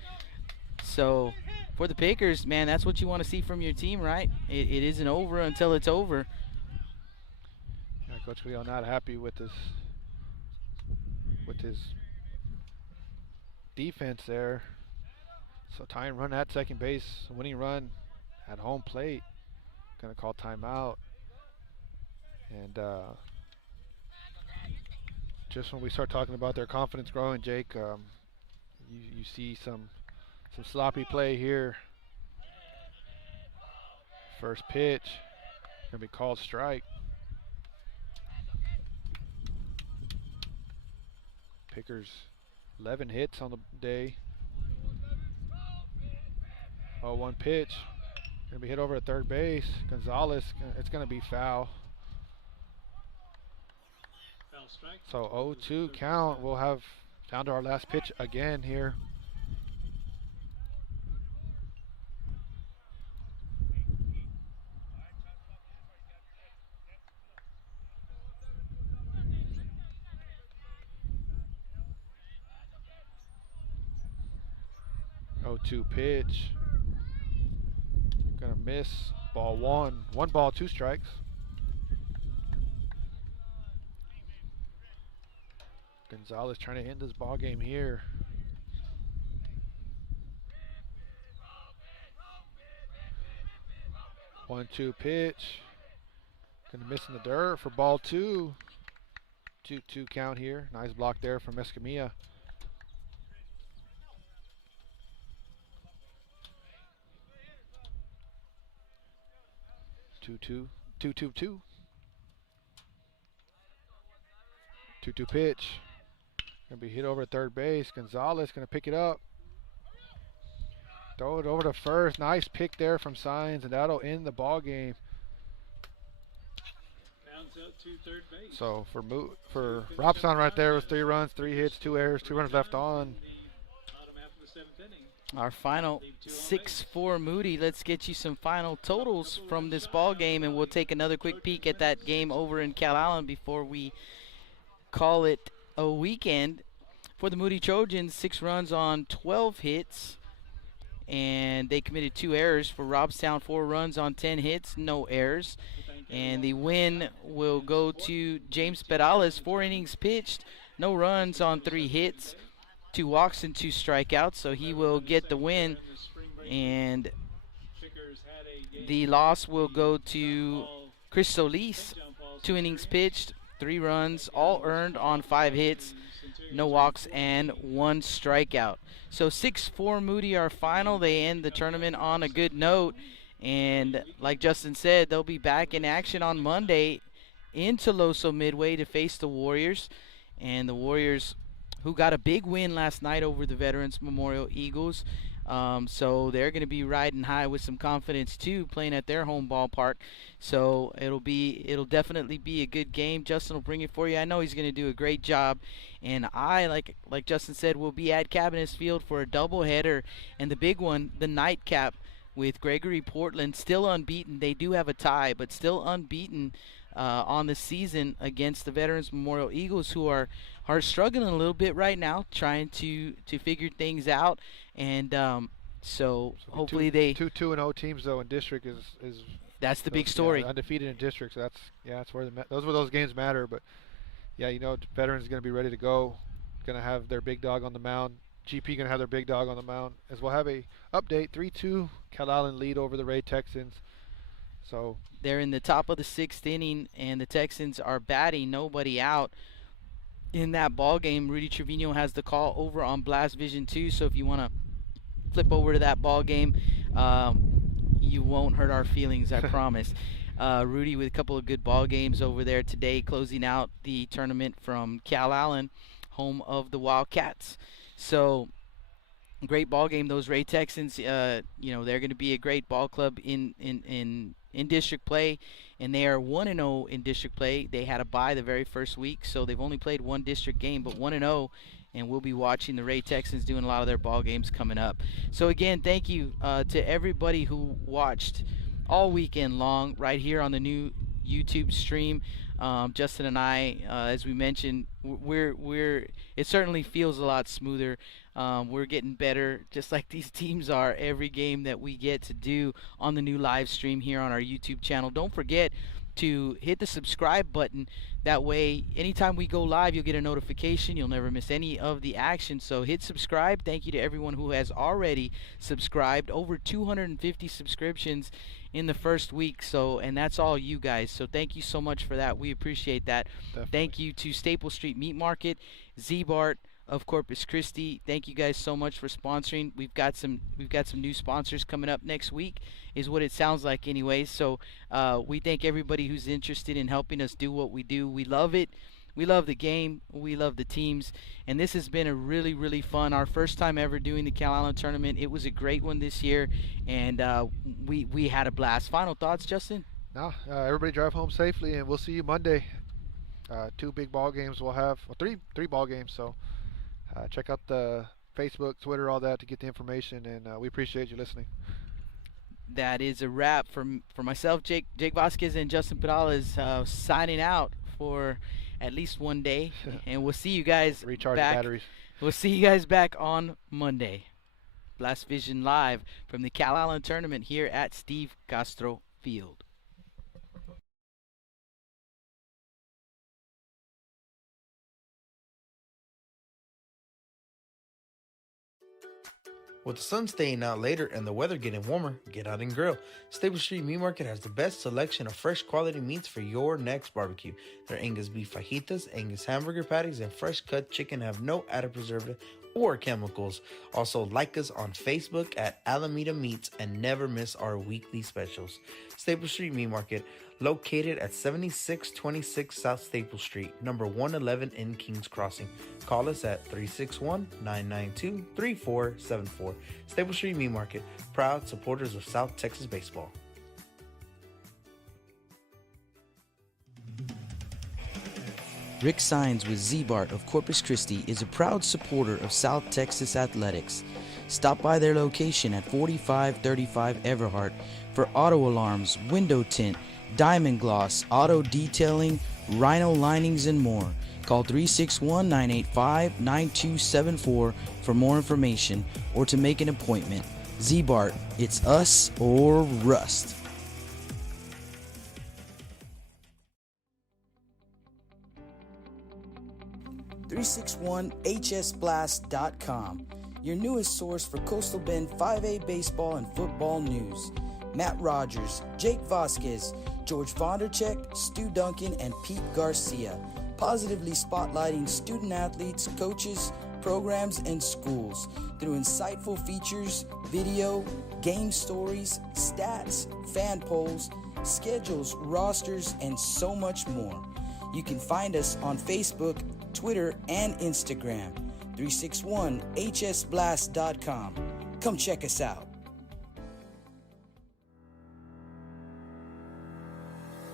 So for the Pickers, man, that's what you want to see from your team, right? It isn't over until it's over. Yeah, Coach Leo not happy with his defense there. So tying run at second base, winning run at home plate. Gonna call timeout. And just when we start talking about their confidence growing, Jake, you see some sloppy play here. First pitch, gonna be called strike. Pickers 11 hits on the day. 0-1 pitch, gonna be hit over at third base. Gonzalez, it's gonna be foul. So 0-2 count. We'll have down to our last pitch again here. Oh, 2 pitch. Gonna miss. Ball one. 1 ball, 2 strikes. Gonzalez trying to end this ball game here. 1-2 pitch. Gonna miss in the dirt for ball 2. 2-2 count here. Nice block there from Escamilla. 2-2. 2-2-2. 2-2 pitch. Gonna be hit over third base. Gonzalez gonna pick it up. Throw it over to first. Nice pick there from Signs, and that'll end the ball game. Bounds out to third base. So for Robstown right there was 3 runs, 3 hits, 2 errors, 2 runners left on. Bottom half of the 7th inning. Our final 6-4 Moody. Let's get you some final totals from this ball game, and we'll take another quick peek at that game over in Calallen before we call it a weekend. For the Moody Trojans, 6 runs on 12 hits, and they committed 2 errors. For Robstown, 4 runs on 10 hits, no errors. And the win will go to James Perales, 4 innings pitched, no runs on 3 hits, 2 walks and 2 strikeouts, so he will get the win. And the loss will go to Chris Solis, 2 innings pitched, 3 runs, all earned on 5 hits, no walks, and 1 strikeout. So 6-4 Moody, our final. They end the tournament on a good note. And like Justin said, they'll be back in action on Monday in Toloso Midway to face the Warriors. And the Warriors, who got a big win last night over the Veterans Memorial Eagles. So they're going to be riding high with some confidence too, playing at their home ballpark. So it'll definitely be a good game. Justin will bring it for you. I know he's going to do a great job. And I, like Justin said, will be at Cabinets Field for a doubleheader, and the big one, the nightcap, with Gregory Portland still unbeaten. They do have a tie, but still unbeaten on the season against the Veterans Memorial Eagles, who are struggling a little bit right now, trying to figure things out. And so hopefully they 2-2-0 teams though in district is that's the big story. Yeah, undefeated in district. So that's where those games matter. But yeah, Veterans is going to be ready to go. Going to have their big dog on the mound. GP going to have their big dog on the mound, as we'll have a update. 3-2 Calallen lead over the Ray Texans. So they're in the top of the 6th inning, and the Texans are batting nobody out in that ball game. Rudy Trevino has the call over on Blast Vision 2, so if you want to flip over to that ball game, you won't hurt our feelings, I promise. Rudy with a couple of good ball games over there today, closing out the tournament from Calallen, home of the Wildcats. So great ball game. Those Ray Texans, they're going to be a great ball club in district play, and they are 1-0 in district play. They had a bye the very first week, so they've only played 1 district game, but 1-0, and we'll be watching the Ray Texans doing a lot of their ball games coming up. So again, thank you to everybody who watched all weekend long right here on the new YouTube stream. Justin and I, as we mentioned, it certainly feels a lot smoother. We're getting better, just like these teams are, every game that we get to do on the new live stream here on our YouTube channel. Don't forget to hit the subscribe button. That way, anytime we go live, you'll get a notification. You'll never miss any of the action. So hit subscribe. Thank you to everyone who has already subscribed. Over 250 subscriptions in the first week, and that's all you guys. So thank you so much for that. We appreciate that. Definitely. Thank you to Staple Street Meat Market, Z-Bart of Corpus Christi. Thank you guys so much for sponsoring. We've got some new sponsors coming up next week, is what it sounds like anyways. So we thank everybody who's interested in helping us do what we do. We love it. We love the game. We love the teams. And this has been a really, really fun. Our first time ever doing the Calallen Tournament. It was a great one this year, and we had a blast. Final thoughts, Justin? No, everybody drive home safely, and we'll see you Monday. 2 big ball games we'll have. Well, three ball games. So check out the Facebook, Twitter, all that to get the information, and we appreciate you listening. That is a wrap for myself, Jake Vasquez, and Justin Perales, signing out for at least one day, and we'll see you guys Recharge back. batteries. We'll see you guys back on Monday. Blast Vision live from the Calallen Tournament here at Steve Castro Field. With the sun staying out later and the weather getting warmer, get out and grill. Stable Street Meat Market has the best selection of fresh quality meats for your next barbecue. Their Angus beef fajitas, Angus hamburger patties, and fresh cut chicken have no added preservative or chemicals. Also, like us on Facebook at Alameda Meats and never miss our weekly specials. Stable Street Meat Market, located at 7626 South Staple Street, number 111 in Kings Crossing. Call us at 361-992-3474. Staple Street Meat Market, proud supporters of South Texas baseball. Rick Sines with Z-Bart of Corpus Christi is a proud supporter of South Texas athletics. Stop by their location at 4535 Everhart for auto alarms, window tint, diamond gloss, auto detailing, rhino linings, and more. Call 361-985-9274 for more information or to make an appointment. Z-Bart, it's us or rust. 361hsblast.com, your newest source for Coastal Bend 5A baseball and football news. Matt Rogers, Jake Vasquez, George Vondercheck, Stu Duncan, and Pete Garcia, positively spotlighting student athletes, coaches, programs, and schools through insightful features, video, game stories, stats, fan polls, schedules, rosters, and so much more. You can find us on Facebook, Twitter, and Instagram. 361hsblast.com. Come check us out.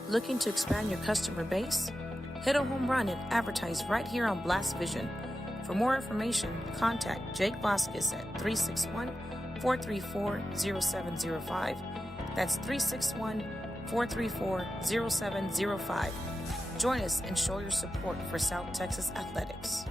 Looking to expand your customer base? Hit a home run and advertise right here on Blast Vision. For more information, contact Jake Vasquez at 361-434-0705. That's 361-434-0705. Join us and show your support for South Texas athletics.